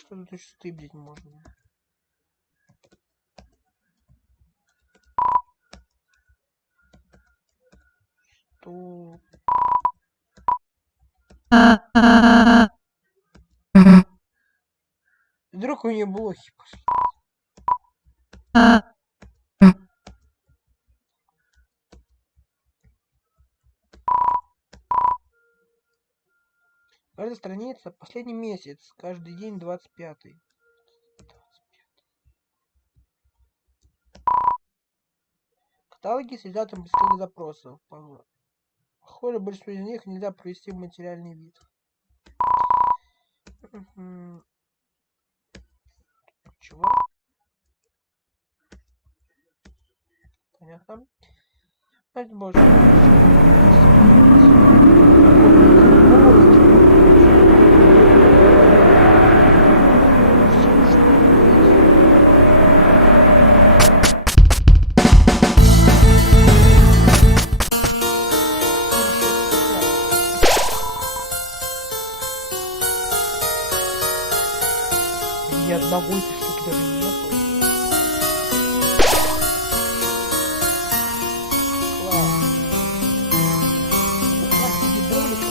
Так что тут еще стыбдить можно. Что? Вдруг у нее блохи пошли. Каждая страница, последний месяц, каждый день 25-й. Каталоги с результатом поисковых запросов. Похоже, большинство из них нельзя провести в материальный вид. Чего? Понятно. Давайте больше. Ни одного этой штуки даже нету. Класс. Класс гидравлика.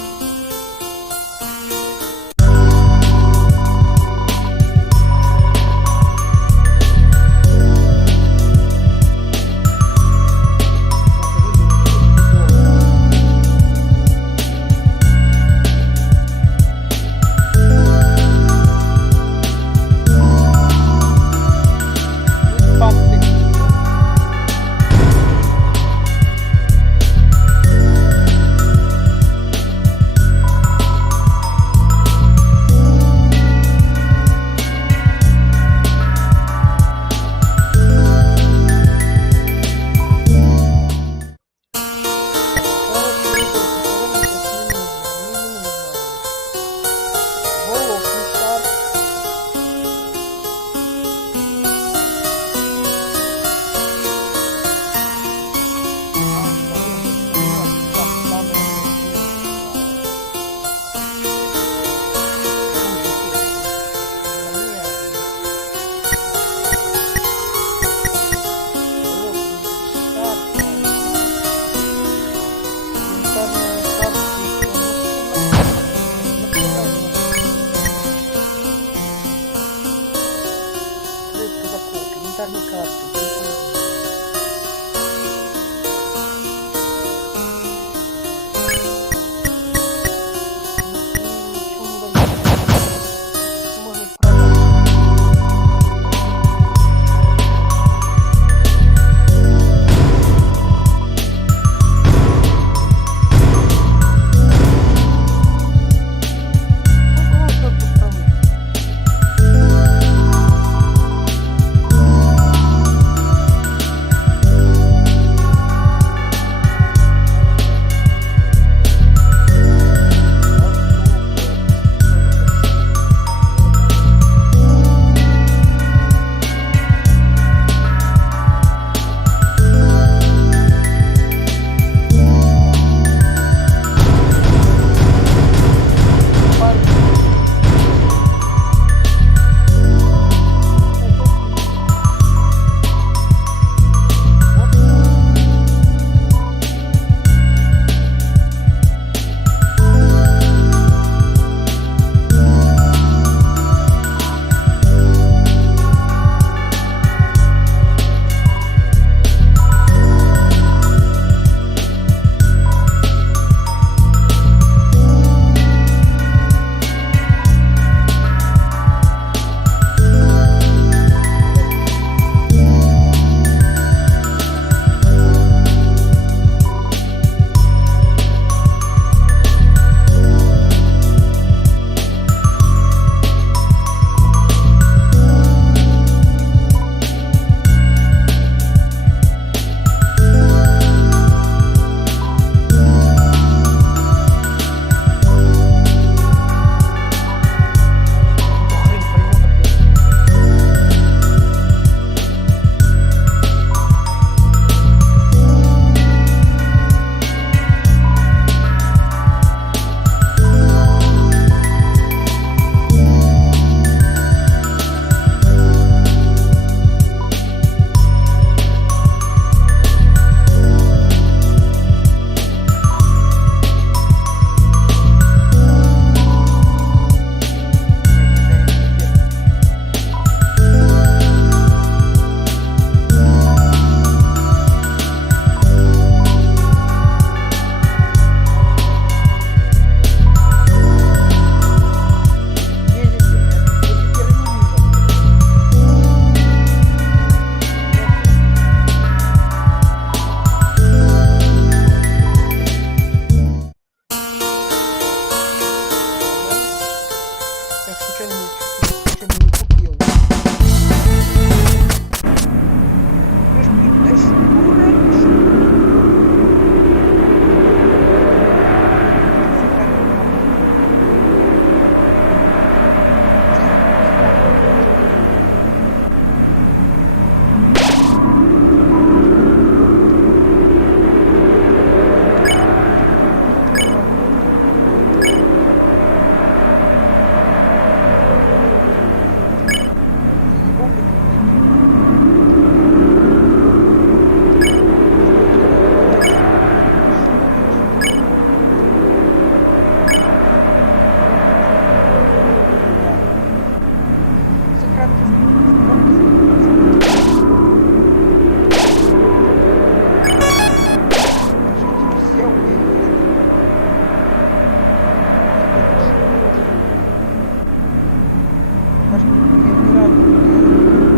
пока что я ни разу не верю, что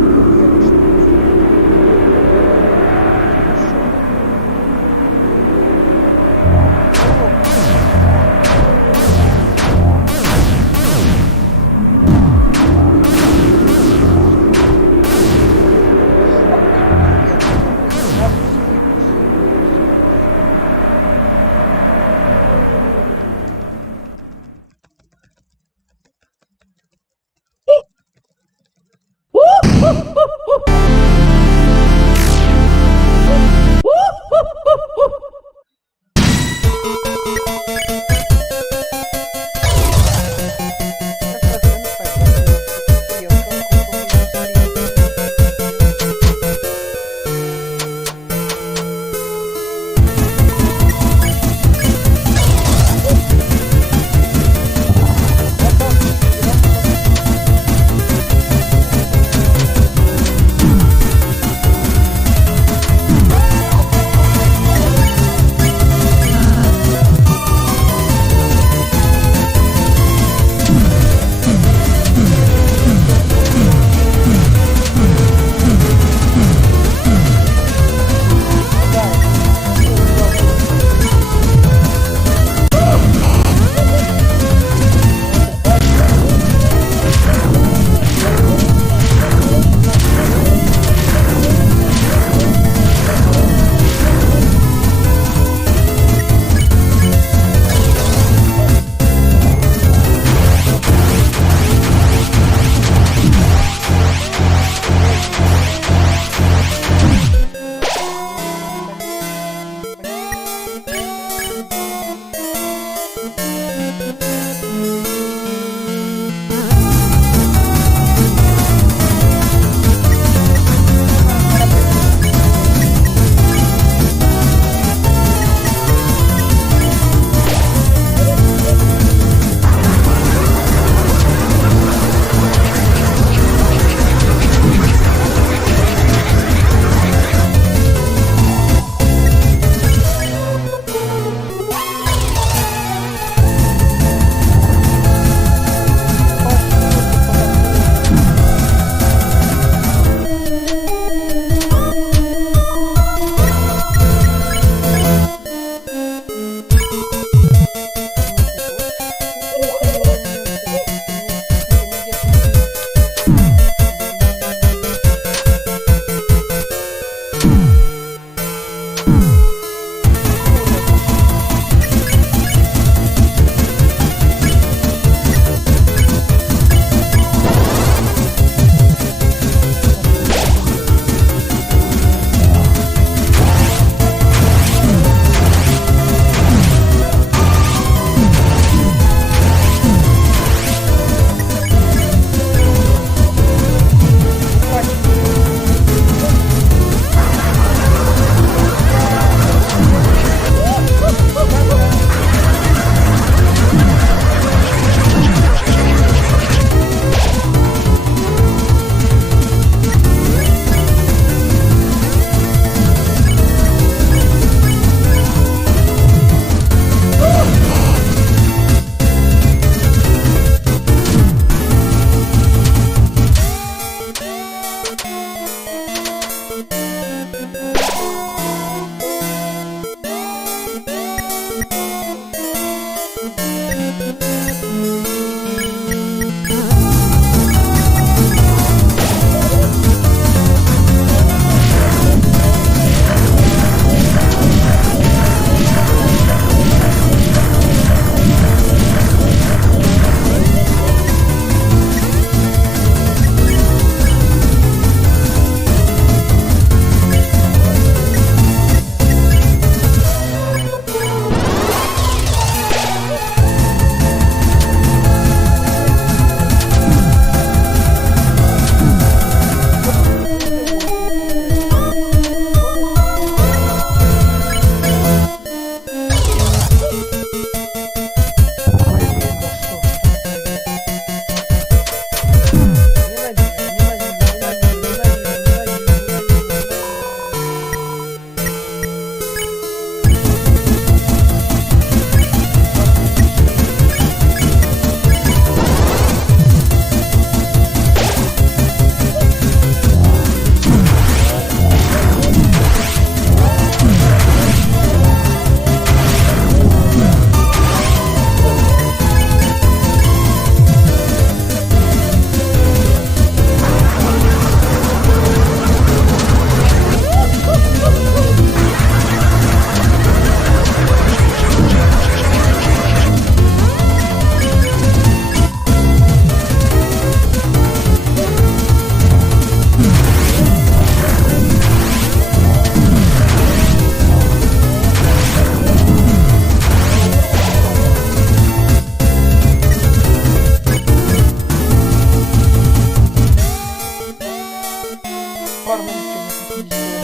барном чем на 50.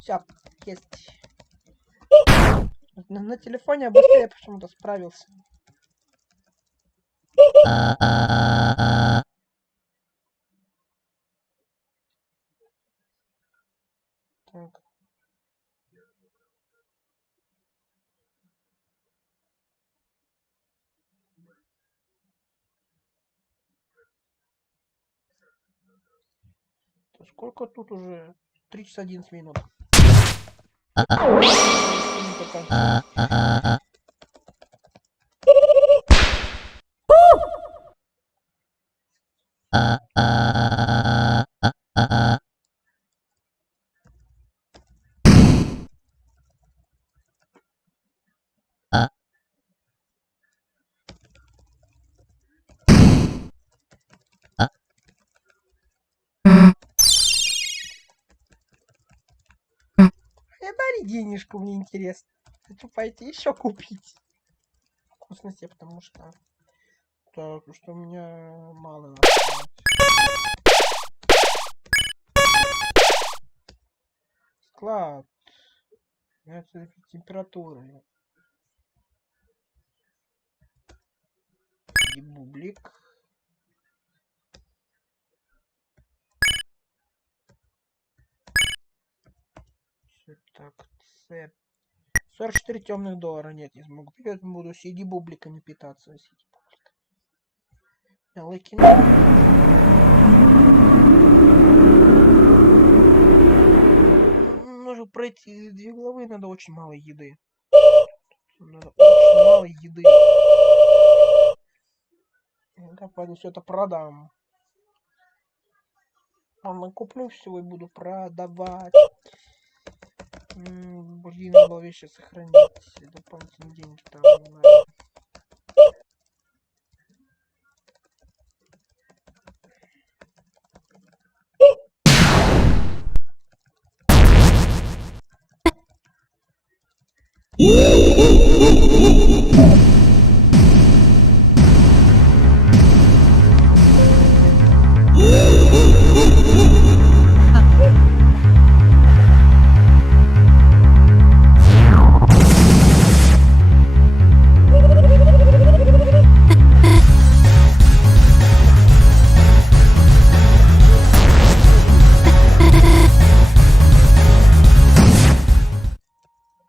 Все, есть. На телефоне я быстрее почему-то справился. Так. Сколько тут уже? 3 часа 11 минут. Дари денежку, мне интересно. Хочу пойти еще купить вкусности, потому что так, что у меня мало осталось. Склад. Это температура. И бублик. Так, цепь. 44 темных доллара. Нет, не смогу. Поэтому буду CD бубликами питаться. Нужно пройти 2 главы, надо очень мало еды. Надо очень мало еды. Я пойду все это продам. Накуплю всего и буду продавать. Блин, надо было вещи сохранить. Дополнительные деньги там не надо.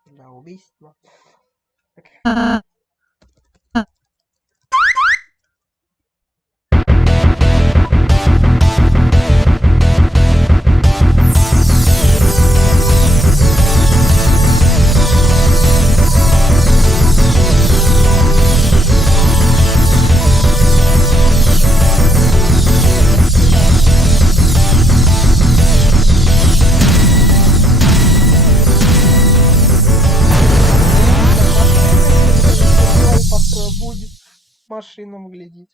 Да, убийство. Будет машинам глядеть.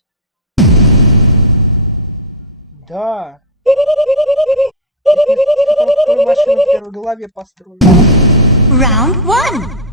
Да. Машину в первой главе построили. Round 1.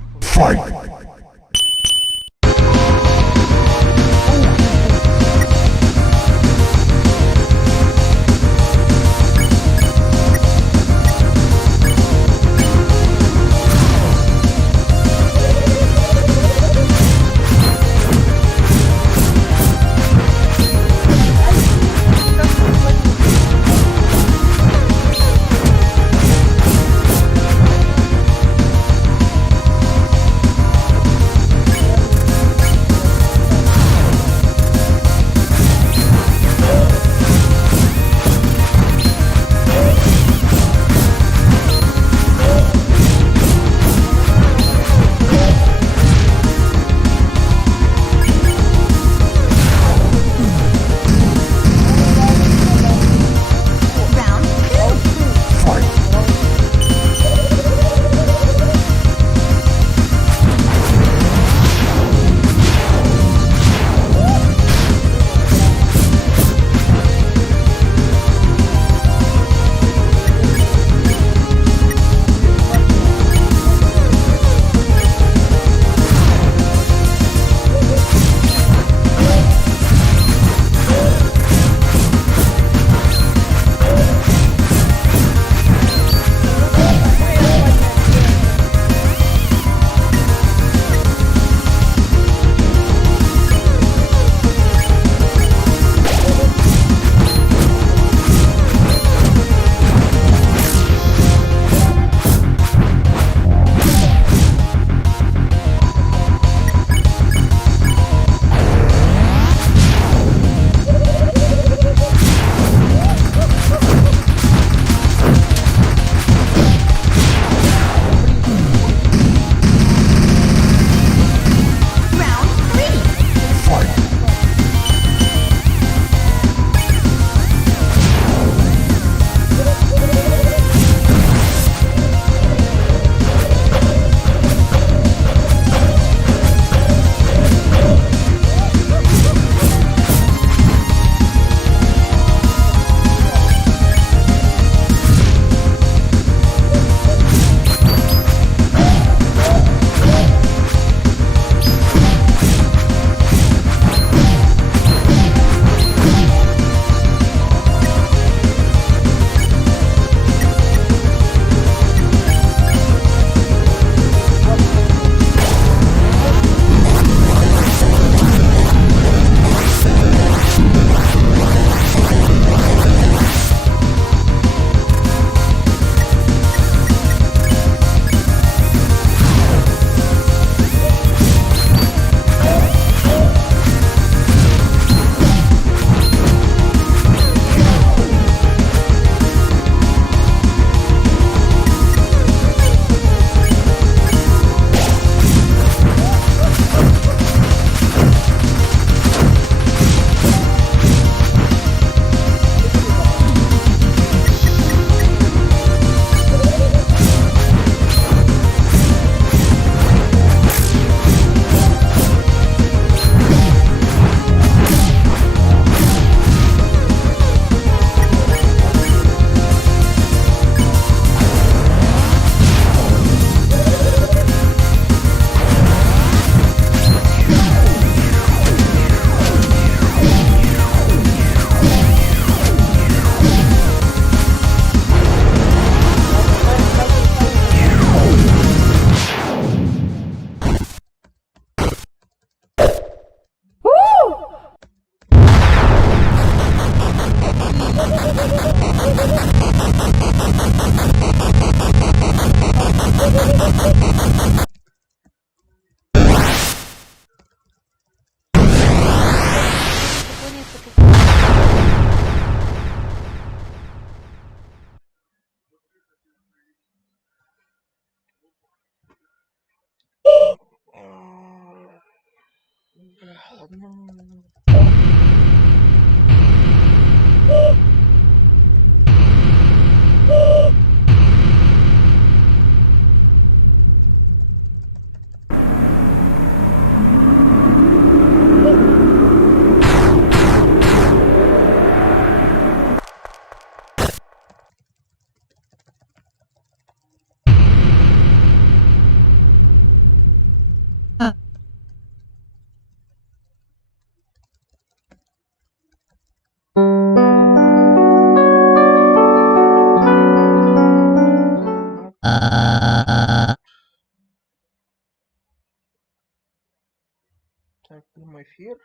Так, прямой эфир.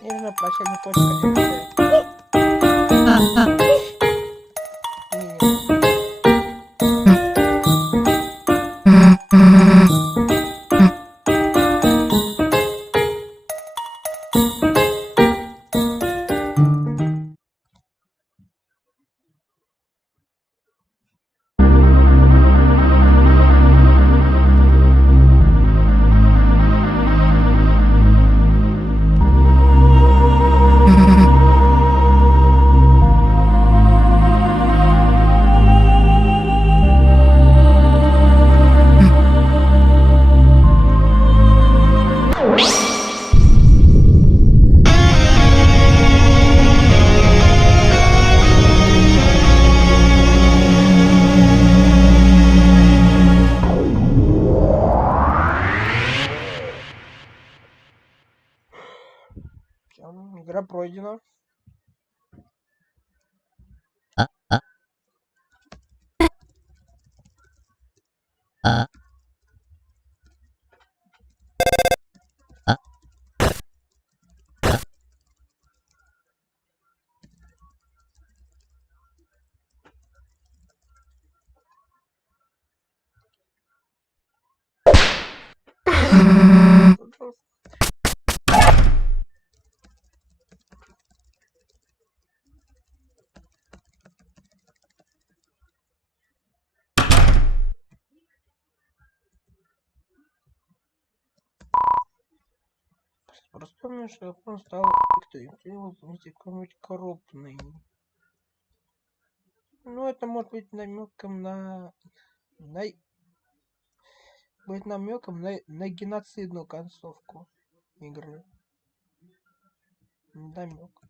Именно последняя точка. Игра пройдена. Простой шелком стал какой-нибудь крупный. Ну, это может быть намеком на геноцидную концовку игры. Намек.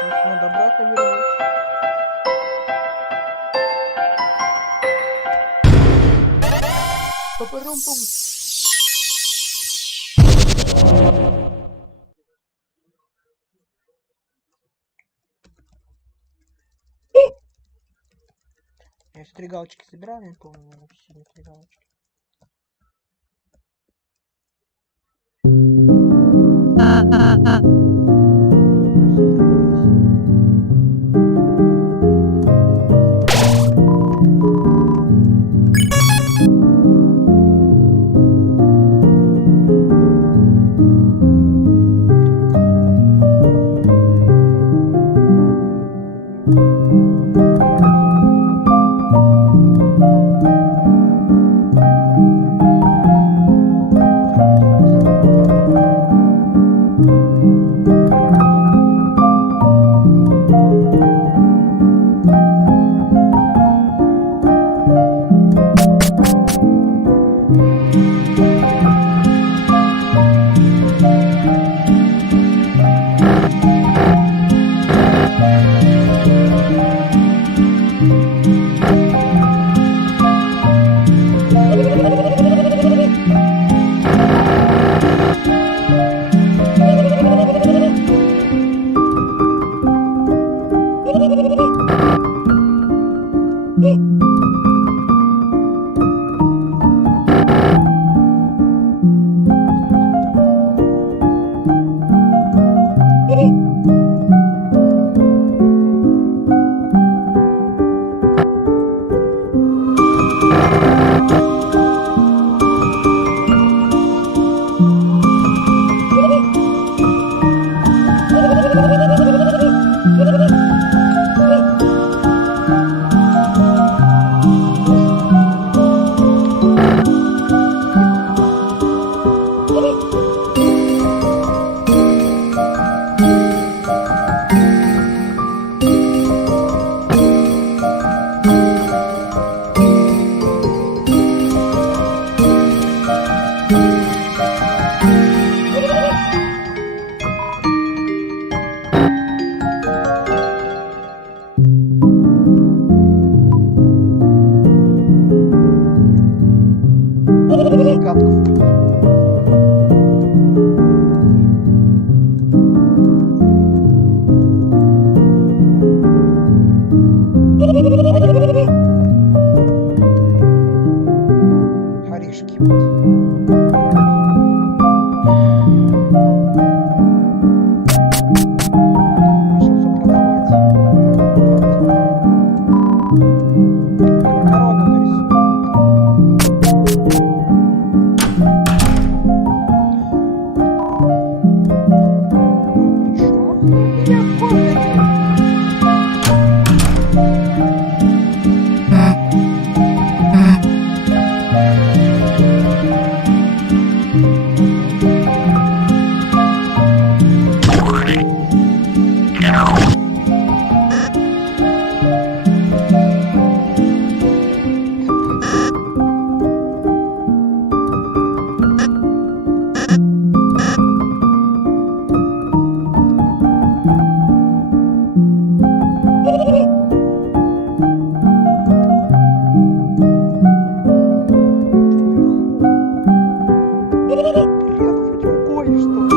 Сейчас надо обратно вернуть. Папарум-пум. Я все 3 галочки собирал, не помню, все 3 галочки. Гадков. или что?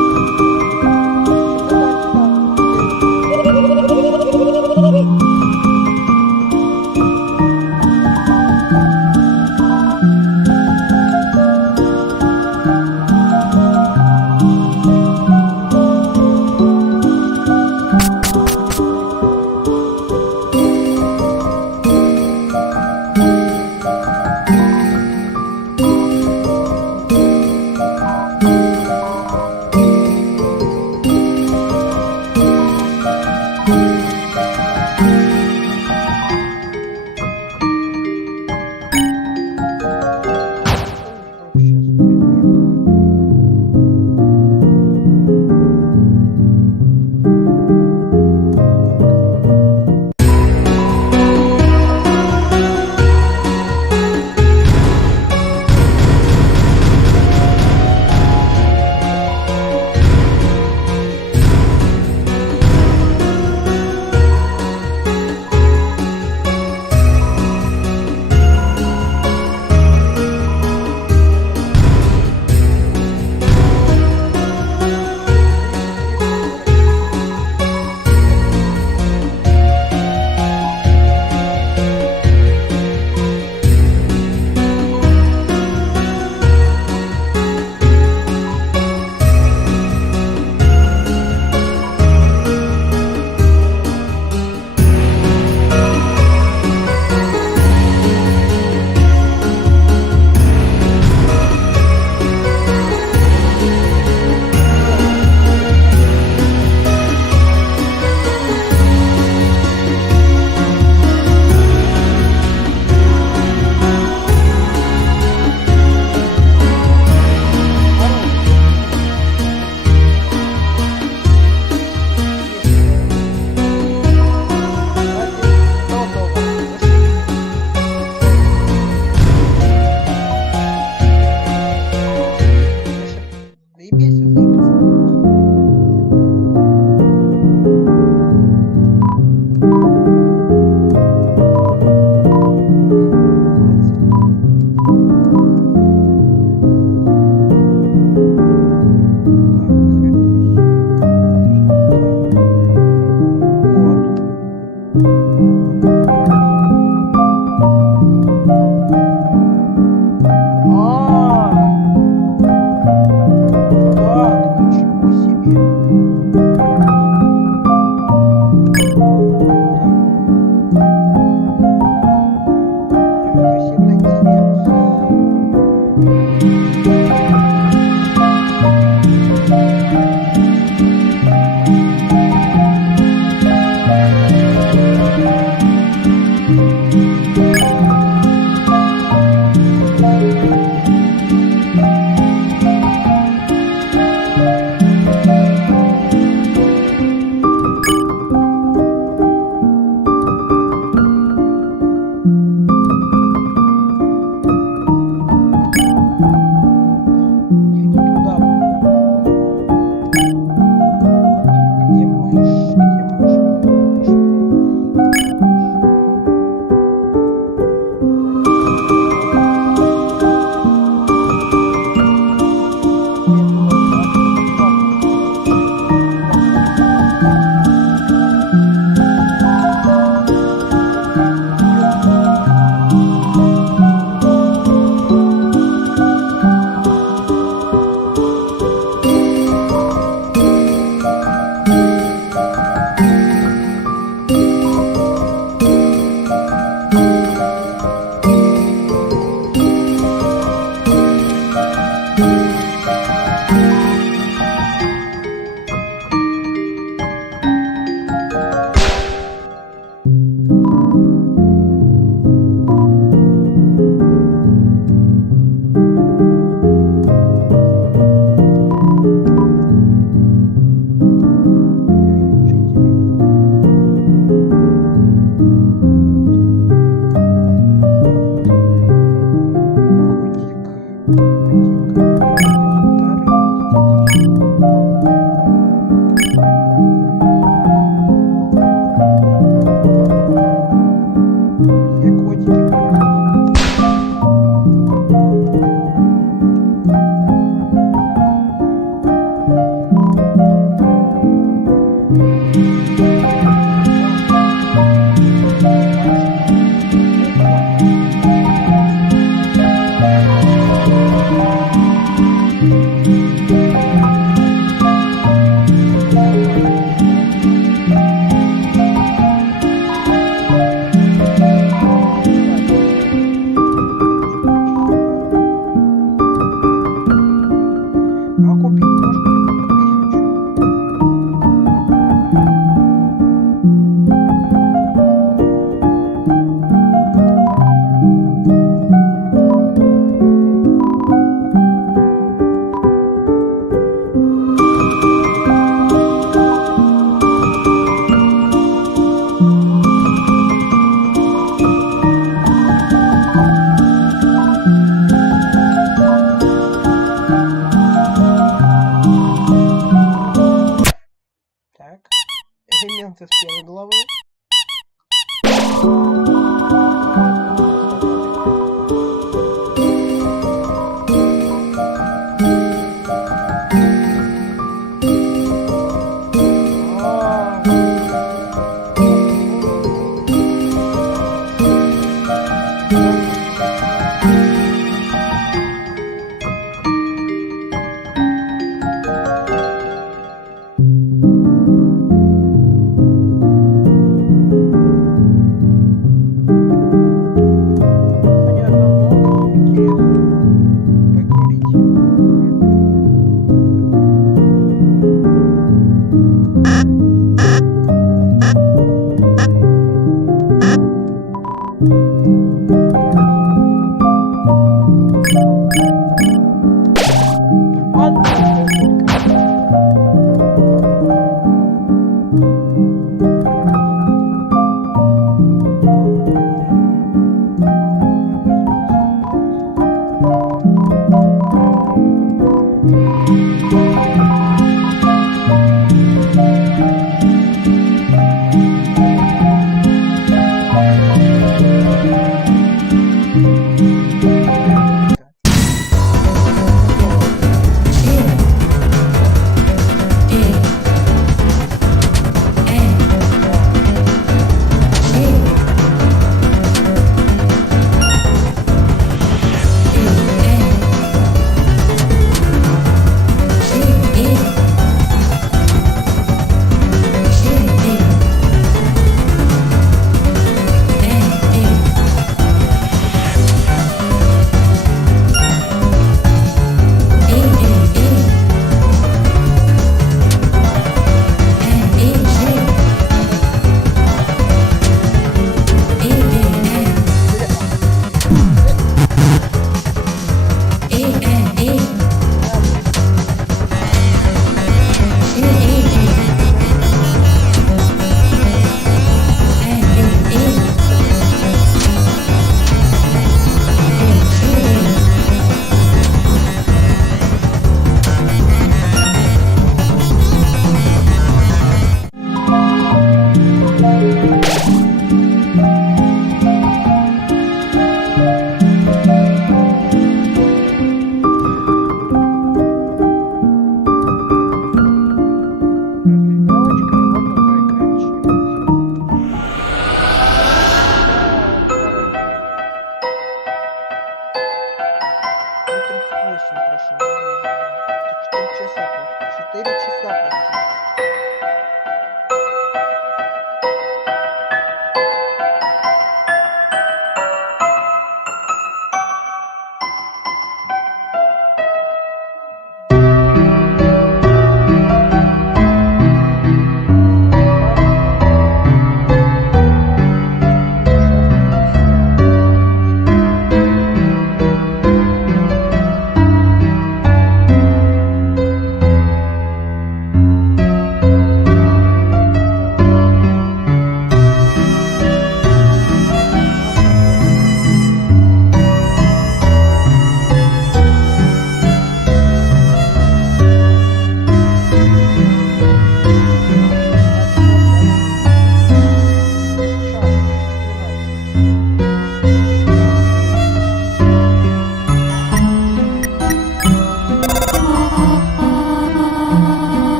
конце с первой главы.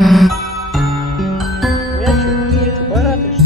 Я что, богатый, что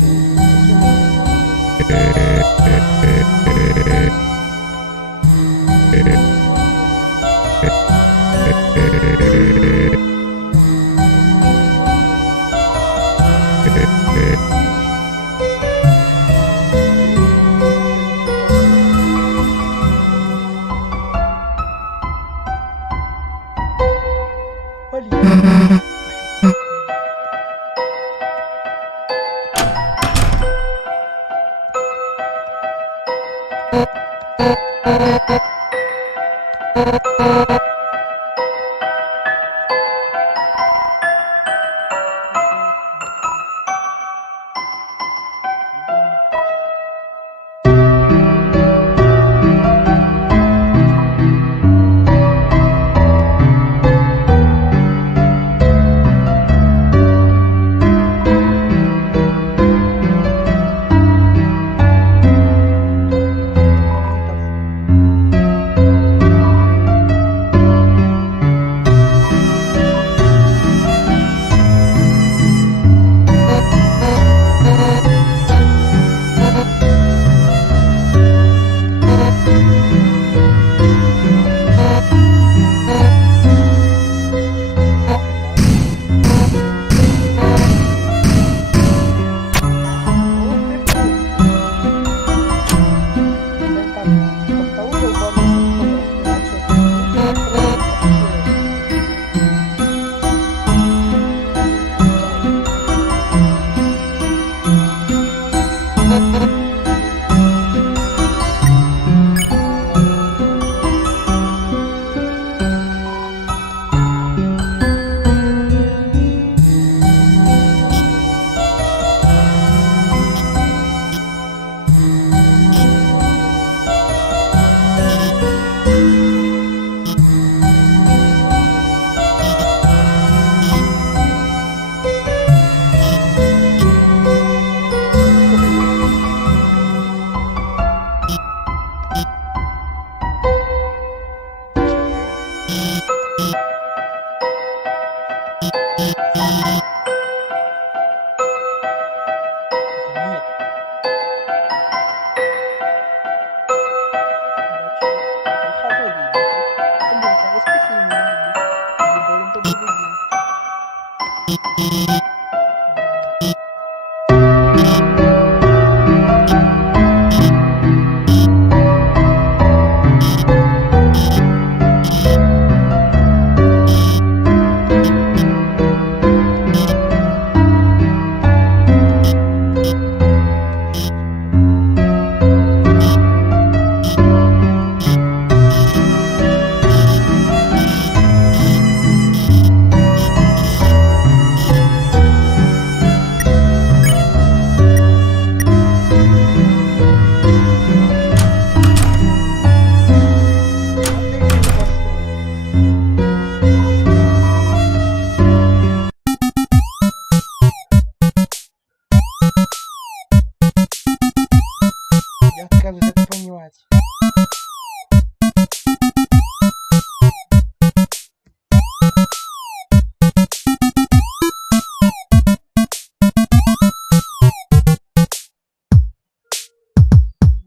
отказываюсь это понимать.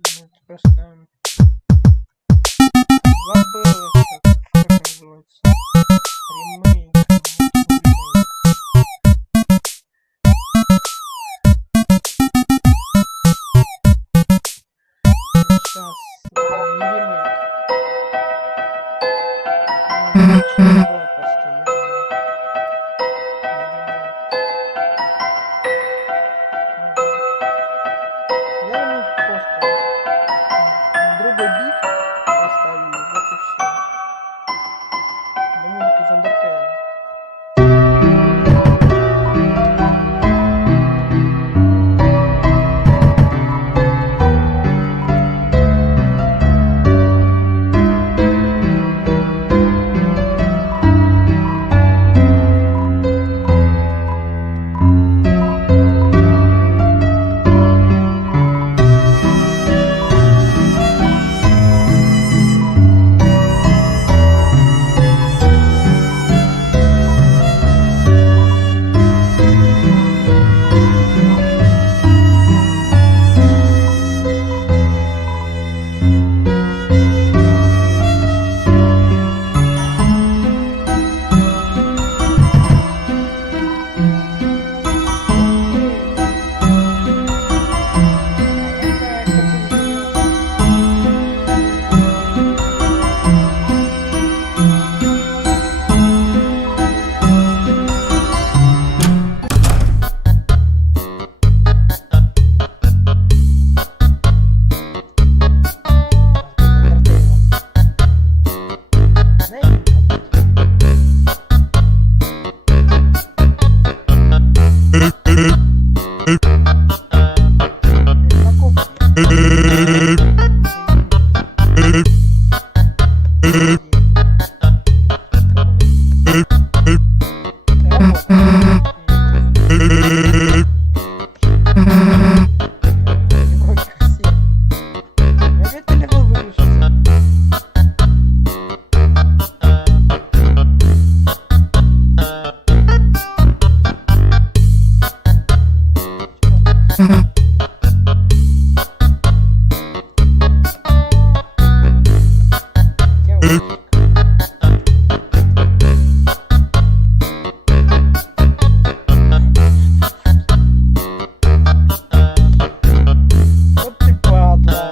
Это просто забыл, как называется. Ремейк. Сейчас не ремейк. Чего постоянно. Я просто Опять телефон выключился. Вот ты падла.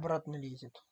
Обратно лезет.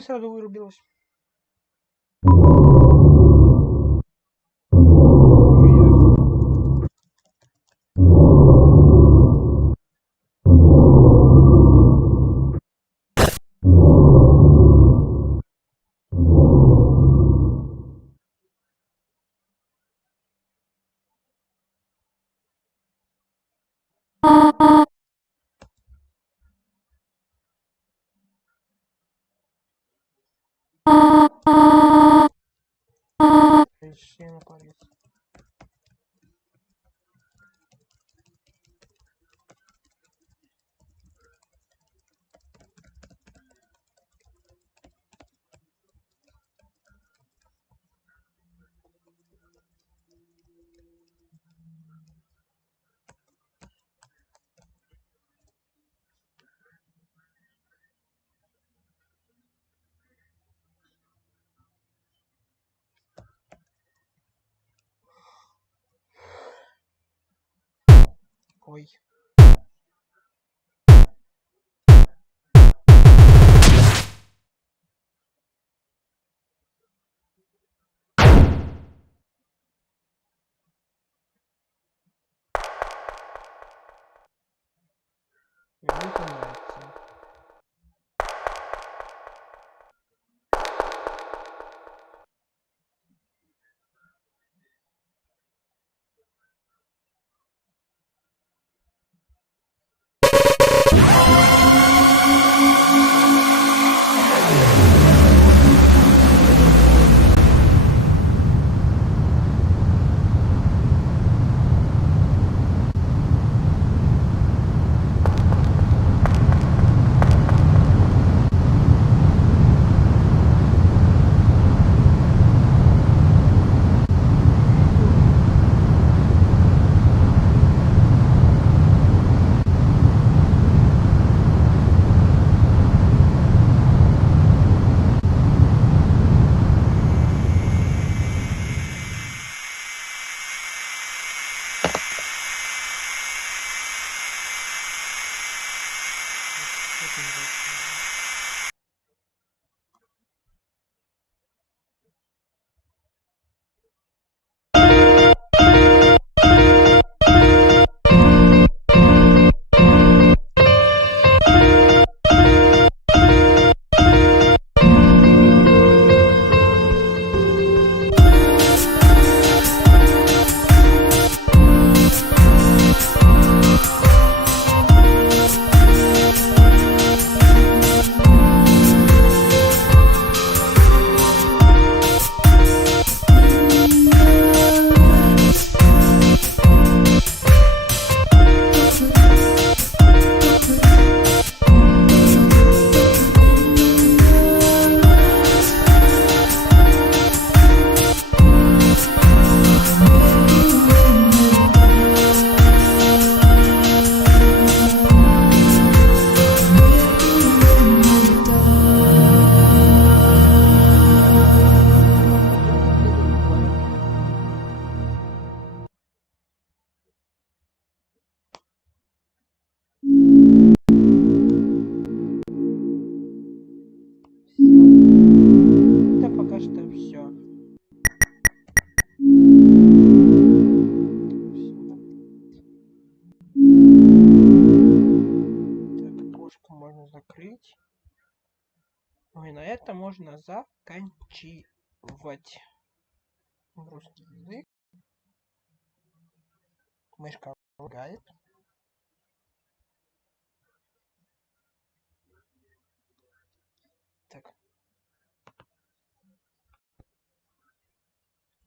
Ой, сразу вырубилась. Сено полез. Ой. Мне это нравится. Да пока что все. Так, окошко можно закрыть. Ой, на этом можно заканчивать русский язык. Мышка лагает.